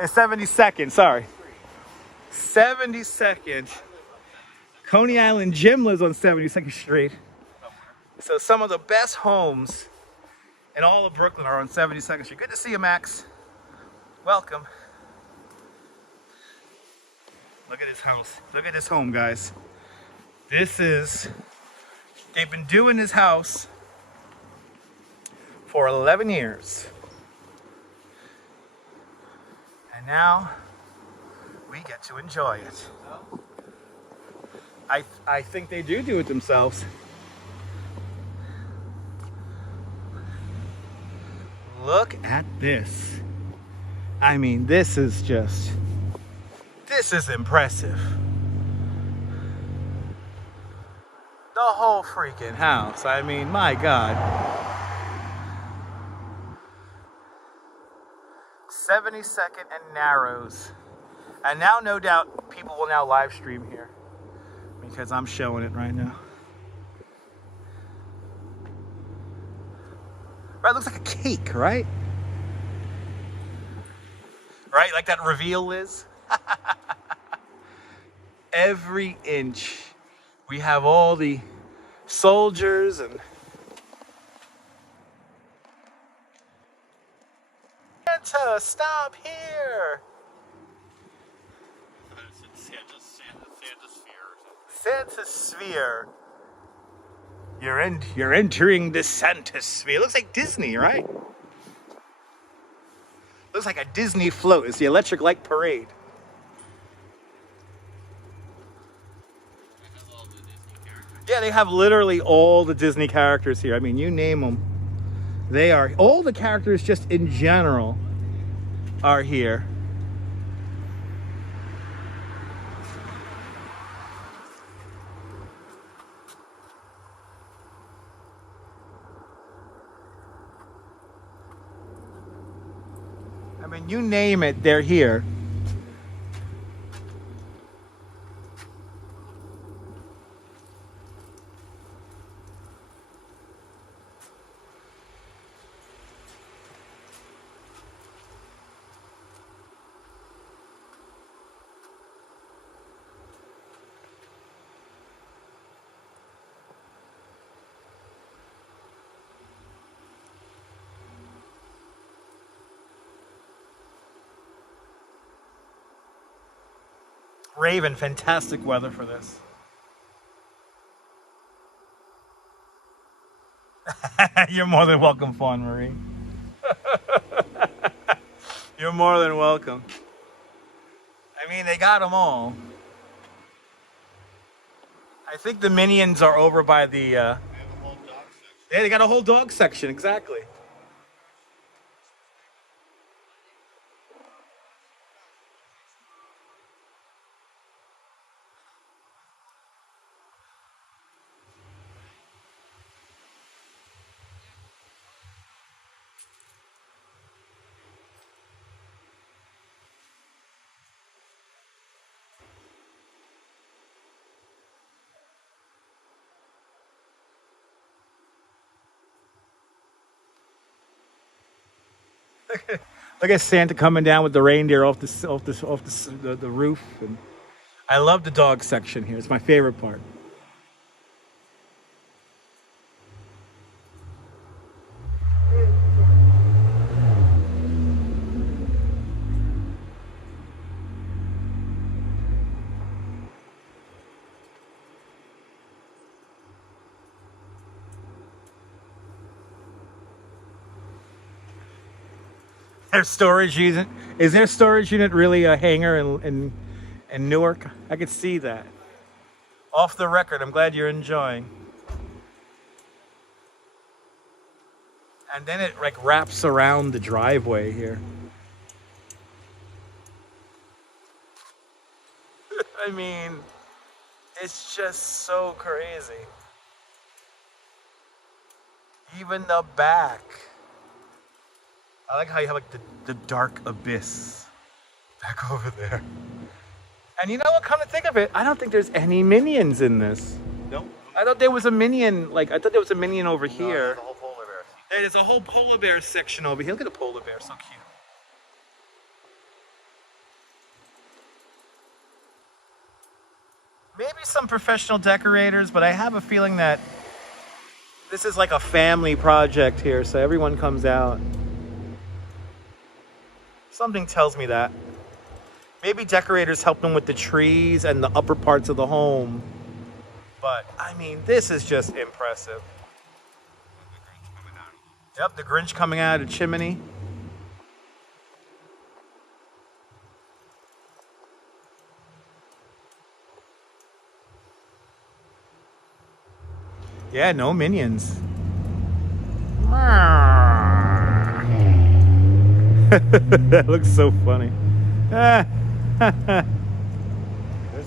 It's 72nd, sorry. 72nd. Coney Island Gym lives on 72nd Street. So some of the best homes in all of Brooklyn are on 72nd Street. Good to see you, Max. Welcome. Look at this house. Look at this home, guys. They've been doing this house for 11 years. And now we get to enjoy it. I think they do it themselves. Look at this. I mean, this is impressive. The whole freaking house. I mean, my God. 72nd and Narrows. And now, no doubt, people will now live stream here because I'm showing it right now. Right, it looks like a cake, right? Right, like that reveal is. Every inch. We have all the soldiers and Santa, stop here. Santa sphere. You're entering the Santa sphere. It looks like Disney, right? Looks like a Disney float. It's the Electric Light Parade. Yeah, they have literally all the Disney characters here. I mean, you name them. They are, all the characters just in general are here. I mean, you name it, they're here. Raven, fantastic weather for this. You're more than welcome, Fawn Marie. You're more than welcome. I mean, they got them all. I think the minions are over by the... Yeah, they got a whole dog section, exactly. Look at Santa coming down with the reindeer off the roof. And I love the dog section here. It's my favorite part. Their storage unit, is their storage unit really a hangar in Newark? I could see that. Off the record, I'm glad you're enjoying. And then it like wraps around the driveway here. I mean, it's just so crazy. Even the back. I like how you have like the dark abyss back over there. And you know what, come to think of it, I don't think there's any minions in this. Nope. I thought there was a minion, like, I thought there was a minion over here. There's a whole polar bear. There's a whole polar bear section over here. Look at the polar bear, so cute. Maybe some professional decorators, but I have a feeling that this is like a family project here, so everyone comes out. Something tells me that. Maybe decorators help them with the trees and the upper parts of the home. But, I mean, this is just impressive. Yep, the Grinch coming out of the chimney. Yeah, no minions. That looks so funny. There's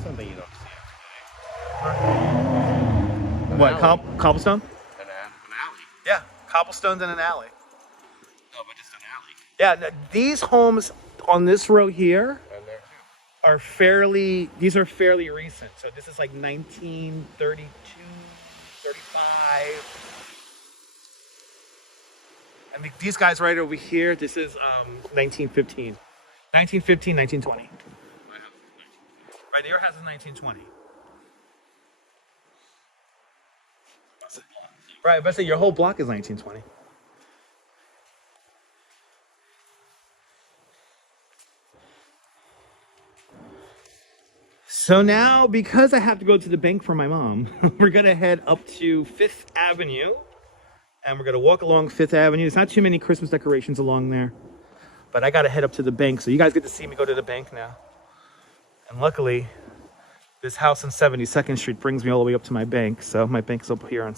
something you don't see today. What, cobblestone? An alley. Yeah, cobblestones in an alley. No, but just an alley. Yeah, these homes on this row here And there are fairly recent. So this is like 1932, 35. I mean, these guys right over here, this is 1915. 1915, 1920. Right, your house is 1920. Right, but I say your whole block is 1920. So now, because I have to go to the bank for my mom, we're gonna head up to 5th Avenue. And we're gonna walk along 5th Avenue. There's not too many Christmas decorations along there. But I gotta head up to the bank, so you guys get to see me go to the bank now. And luckily, this house on 72nd Street brings me all the way up to my bank. So my bank is up here on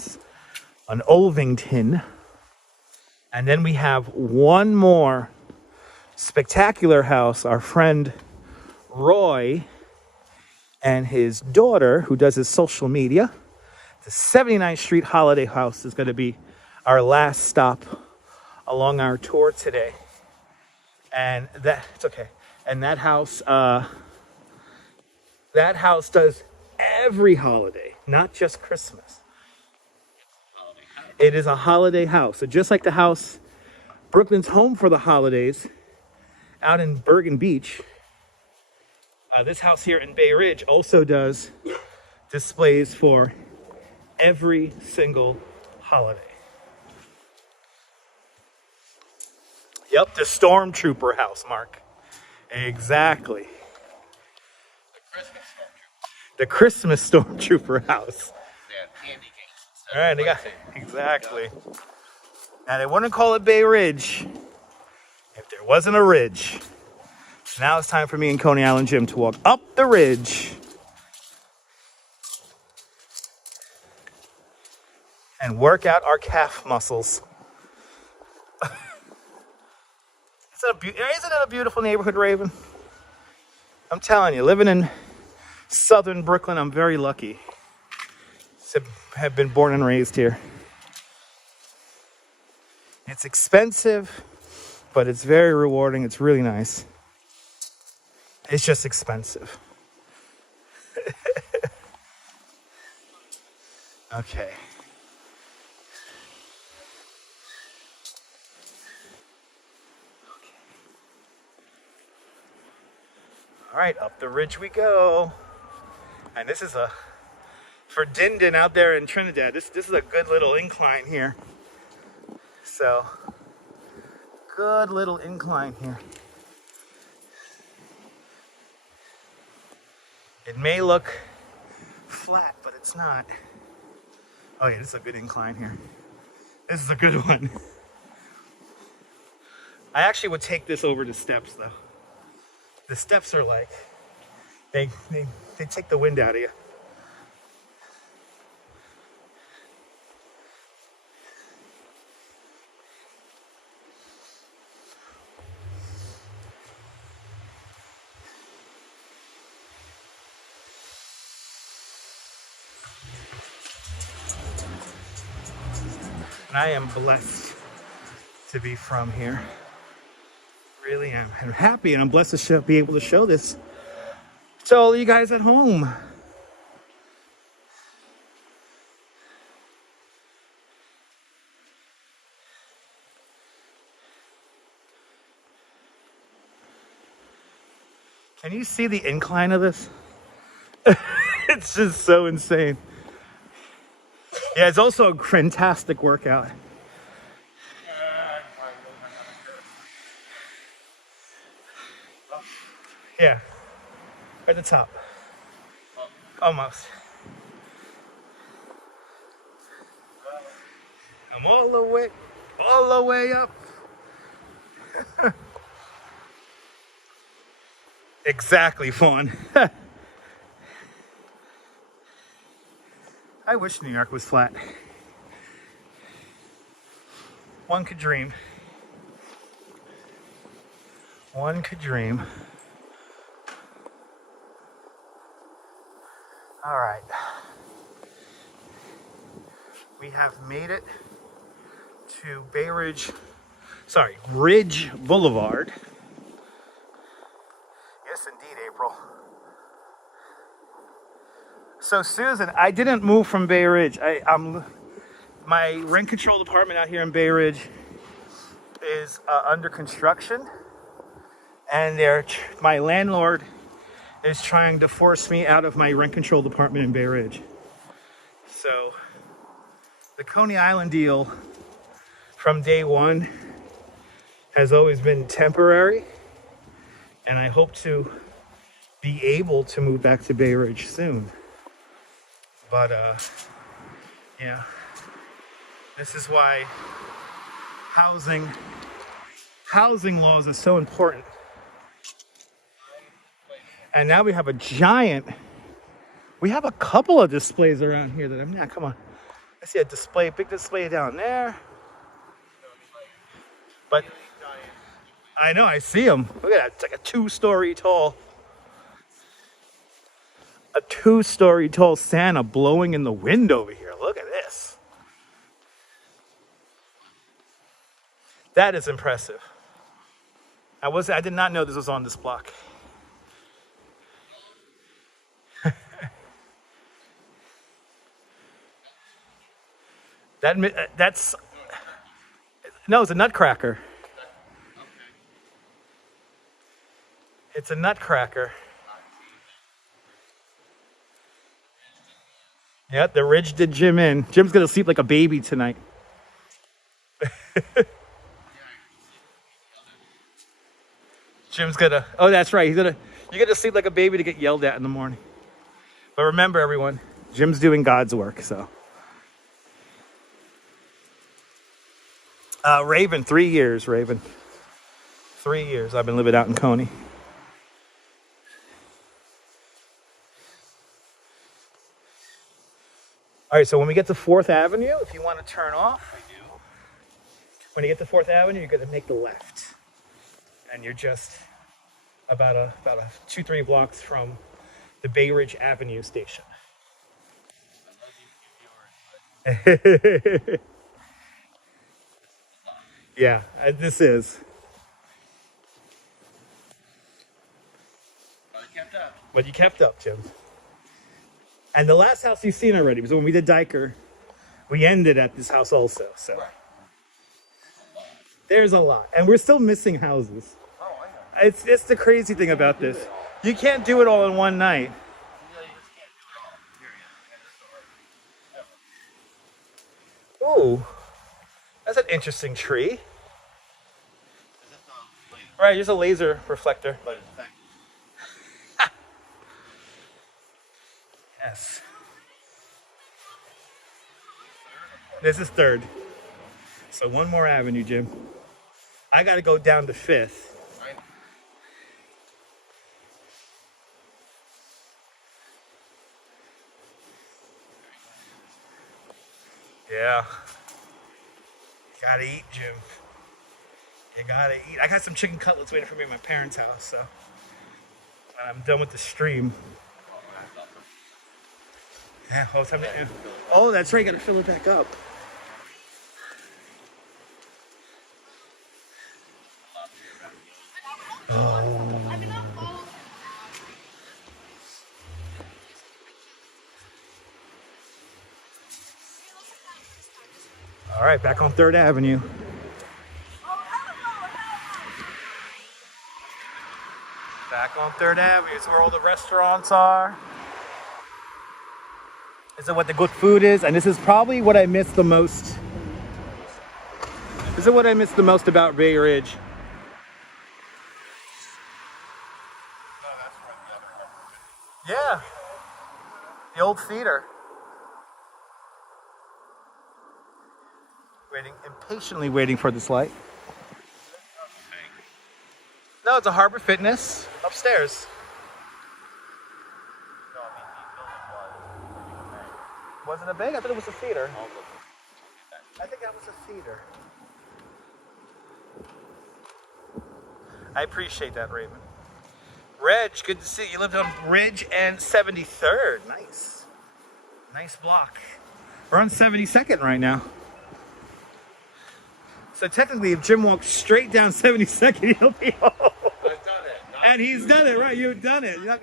Olvington. And then we have one more spectacular house. Our friend Roy and his daughter, who does his social media. The 79th Street Holiday House is gonna be our last stop along our tour today. And it's okay. And that house does every holiday, not just Christmas. It is a holiday house. So just like the house, Brooklyn's home for the holidays, out in Bergen Beach, this house here in Bay Ridge also does displays for every single holiday. Yep, the Stormtrooper house, Mark. Exactly. The Christmas Stormtrooper house. Yeah, candy canes. All right, they got exactly. Now they wouldn't call it Bay Ridge if there wasn't a ridge. So now it's time for me and Coney Island Jim to walk up the ridge and work out our calf muscles. Isn't it a beautiful neighborhood, Raven? I'm telling you, living in southern Brooklyn, I'm very lucky to have been born and raised here. It's expensive, but it's very rewarding. It's really nice. It's just expensive. Okay. All right, up the ridge we go. And this is for Din Din out there in Trinidad, this is a good little incline here. So, good little incline here. It may look flat, but it's not. Oh yeah, this is a good incline here. This is a good one. I actually would take this over the steps though. The steps are like, they take the wind out of you. And I am blessed to be from here. Really am. I'm happy and I'm blessed to be able to show this to all you guys at home. Can you see the incline of this? It's just so insane. Yeah, it's also a fantastic workout. Yeah, at the top. Almost. I'm all the way up. Exactly, Fawn. I wish New York was flat. One could dream. One could dream. All right. We have made it to Ridge Boulevard. Yes, indeed, April. So Susan, I didn't move from Bay Ridge. I'm my rent-controlled apartment out here in Bay Ridge is under construction, and my landlord is trying to force me out of my rent-controlled apartment in Bay Ridge. So the Coney Island deal from day one has always been temporary, and I hope to be able to move back to Bay Ridge soon. But yeah, this is why housing laws are so important. And now we have a couple of displays around here that come on. I see a display, big display down there. But I know, I see them. Look at that, it's like a two-story tall Santa blowing in the wind over here. Look at this. That is impressive. I did not know this was on this block. That's no, it's a nutcracker. It's a nutcracker. Yeah, the Ridge did Jim in. Jim's gonna sleep like a baby tonight. Oh, that's right. You're gonna sleep like a baby to get yelled at in the morning. But remember, everyone, Jim's doing God's work, so. Raven, 3 years, Raven. 3 years I've been living out in Coney. All right, so when we get to 4th Avenue, if you want to turn off, I do. When you get to 4th Avenue, you're going to make the left. And you're just about 2-3 blocks from the Bay Ridge Avenue station. Yeah, this is. But you kept up, Jim. And the last house you've seen already was when we did Diker. We ended at this house also. So right. There's a lot, and we're still missing houses. Oh, I know. It's the crazy thing about this. You can't do it all in one night. Ooh, that's an interesting tree. Right, just a laser reflector. Yes. This is 3rd. So one more avenue, Jim. I got to go down to 5th. Yeah. Gotta eat, Jim. You gotta eat. I got some chicken cutlets waiting for me at my parents' house, so I'm done with the stream. Yeah, oh, that's right, gotta fill it back up. Oh. All right, back on 3rd Avenue. Back on 3rd Avenue. It's where all the restaurants are. This is what the good food is, and this is probably what I miss the most. This is what I miss the most about Bay Ridge. Yeah, the old theater. Impatiently waiting for this light. No, it's a Harbor Fitness upstairs. Was it a bank? I thought it was a theater. I think that was a theater. I appreciate that, Raven. Reg, good to see you. You lived on Ridge and 73rd. Nice. Nice block. We're on 72nd right now. So technically, if Jim walks straight down 72nd, he'll be home. I've done it. And he's done it, right? You've done it. Not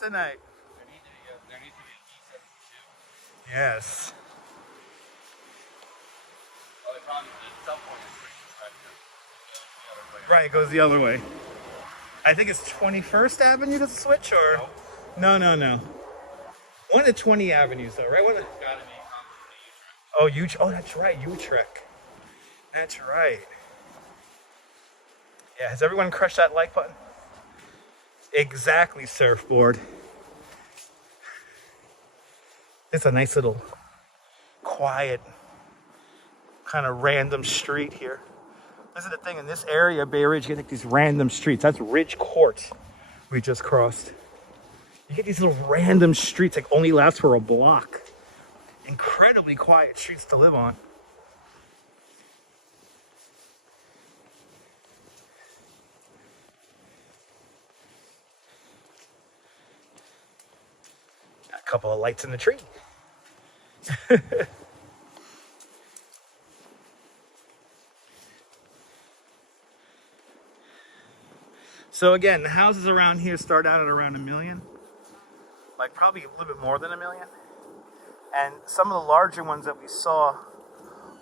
tonight. There needs to be Yes. Well, they probably at some point it's pretty expensive. Right, it goes the other way. I think it's 21st Avenue to switch, or? No, no, no. One of the 20 avenues, though, right? One of the... Gotta be Oh, oh, that's right, Utrecht. That's right. Yeah, has everyone crushed that like button? Exactly, surfboard. It's a nice little quiet, kind of random street here. This is the thing, in this area, Bay Ridge, you get these random streets. That's Ridge Court we just crossed. You get these little random streets that only last for a block. Incredibly quiet streets to live on. Got a couple of lights in the tree. So again, the houses around here start out at around $1 million. Like probably a little bit more than $1 million. And some of the larger ones that we saw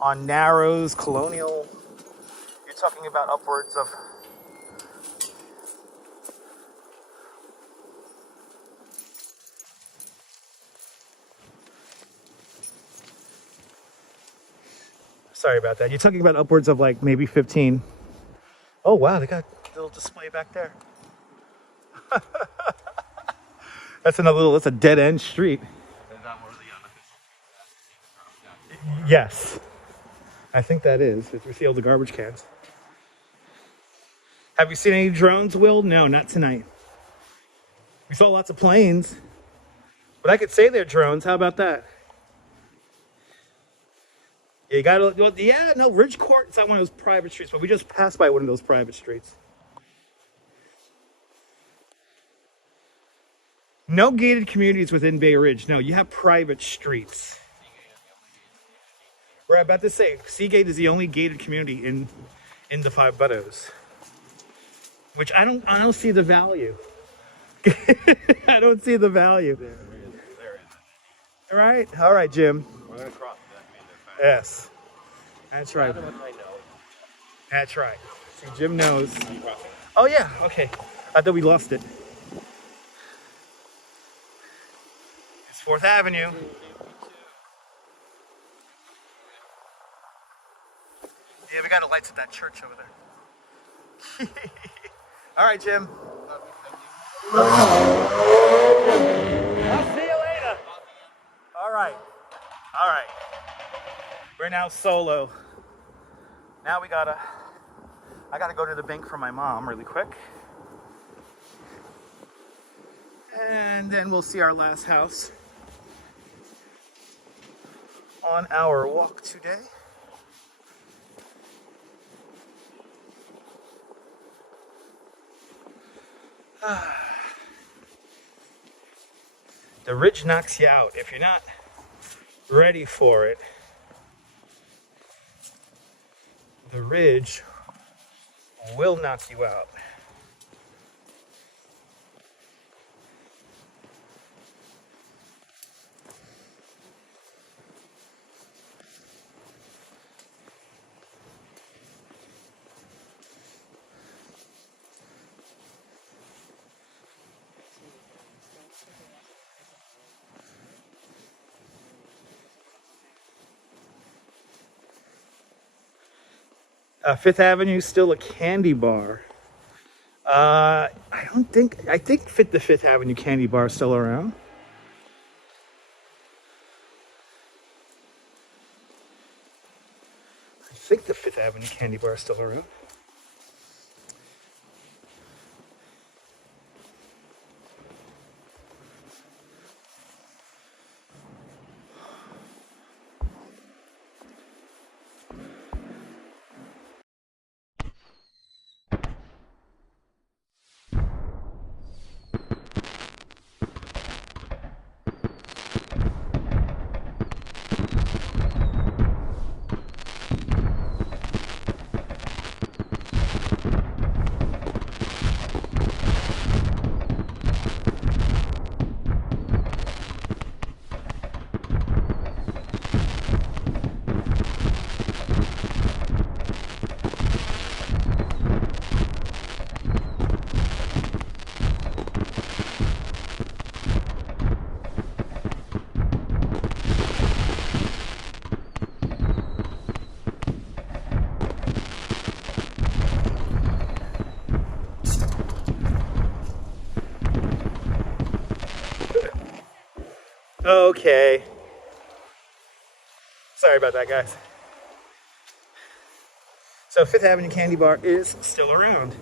on Narrows, Colonial, you're talking about upwards of sorry about that. You're talking about upwards of like maybe 15. Oh wow, they got a little display back there. That's a dead end street. Yes, I think that is. We see all the garbage cans. Have you seen any drones, Will? No, not tonight. We saw lots of planes, but I could say they're drones. How about that? Yeah, you gotta, well, yeah, no, Ridge Court is not one of those private streets, but we just passed by one of those private streets. No gated communities within Bay Ridge. No, you have private streets. We're about to say, Seagate is the only gated community in the Five Meadows, which I don't see the value. I don't see the value. All right, Jim. We're gonna cross that. Yes, that's right. That's right. See, Jim knows. Oh yeah, okay. I thought we lost it. It's 4th Avenue. Yeah, we got the lights at that church over there. All right, Jim. I'll see you later. All right. All right. We're now solo. Now I gotta go to the bank for my mom really quick. And then we'll see our last house on our walk today. The ridge knocks you out. If you're not ready for it, the ridge will knock you out. Fifth Avenue still a candy bar. I think the Fifth Avenue candy bar is still around. I think the Fifth Avenue candy bar is still around. Okay. Sorry about that, guys. So Fifth Avenue Candy Bar is still around.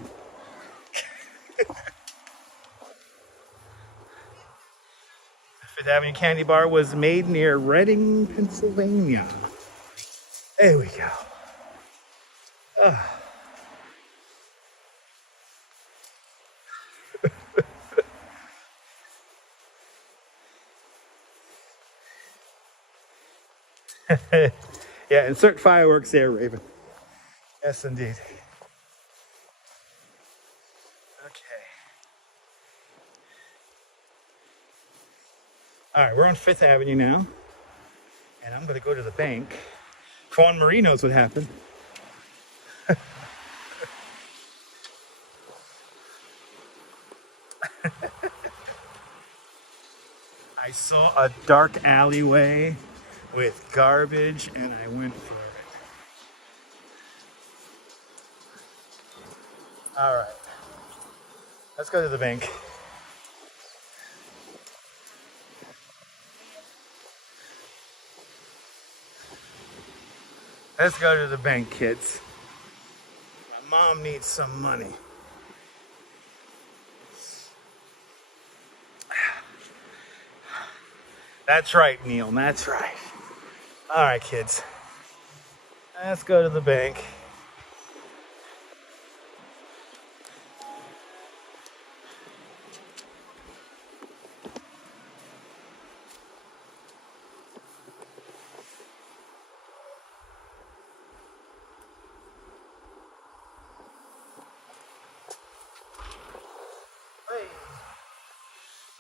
Fifth Avenue Candy Bar was made near Reading, Pennsylvania. There we go. Yeah, insert fireworks there, Raven. Yes, indeed. Okay. All right, we're on Fifth Avenue now. And I'm going to go to the bank. Fawn Marie knows what happened. I saw a dark alleyway with garbage and I went for it. All right. Let's go to the bank. Let's go to the bank, kids. My mom needs some money. That's right, Neil, that's right. All right, kids. Let's go to the bank.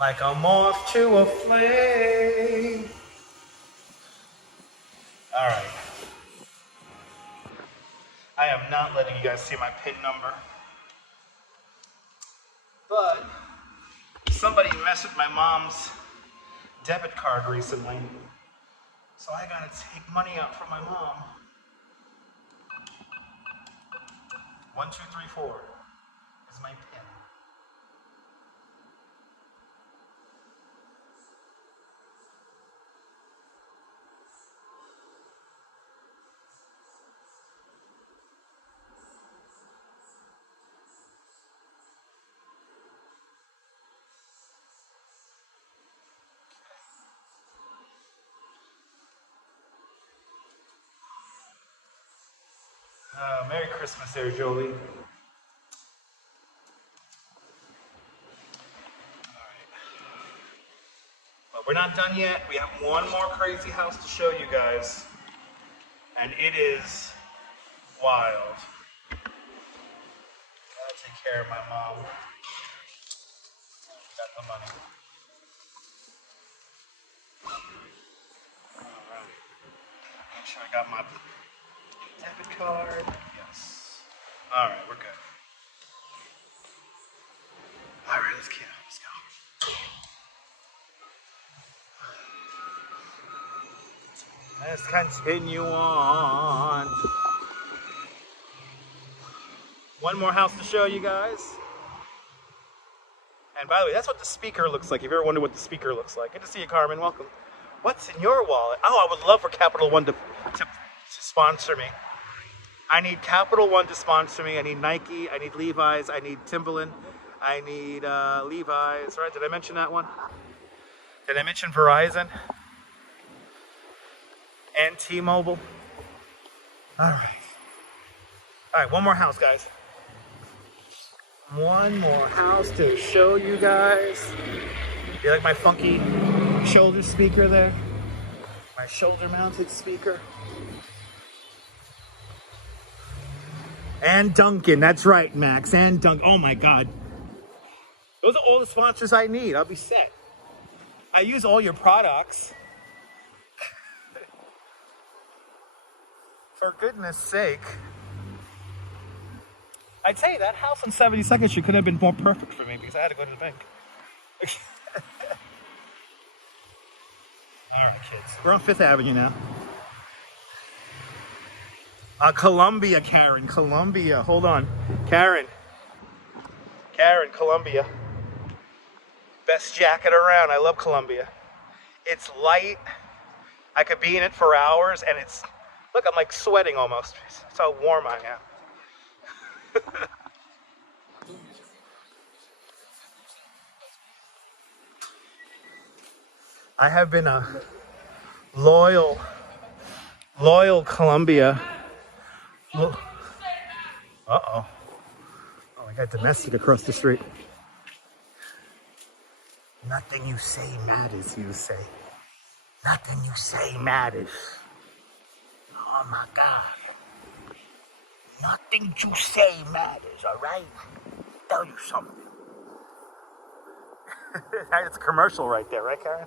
Like a moth to a flame. All right. I am not letting you guys see my PIN number. But somebody messed with my mom's debit card recently. So I gotta take money out from my mom. 1234 is my PIN. Merry Christmas there, Jolie. Alright. But we're not done yet. We have one more crazy house to show you guys. And it is wild. Gotta take care of my mom. Got the money. Alright. Make sure I got my debit card. Yes. Alright, we're good. Alright, let's go. Let's continue on. One more house to show you guys. And by the way, that's what the speaker looks like. If you ever wondered what the speaker looks like. Good to see you, Carmen. Welcome. What's in your wallet? Oh, I would love for Capital One to sponsor me. I need Capital One to sponsor me. I need Nike. I need Levi's. I need Timberland. I need Levi's. Right? Did I mention that one? Did I mention Verizon? And T-Mobile. All right, one more house, guys. One more house to show you guys. You like my funky shoulder speaker there? My shoulder-mounted speaker. And Duncan, that's right, Max. And Duncan. Oh my God. Those are all the sponsors I need. I'll be set. I use all your products. For goodness sake. I'd say that house on 72nd Street could have been more perfect for me because I had to go to the bank. All right, kids. We're on Fifth Avenue now. Columbia, Karen. Columbia. Hold on. Karen, Columbia. Best jacket around. I love Columbia. It's light. I could be in it for hours, and it's, look, I'm like sweating almost. That's how warm I am. I have been a loyal Columbia. Uh-oh. Oh, I got domestic across the street. Nothing you say matters, you say. Nothing you say matters. Oh my God. Nothing you say matters, all right? Tell you something. It's a commercial right there, right, Karen?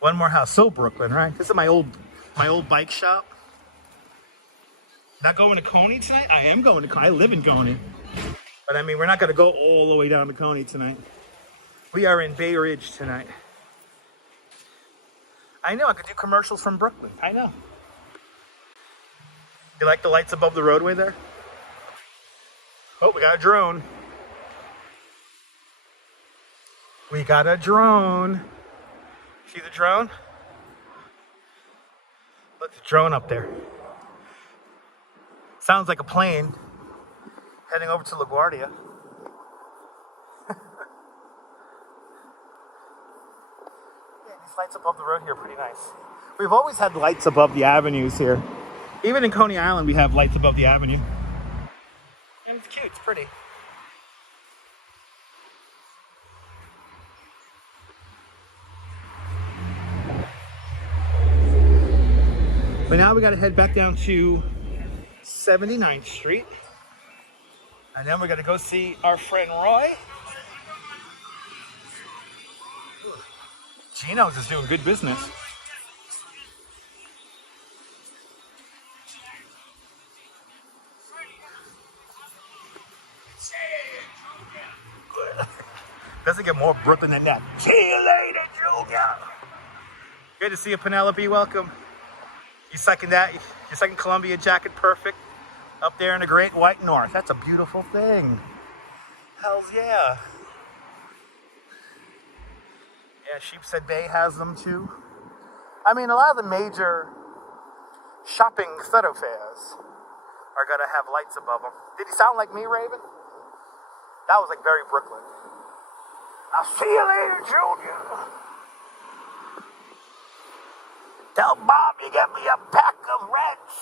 One more house. So Brooklyn, right? This is my old bike shop. Not going to Coney tonight? I am going to Coney. I live in Coney. But I mean, we're not going to go all the way down to Coney tonight. We are in Bay Ridge tonight. I know, I could do commercials from Brooklyn. I know. You like the lights above the roadway there? Oh, we got a drone. We got a drone. See the drone? Look, the drone up there. Sounds like a plane heading over to LaGuardia. Yeah, these lights above the road here are pretty nice. We've always had lights above the avenues here. Even in Coney Island, we have lights above the avenue. And it's cute, it's pretty. But now we gotta head back down to 79th Street. And then we're gonna go see our friend Roy. Gino's is doing good business. Doesn't get more Brooklyn than that. See you later, Junior. Good to see you, Penelope. Welcome. You second that? Your second Columbia jacket, perfect. Up there in the Great White North. That's a beautiful thing. Hells yeah. Yeah, Sheepshead Bay has them too. I mean, a lot of the major shopping thoroughfares are gonna have lights above them. Did he sound like me, Raven? That was like very Brooklyn. I'll see you later, Junior. Tell Bob you get me a pack of Reds.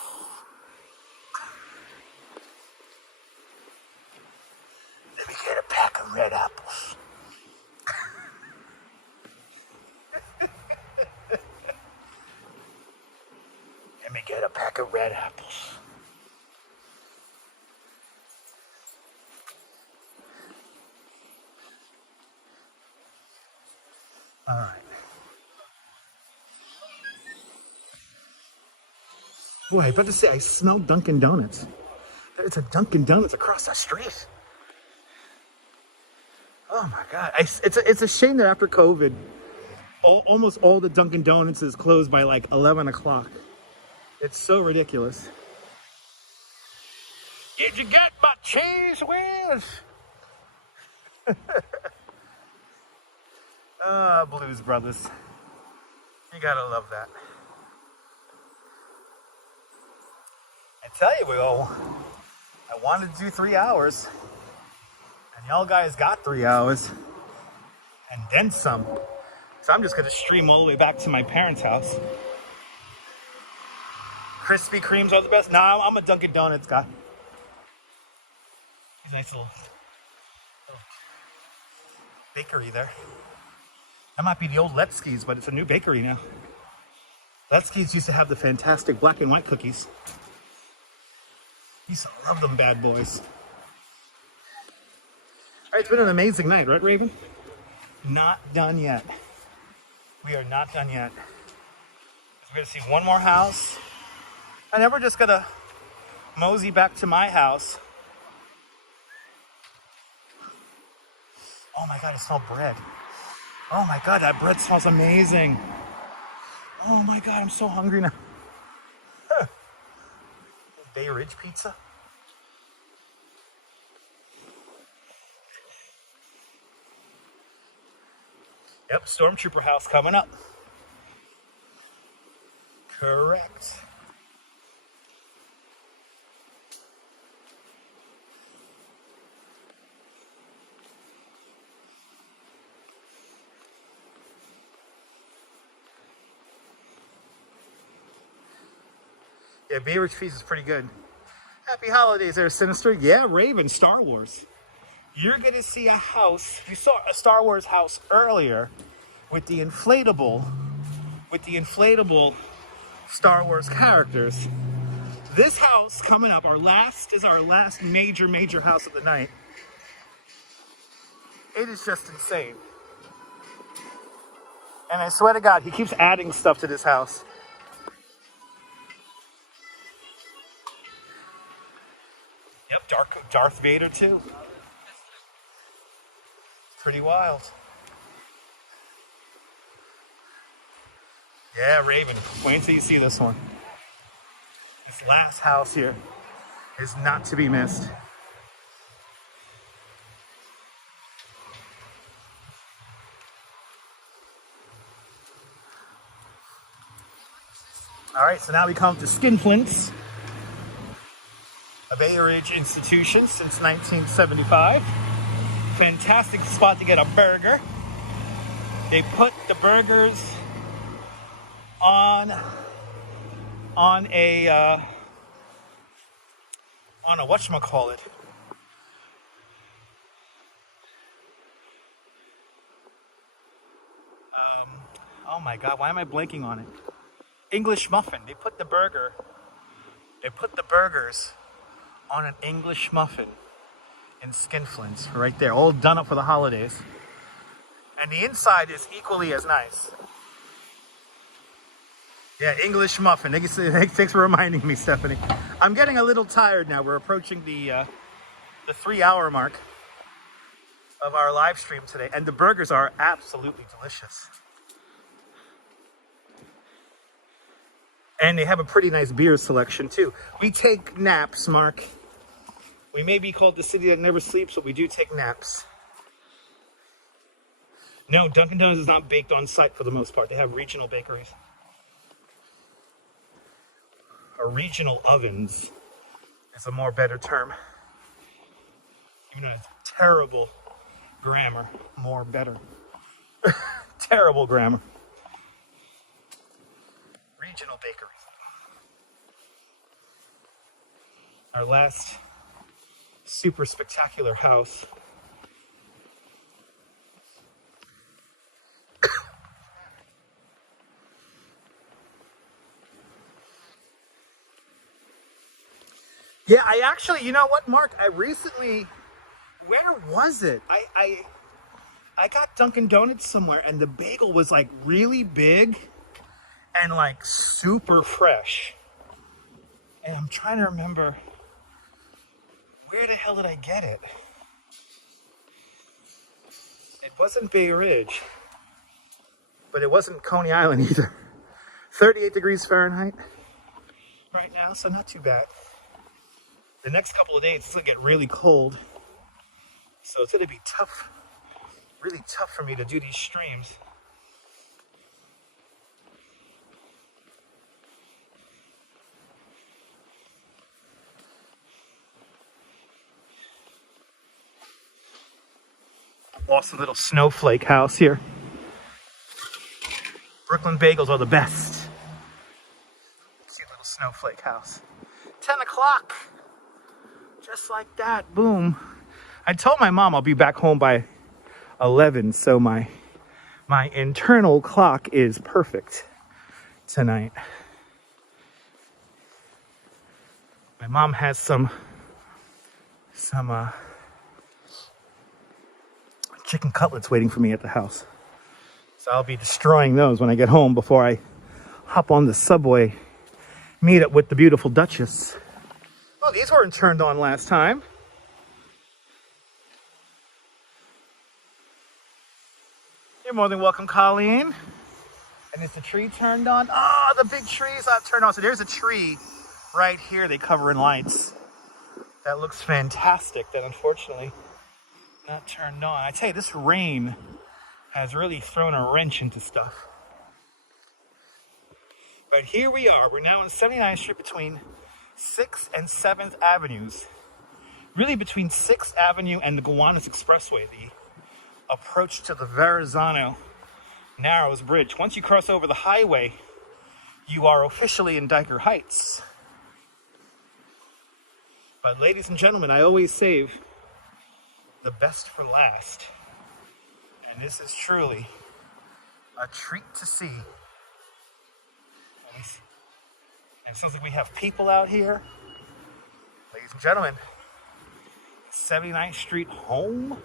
Let me get a pack of red apples. Let me get a pack of red apples. All right. Boy, I was about to say, I smell Dunkin' Donuts. There's a Dunkin' Donuts across the street. Oh my God. It's a shame that after COVID, almost all the Dunkin' Donuts is closed by like 11 o'clock. It's so ridiculous. Did you get my cheese whiz? Blues Brothers. You gotta love that. I tell you, I wanted to do 3 hours. And y'all guys got 3 hours. And then some. So I'm just gonna stream all the way back to my parents' house. Krispy Kremes are the best. Nah, I'm a Dunkin' Donuts guy. These nice little bakery there. That might be the old Letsky's, but it's a new bakery now. Letsky's used to have the fantastic black and white cookies. Used to love them bad boys. All right, it's been an amazing night, right, Raven? Not done yet. We are not done yet. We're gonna see one more house, and then we're just gonna mosey back to my house. Oh my God, I smell bread. Oh my God, that bread smells amazing. Oh my God, I'm so hungry now. Bay Ridge Pizza. Yep, Stormtrooper house coming up. Correct. Yeah, Bay Ridge Pizza is pretty good. Happy holidays there, Sinister. Yeah, Raven, Star Wars. You're gonna see a house. You saw a Star Wars house earlier with the inflatable Star Wars characters. This house coming up, our last major house of the night. It is just insane. And I swear to God, he keeps adding stuff to this house. Yep, Darth Vader too. Pretty wild. Yeah, Raven. Wait until you see this one. This last house here is not to be missed. All right, so now we come to Skinflints, a Bay Ridge institution since 1975. Fantastic spot to get a burger. They put the burgers on a whatchamacallit. Oh my God, why am I blanking on it? English muffin. They put the burgers on an English muffin in Skinflints, right there, all done up for the holidays. And the inside is equally as nice. Yeah, English muffin. Thanks for reminding me, Stephanie. I'm getting a little tired now. We're approaching the 3-hour mark of our live stream today, and the burgers are absolutely delicious. And they have a pretty nice beer selection too. We take naps, Mark. We may be called the city that never sleeps, but we do take naps. No, Dunkin' Donuts is not baked on site for the most part. They have regional bakeries. Or regional ovens is a more better term. Even though it's terrible grammar, more better. Terrible grammar. Regional bakeries. Our last super spectacular house. Yeah, I actually, you know what, Mark? I recently, where was it? I got Dunkin' Donuts somewhere, and the bagel was like really big and like super fresh. And I'm trying to remember, where the hell did I get it? It wasn't Bay Ridge, but it wasn't Coney Island either. 38 degrees Fahrenheit right now, so not too bad. The next couple of days, it's gonna get really cold. So it's gonna be tough, really tough for me to do these streams. Awesome little snowflake house here. Brooklyn bagels are the best. Cute little snowflake house. 10 o'clock. Just like that, boom. I told my mom I'll be back home by 11, so my internal clock is perfect tonight. My mom has some chicken cutlets waiting for me at the house. So I'll be destroying those when I get home before I hop on the subway, meet up with the beautiful Duchess. Oh, these weren't turned on last time. You're more than welcome, Colleen. And is the tree turned on? Oh, the big tree's not turned on. So there's a tree right here they cover in lights. That looks fantastic. That unfortunately not turned on. I tell you, this rain has really thrown a wrench into stuff. But here we are. We're now on 79th Street between 6th and 7th Avenues. Really between 6th Avenue and the Gowanus Expressway, the approach to the Verizon Narrows Bridge. Once you cross over the highway, you are officially in Dyker Heights. But ladies and gentlemen, I always save the best for last. And this is truly a treat to see. And it seems like we have people out here. Ladies and gentlemen, 79th Street home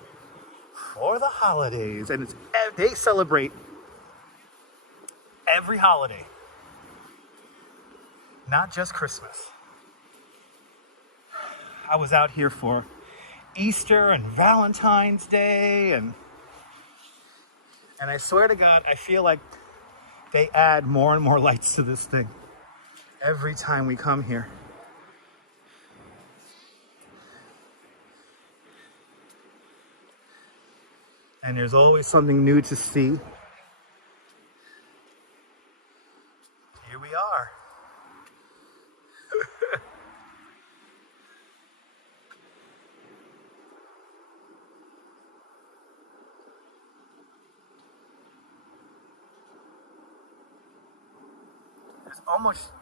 for the holidays. And they celebrate every holiday, not just Christmas. I was out here for Easter and Valentine's Day, and I swear to God, I feel like they add more and more lights to this thing every time we come here. And there's always something new to see. Here we are.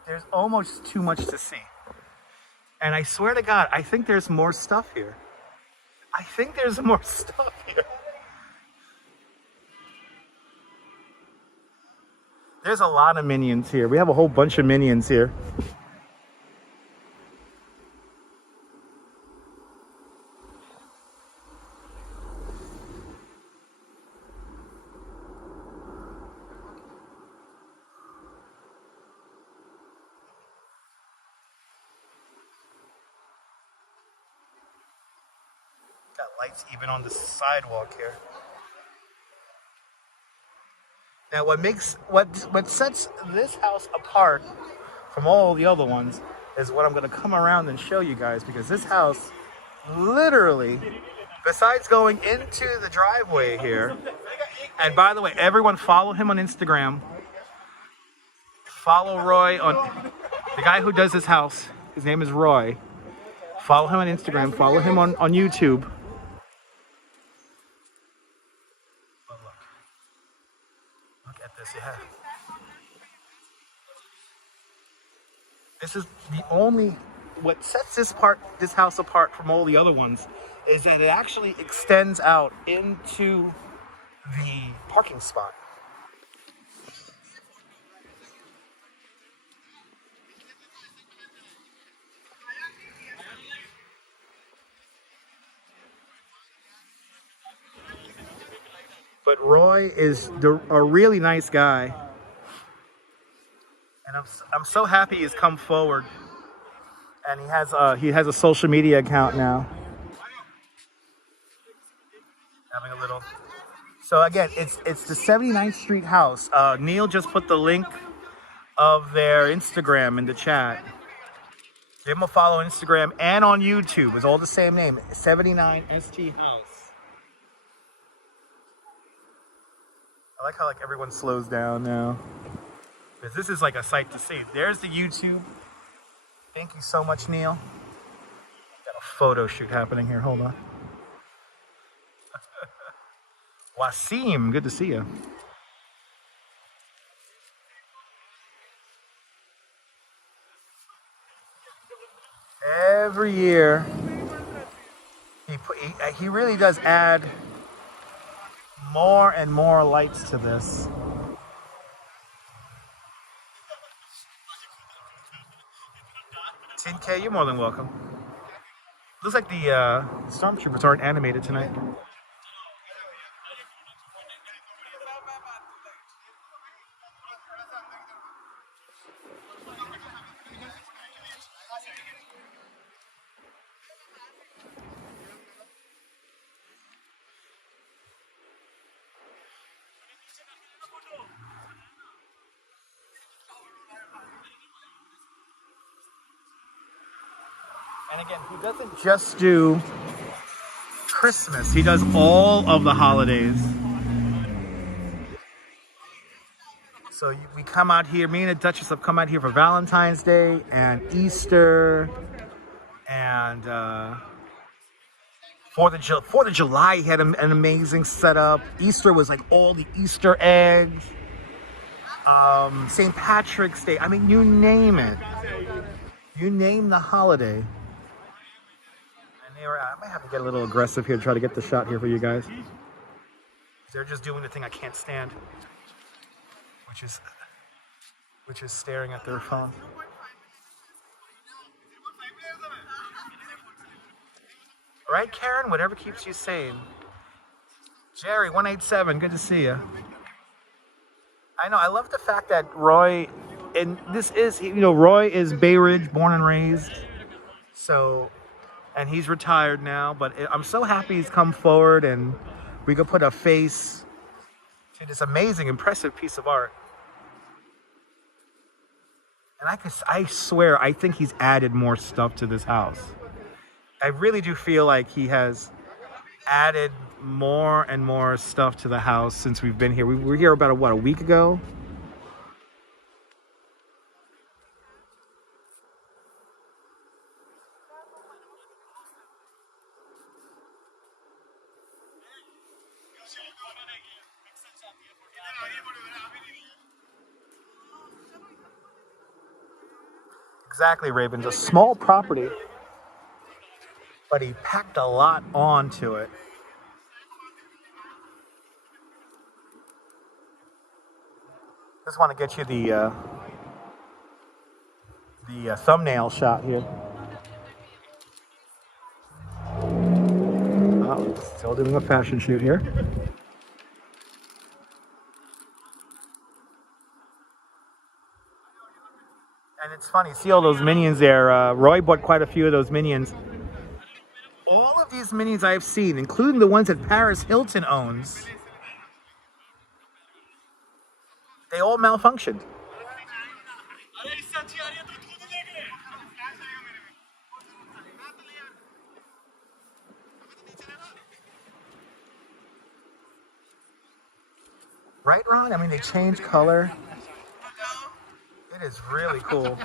There's almost too much to see. And I swear to God, I think there's more stuff here. I think there's more stuff here. There's a lot of minions here. We have a whole bunch of minions here. Got lights even on the sidewalk here. Now what sets this house apart from all the other ones is what I'm gonna come around and show you guys, because this house literally, besides going into the driveway here, and by the way, everyone follow him on Instagram. Follow Roy on, the guy who does this house, his name is Roy. Follow him on Instagram, follow him on YouTube. Yeah. This is the only, what sets this house apart from all the other ones is that it actually extends out into the parking spot. But Roy is a really nice guy, and I'm so happy he's come forward, and he has a social media account now. Having a little. So again, it's the 79th Street house. Neil just put the link of their Instagram in the chat. Give them a follow on Instagram and on YouTube. It's all the same name, 79ST House. I like how everyone slows down now, because this is like a sight to see. There's the YouTube. Thank you so much, Neil. Got a photo shoot happening here. Hold on. Wasim, good to see you. Every year, he really does add more and more lights to this. TK, you're more than welcome. Looks like the stormtroopers aren't animated tonight. And again, he doesn't just do Christmas. He does all of the holidays. So we come out here, me and the Duchess have come out here for Valentine's Day and Easter and 4th of July. He had an amazing setup. Easter was like all the Easter eggs. St. Patrick's Day. I mean, you name it. You name the holiday. And I might have to get a little aggressive here, try to get the shot here for you guys. They're just doing the thing I can't stand, which is staring at their phone. All right, Karen, whatever keeps you sane. Jerry, 187, good to see you. I know, I love the fact that Roy, and this is, you know, Roy is Bay Ridge, born and raised. So, and he's retired now, but I'm so happy he's come forward and we could put a face to this amazing, impressive piece of art. And I swear, I think he's added more stuff to this house. I really do feel like he has added more and more stuff to the house since we've been here. We were here about, a week ago? Exactly, Ravens. A small property, but he packed a lot onto it. Just want to get you the thumbnail shot here. Oh, still doing a fashion shoot here. And it's funny, see all those minions there. Roy bought quite a few of those minions. All of these minions I've seen, including the ones that Paris Hilton owns, they all malfunctioned. Right, Ron? I mean, they change color. It is really cool.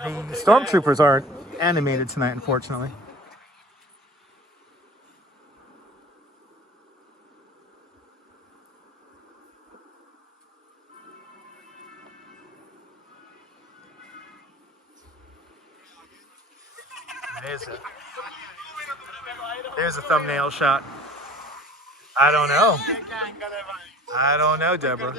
The stormtroopers aren't animated tonight, unfortunately. There's a thumbnail shot. I don't know. I don't know, Deborah.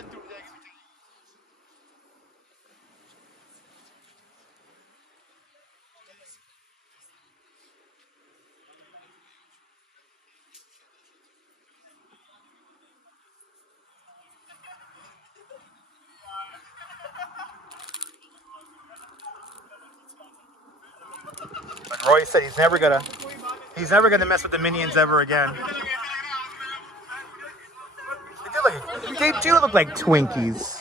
But Roy said he's never gonna mess with the minions ever again. They do look like Twinkies.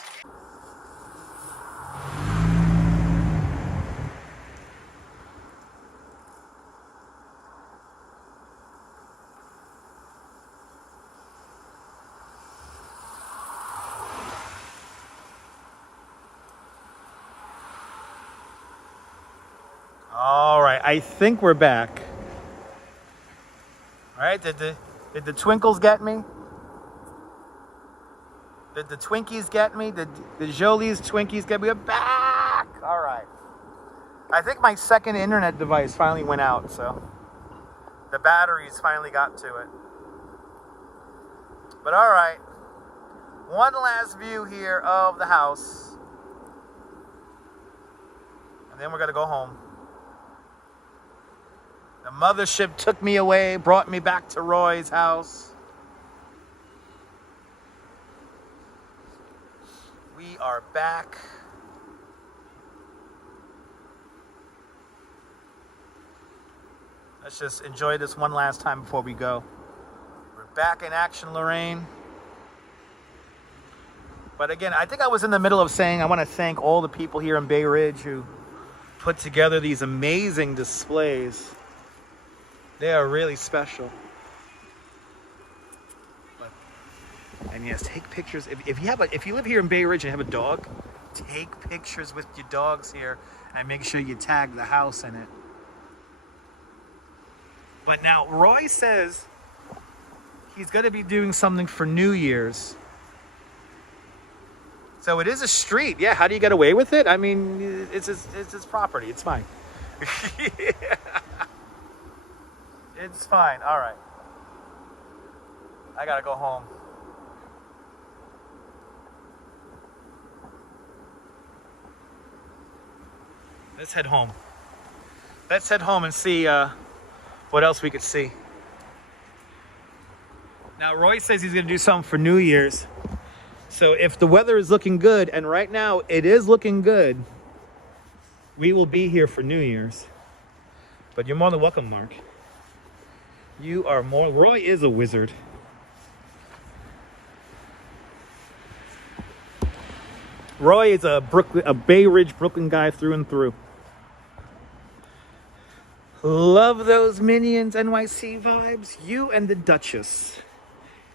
All right, I think we're back. All right, did the twinkles get me? Did the Twinkies get me? Did the Jolie's Twinkies get me? We're back! All right. I think my second internet device finally went out, so the batteries finally got to it. But all right, one last view here of the house, and then we're gonna go home. The mothership took me away, brought me back to Roy's house. We are back. Let's just enjoy this one last time before we go. We're back in action, Lorraine. But again, I think I was in the middle of saying I want to thank all the people here in Bay Ridge who put together these amazing displays. They are really special. And yes, take pictures. If you live here in Bay Ridge and have a dog, take pictures with your dogs here and make sure you tag the house in it. But now Roy says he's going to be doing something for New Year's. So it is a street. Yeah, how do you get away with it? I mean, it's his property. It's fine. It's fine. All right. I got to go home. Let's head home. Let's head home and see what else we could see. Now, Roy says he's going to do something for New Year's. So if the weather is looking good, and right now it is looking good, we will be here for New Year's. But you're more than welcome, Mark. You are more... Roy is a wizard. Roy is a Bay Ridge, Brooklyn guy through and through. Love those Minions NYC vibes. You and the Duchess.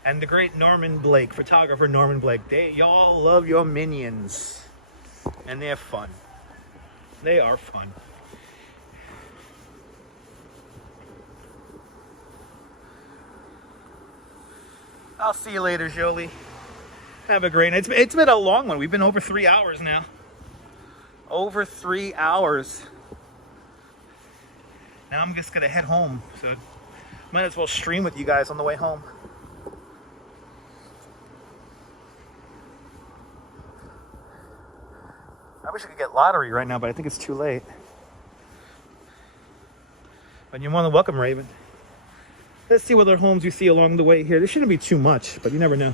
And the great Norman Blake, photographer Norman Blake. Y'all love your Minions. And they're fun. They are fun. I'll see you later, Jolie. Have a great night. It's been a long one. We've been over 3 hours now. Over 3 hours. Now I'm just gonna head home. So might as well stream with you guys on the way home. I wish I could get lottery right now, but I think it's too late. But you're more than welcome, Raven. Let's see what other homes you see along the way here. There shouldn't be too much, but you never know.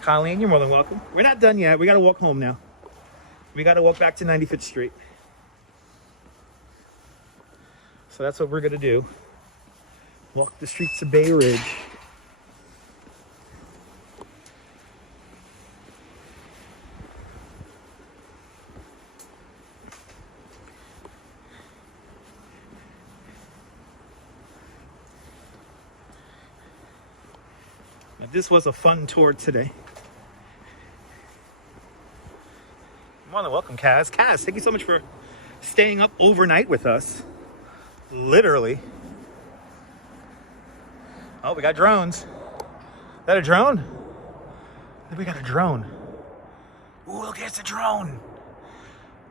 Colleen, you're more than welcome. We're not done yet. We got to walk home now. We got to walk back to 95th Street. So that's what we're going to do. Walk the streets of Bay Ridge. Now, this was a fun tour today. More than welcome, Kaz. Kaz, thank you so much for staying up overnight with us. Literally. Oh, we got drones. Is that a drone? I think we got a drone. Ooh, look, it's a drone.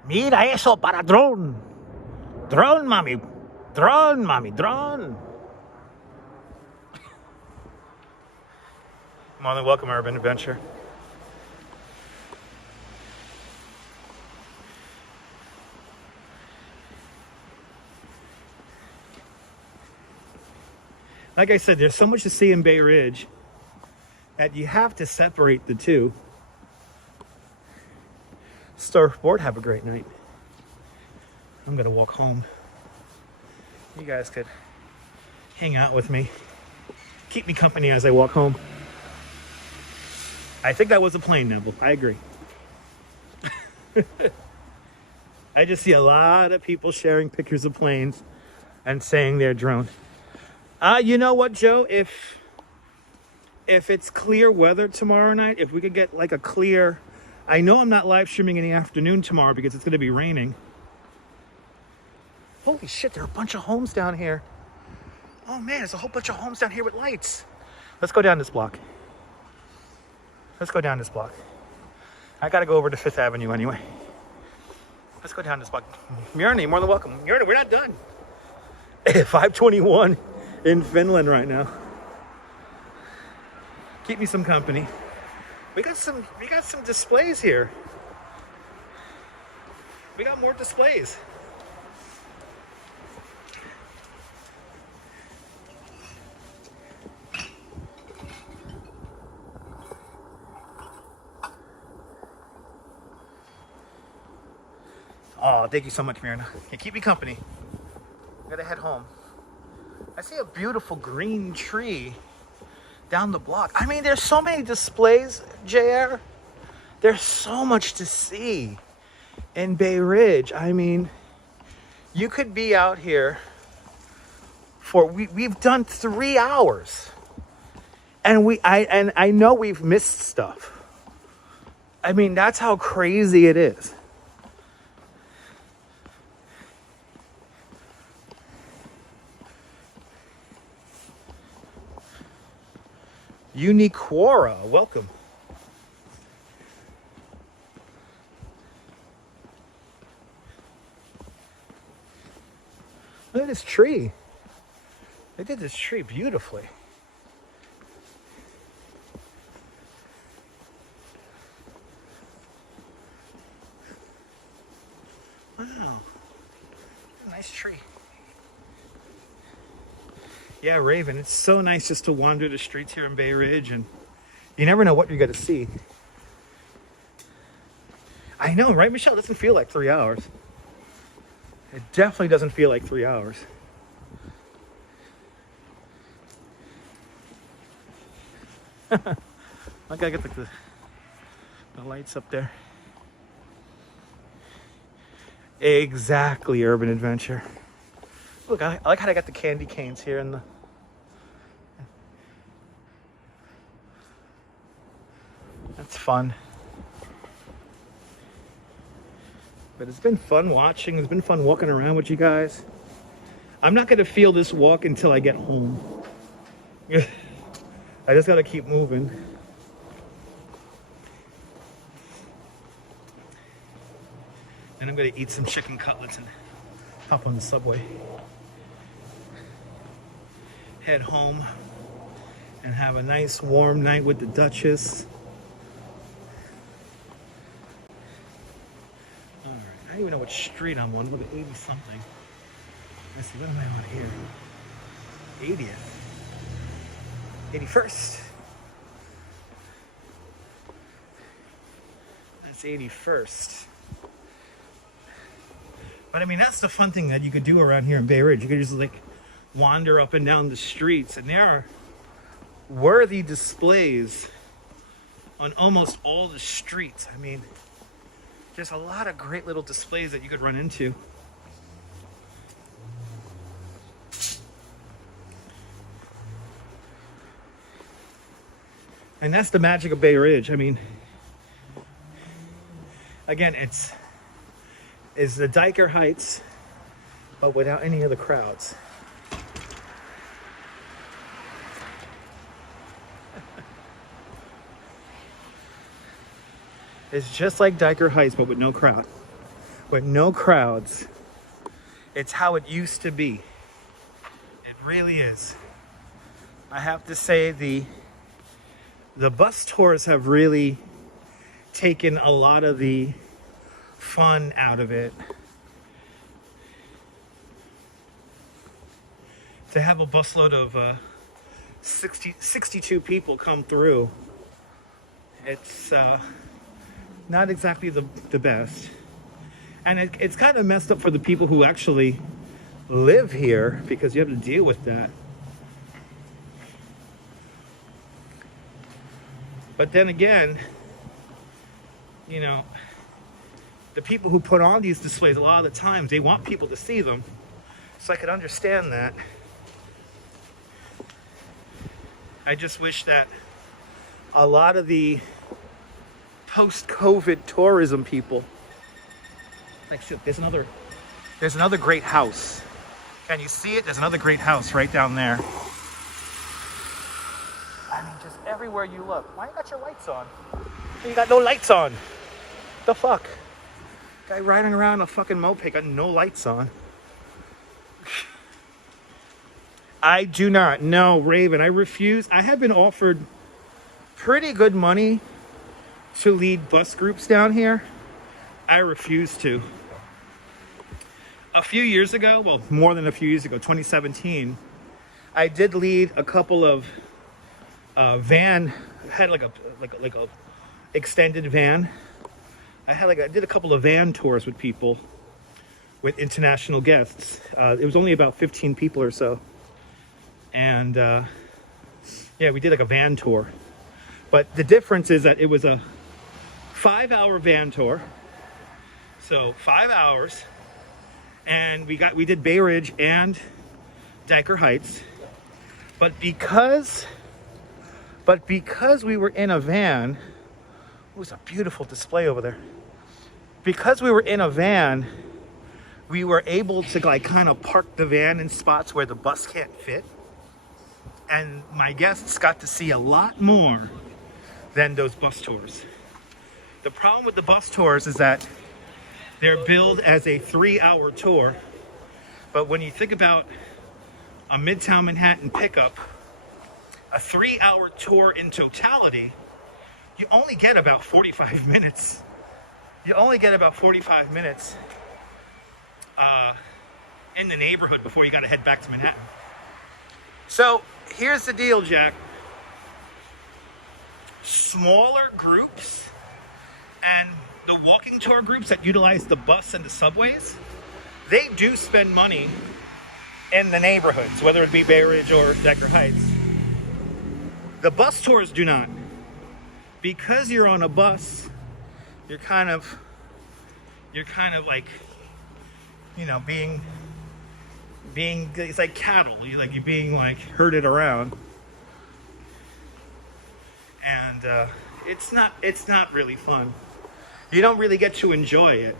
Mira eso para drone. Drone, mommy. Drone, mommy. Drone. More than welcome, Urban Adventure. Like I said, there's so much to see in Bay Ridge that you have to separate the two. Surfboard, have a great night. I'm gonna walk home. You guys could hang out with me. Keep me company as I walk home. I think that was a plane, Neville. I agree. I just see a lot of people sharing pictures of planes and saying they're drone. You know what, Joe? If it's clear weather tomorrow night, if we could get like a clear... I know I'm not live streaming in the afternoon tomorrow because it's going to be raining. Holy shit, there are a bunch of homes down here. Oh man, there's a whole bunch of homes down here with lights. Let's go down this block. Let's go down this block. I got to go over to 5th Avenue anyway. Let's go down this block. Mjörni, more than welcome. Mjörni, we're not done. 5:21 in Finland right now. Keep me some company. We got some displays here. We got more displays. Oh, thank you so much, Mirna. Yeah, keep me company. I gotta head home. I see a beautiful green tree down the block. I mean, there's so many displays, JR. There's so much to see in Bay Ridge. I mean, you could be out here for, we've done 3 hours. And I know we've missed stuff. I mean, that's how crazy it is. Uniquora, welcome. Look at this tree. They did this tree beautifully. Wow. Nice tree. Yeah, Raven, it's so nice just to wander the streets here in Bay Ridge, and you never know what you're going to see. I know, right, Michelle? It doesn't feel like 3 hours. It definitely doesn't feel like 3 hours. I gotta get the lights up there. Exactly, urban adventure. Look, I like how they got the candy canes here in the... That's fun. But it's been fun watching. It's been fun walking around with you guys. I'm not gonna feel this walk until I get home. I just gotta keep moving. Then I'm gonna eat some chicken cutlets and hop on the subway. Head home and have a nice warm night with the Duchess. All right, I don't even know what street I'm on. Look at 80 something. Let's see, what am I on here? 80th. 81st. That's 81st. But I mean, that's the fun thing that you could do around here in Bay Ridge. You could just like wander up and down the streets, and there are worthy displays on almost all the streets. I mean, there's a lot of great little displays that you could run into. And that's the magic of Bay Ridge. I mean, again, it's the Diker Heights, but without any of the crowds. It's just like Diker Heights, but with no crowd. With no crowds. It's how it used to be. It really is. I have to say the bus tours have really taken a lot of the fun out of it. To have a busload of 62 people come through, it's not exactly the best. And it's kind of messed up for the people who actually live here, because you have to deal with that. But then again, you know, the people who put on these displays, a lot of the times, they want people to see them. So I could understand that. I just wish that a lot of the post-COVID tourism people, like, shit, there's another great house. Can you see it? There's another great house right down there. I mean, just everywhere you look. Why you got your lights on? You got no lights on. The fuck? Guy riding around a fucking moped got no lights on. I do not. No, Raven, I refuse. I have been offered pretty good money to lead bus groups down here. I refuse to. A few years ago, well, more than a few years ago, 2017, I did lead a couple of van, had like a extended van. I did a couple of van tours with people, with international guests. It was only about 15 people or so. And, you Yeah, we did like a van tour. But the difference is that it was a 5-hour van tour. So 5 hours. And we did Bay Ridge and Dyker Heights. But because we were in a van, it was a beautiful display over there. Because we were in a van, we were able to like kind of park the van in spots where the bus can't fit. And my guests got to see a lot more than those bus tours. The problem with the bus tours is that they're billed as a 3-hour tour. But when you think about a Midtown Manhattan pickup, a 3-hour tour in totality, you only get about 45 minutes. You only get about 45 minutes in the neighborhood before you got to head back to Manhattan. So here's the deal, Jack. Smaller groups and the walking tour groups that utilize the bus and the subways, they do spend money in the neighborhoods, whether it be Bay Ridge or Dyker Heights. The bus tours do not. Because you're on a bus, you're kind of like, you know, being it's like cattle. You're being like herded around, and it's not really fun. You don't really get to enjoy it.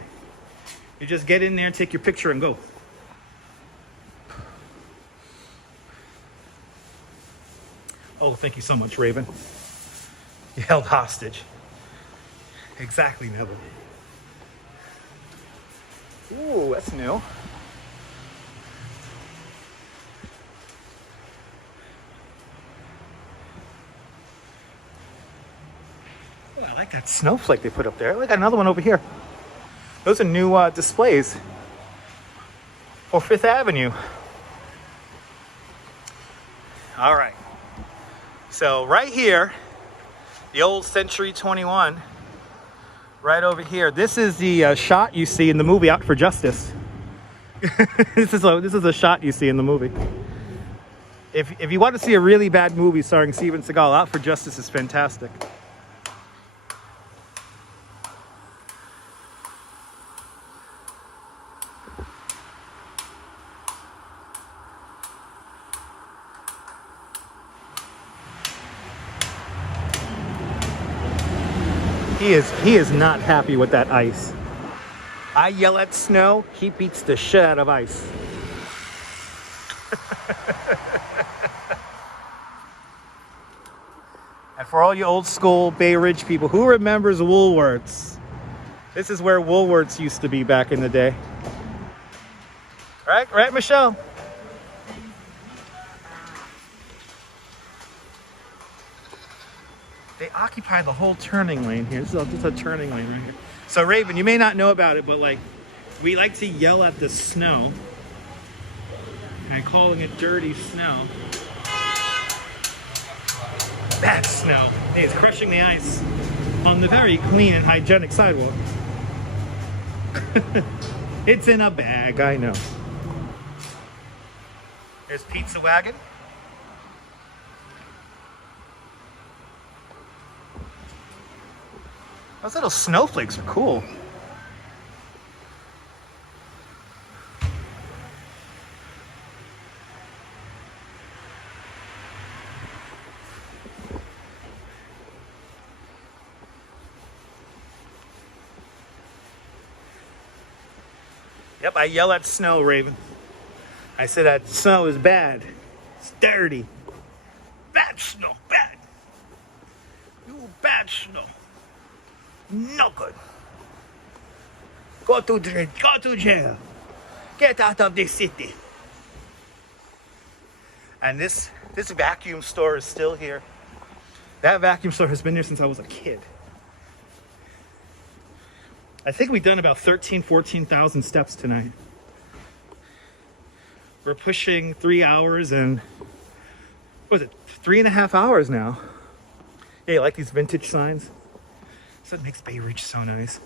You just get in there, take your picture, and go. Oh, thank you so much, Raven. You held hostage. Exactly, Neville. Ooh, that's new. Oh, I like that snowflake they put up there. I got another one over here. Those are new displays for Fifth Avenue. All right. So right here, the old Century 21, right over here. This is the shot you see in the movie Out for Justice. This is a shot you see in the movie. If you want to see a really bad movie starring Steven Seagal, Out for Justice is fantastic. He is not happy with that ice. I yell at snow, he beats the shit out of ice. And for all you old school Bay Ridge people, who remembers Woolworths? This is where Woolworths used to be back in the day. Right, Michelle? They occupy the whole turning lane here. This is a turning lane right here. So Raven, you may not know about it, but like, we like to yell at the snow. And calling it dirty snow. Bad snow. Hey, it's crushing the ice on the very clean and hygienic sidewalk. It's in a bag, I know. There's Pizza Wagon. Those little snowflakes are cool. Yep, I yell at snow, Raven. I said that snow is bad. It's dirty. Bad snow, bad. You bad snow. No good. Go to jail. Get out of this city. And this vacuum store is still here. That vacuum store has been here since I was a kid. I think we've done about 14,000 steps tonight. We're pushing 3 hours and, what was it, 3.5 hours now. Yeah, you like these vintage signs? That's what makes Bay Ridge so nice.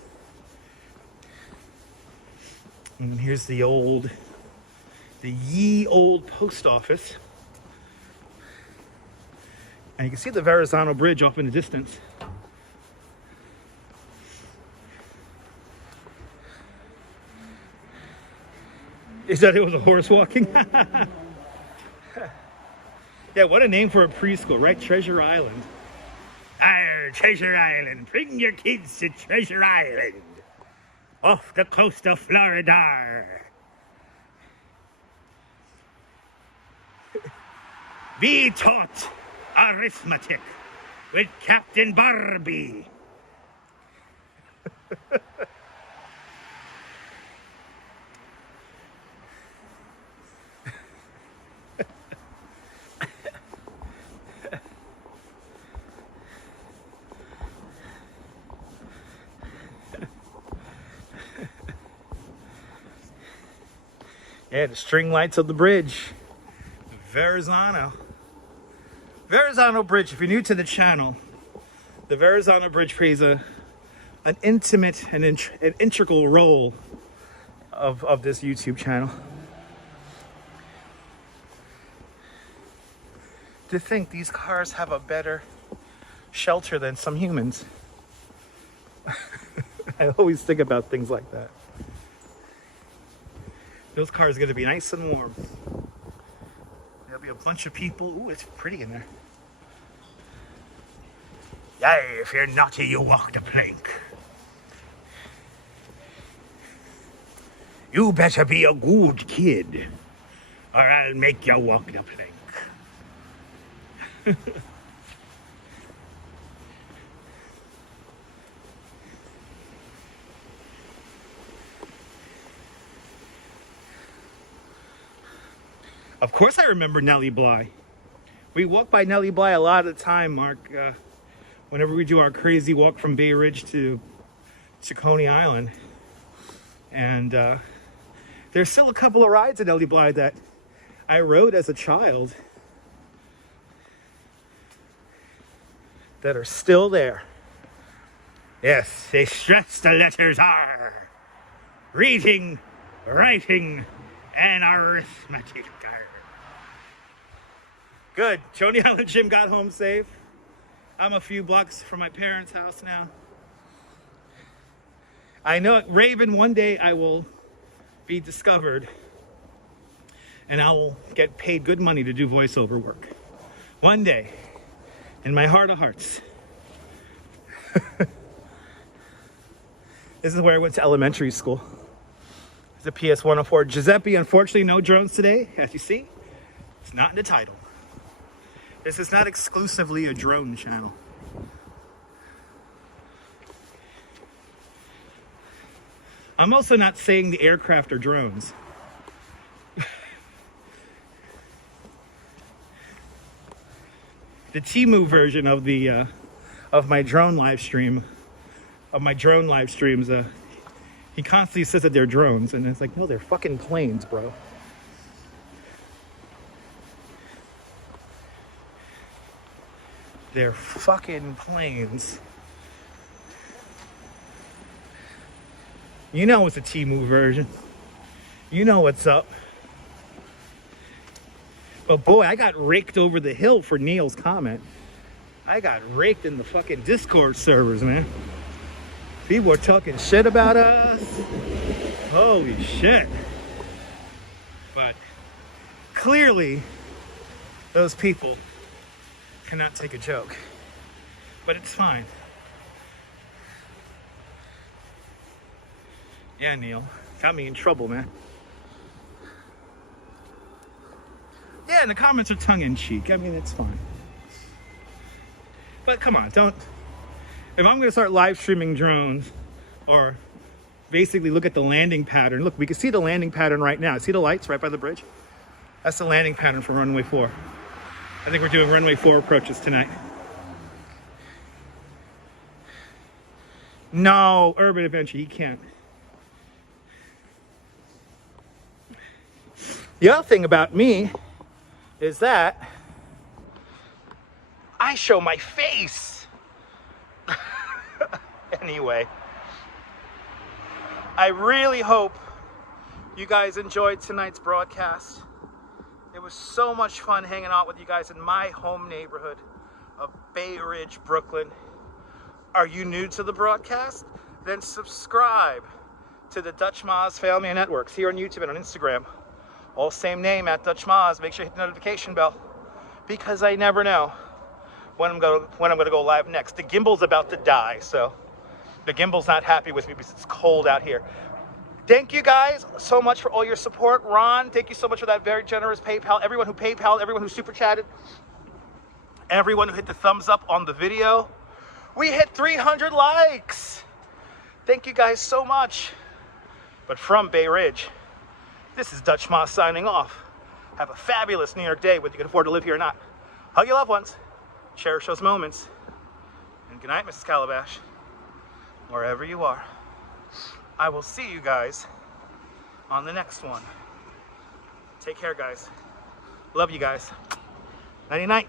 And here's the ye old post office. And you can see the Verizon Bridge off in the distance. Is that it was a horse walking? Yeah, what a name for a preschool, right? Treasure Island. Arr, Treasure Island. Bring your kids to Treasure Island. Off the coast of Florida. Be taught arithmetic with Captain Barbie. Yeah, the string lights of the bridge. Verizon Bridge. If you're new to the channel, the Verizon Bridge plays an intimate and an integral role of this YouTube channel. To think these cars have a better shelter than some humans. I always think about things like that. Those cars are going to be nice and warm. There'll be a bunch of people. Ooh, it's pretty in there. Yeah, if you're naughty, you walk the plank. You better be a good kid, or I'll make you walk the plank. Of course I remember Nellie Bly. We walk by Nellie Bly a lot of the time, Mark, whenever we do our crazy walk from Bay Ridge to Coney Island. And there's still a couple of rides at Nellie Bly that I rode as a child that are still there. Yes, they stress the letters R. Reading, writing, and arithmetic. Good. Coney Island Jim got home safe. I'm a few blocks from my parents' house now. I know, Raven, one day I will be discovered and I will get paid good money to do voiceover work. One day, in my heart of hearts. This is where I went to elementary school. It's a PS 104. Giuseppe, unfortunately, no drones today, as you see. It's not in the title. This is not exclusively a drone channel. I'm also not saying the aircraft are drones. The Temu version of the of my drone live streams, he constantly says that they're drones, and it's like, no, they're fucking planes, bro. They're fucking planes. You know it's a Temu version. You know what's up. But boy, I got raked over the hill for Neil's comment. I got raked in the fucking Discord servers, man. People were talking shit about us. Holy shit. But clearly, those people cannot take a joke. But it's fine. Yeah, Neil. Got me in trouble, man. Yeah, and the comments are tongue-in-cheek. I mean, it's fine. But come on, don't... If I'm going to start live streaming drones, or basically look at the landing pattern. Look, we can see the landing pattern right now. See the lights right by the bridge? That's the landing pattern for runway 4. I think we're doing runway 4 approaches tonight. No, Urban Adventure, he can't. The other thing about me is that I show my face. Anyway, I really hope you guys enjoyed tonight's broadcast. It was so much fun hanging out with you guys in my home neighborhood of Bay Ridge, Brooklyn. Are you new to the broadcast? Then subscribe to the Dutch Moz Family Networks here on YouTube and on Instagram. All same name, at Dutch Moz. Make sure you hit the notification bell, because I never know when I'm gonna go live next. The Gimble's about to die, so the Gimble's not happy with me because it's cold out here. Thank you guys so much for all your support. Ron, thank you so much for that very generous PayPal. Everyone who PayPal, everyone who super chatted, everyone who hit the thumbs up on the video. We hit 300 likes. Thank you guys so much. But from Bay Ridge, this is Dutch Moz signing off. Have a fabulous New York day, whether you can afford to live here or not. Hug your loved ones. Cherish those moments. And good night, Mrs. Calabash. Wherever you are. I will see you guys on the next one. Take care, guys. Love you guys. Nighty night.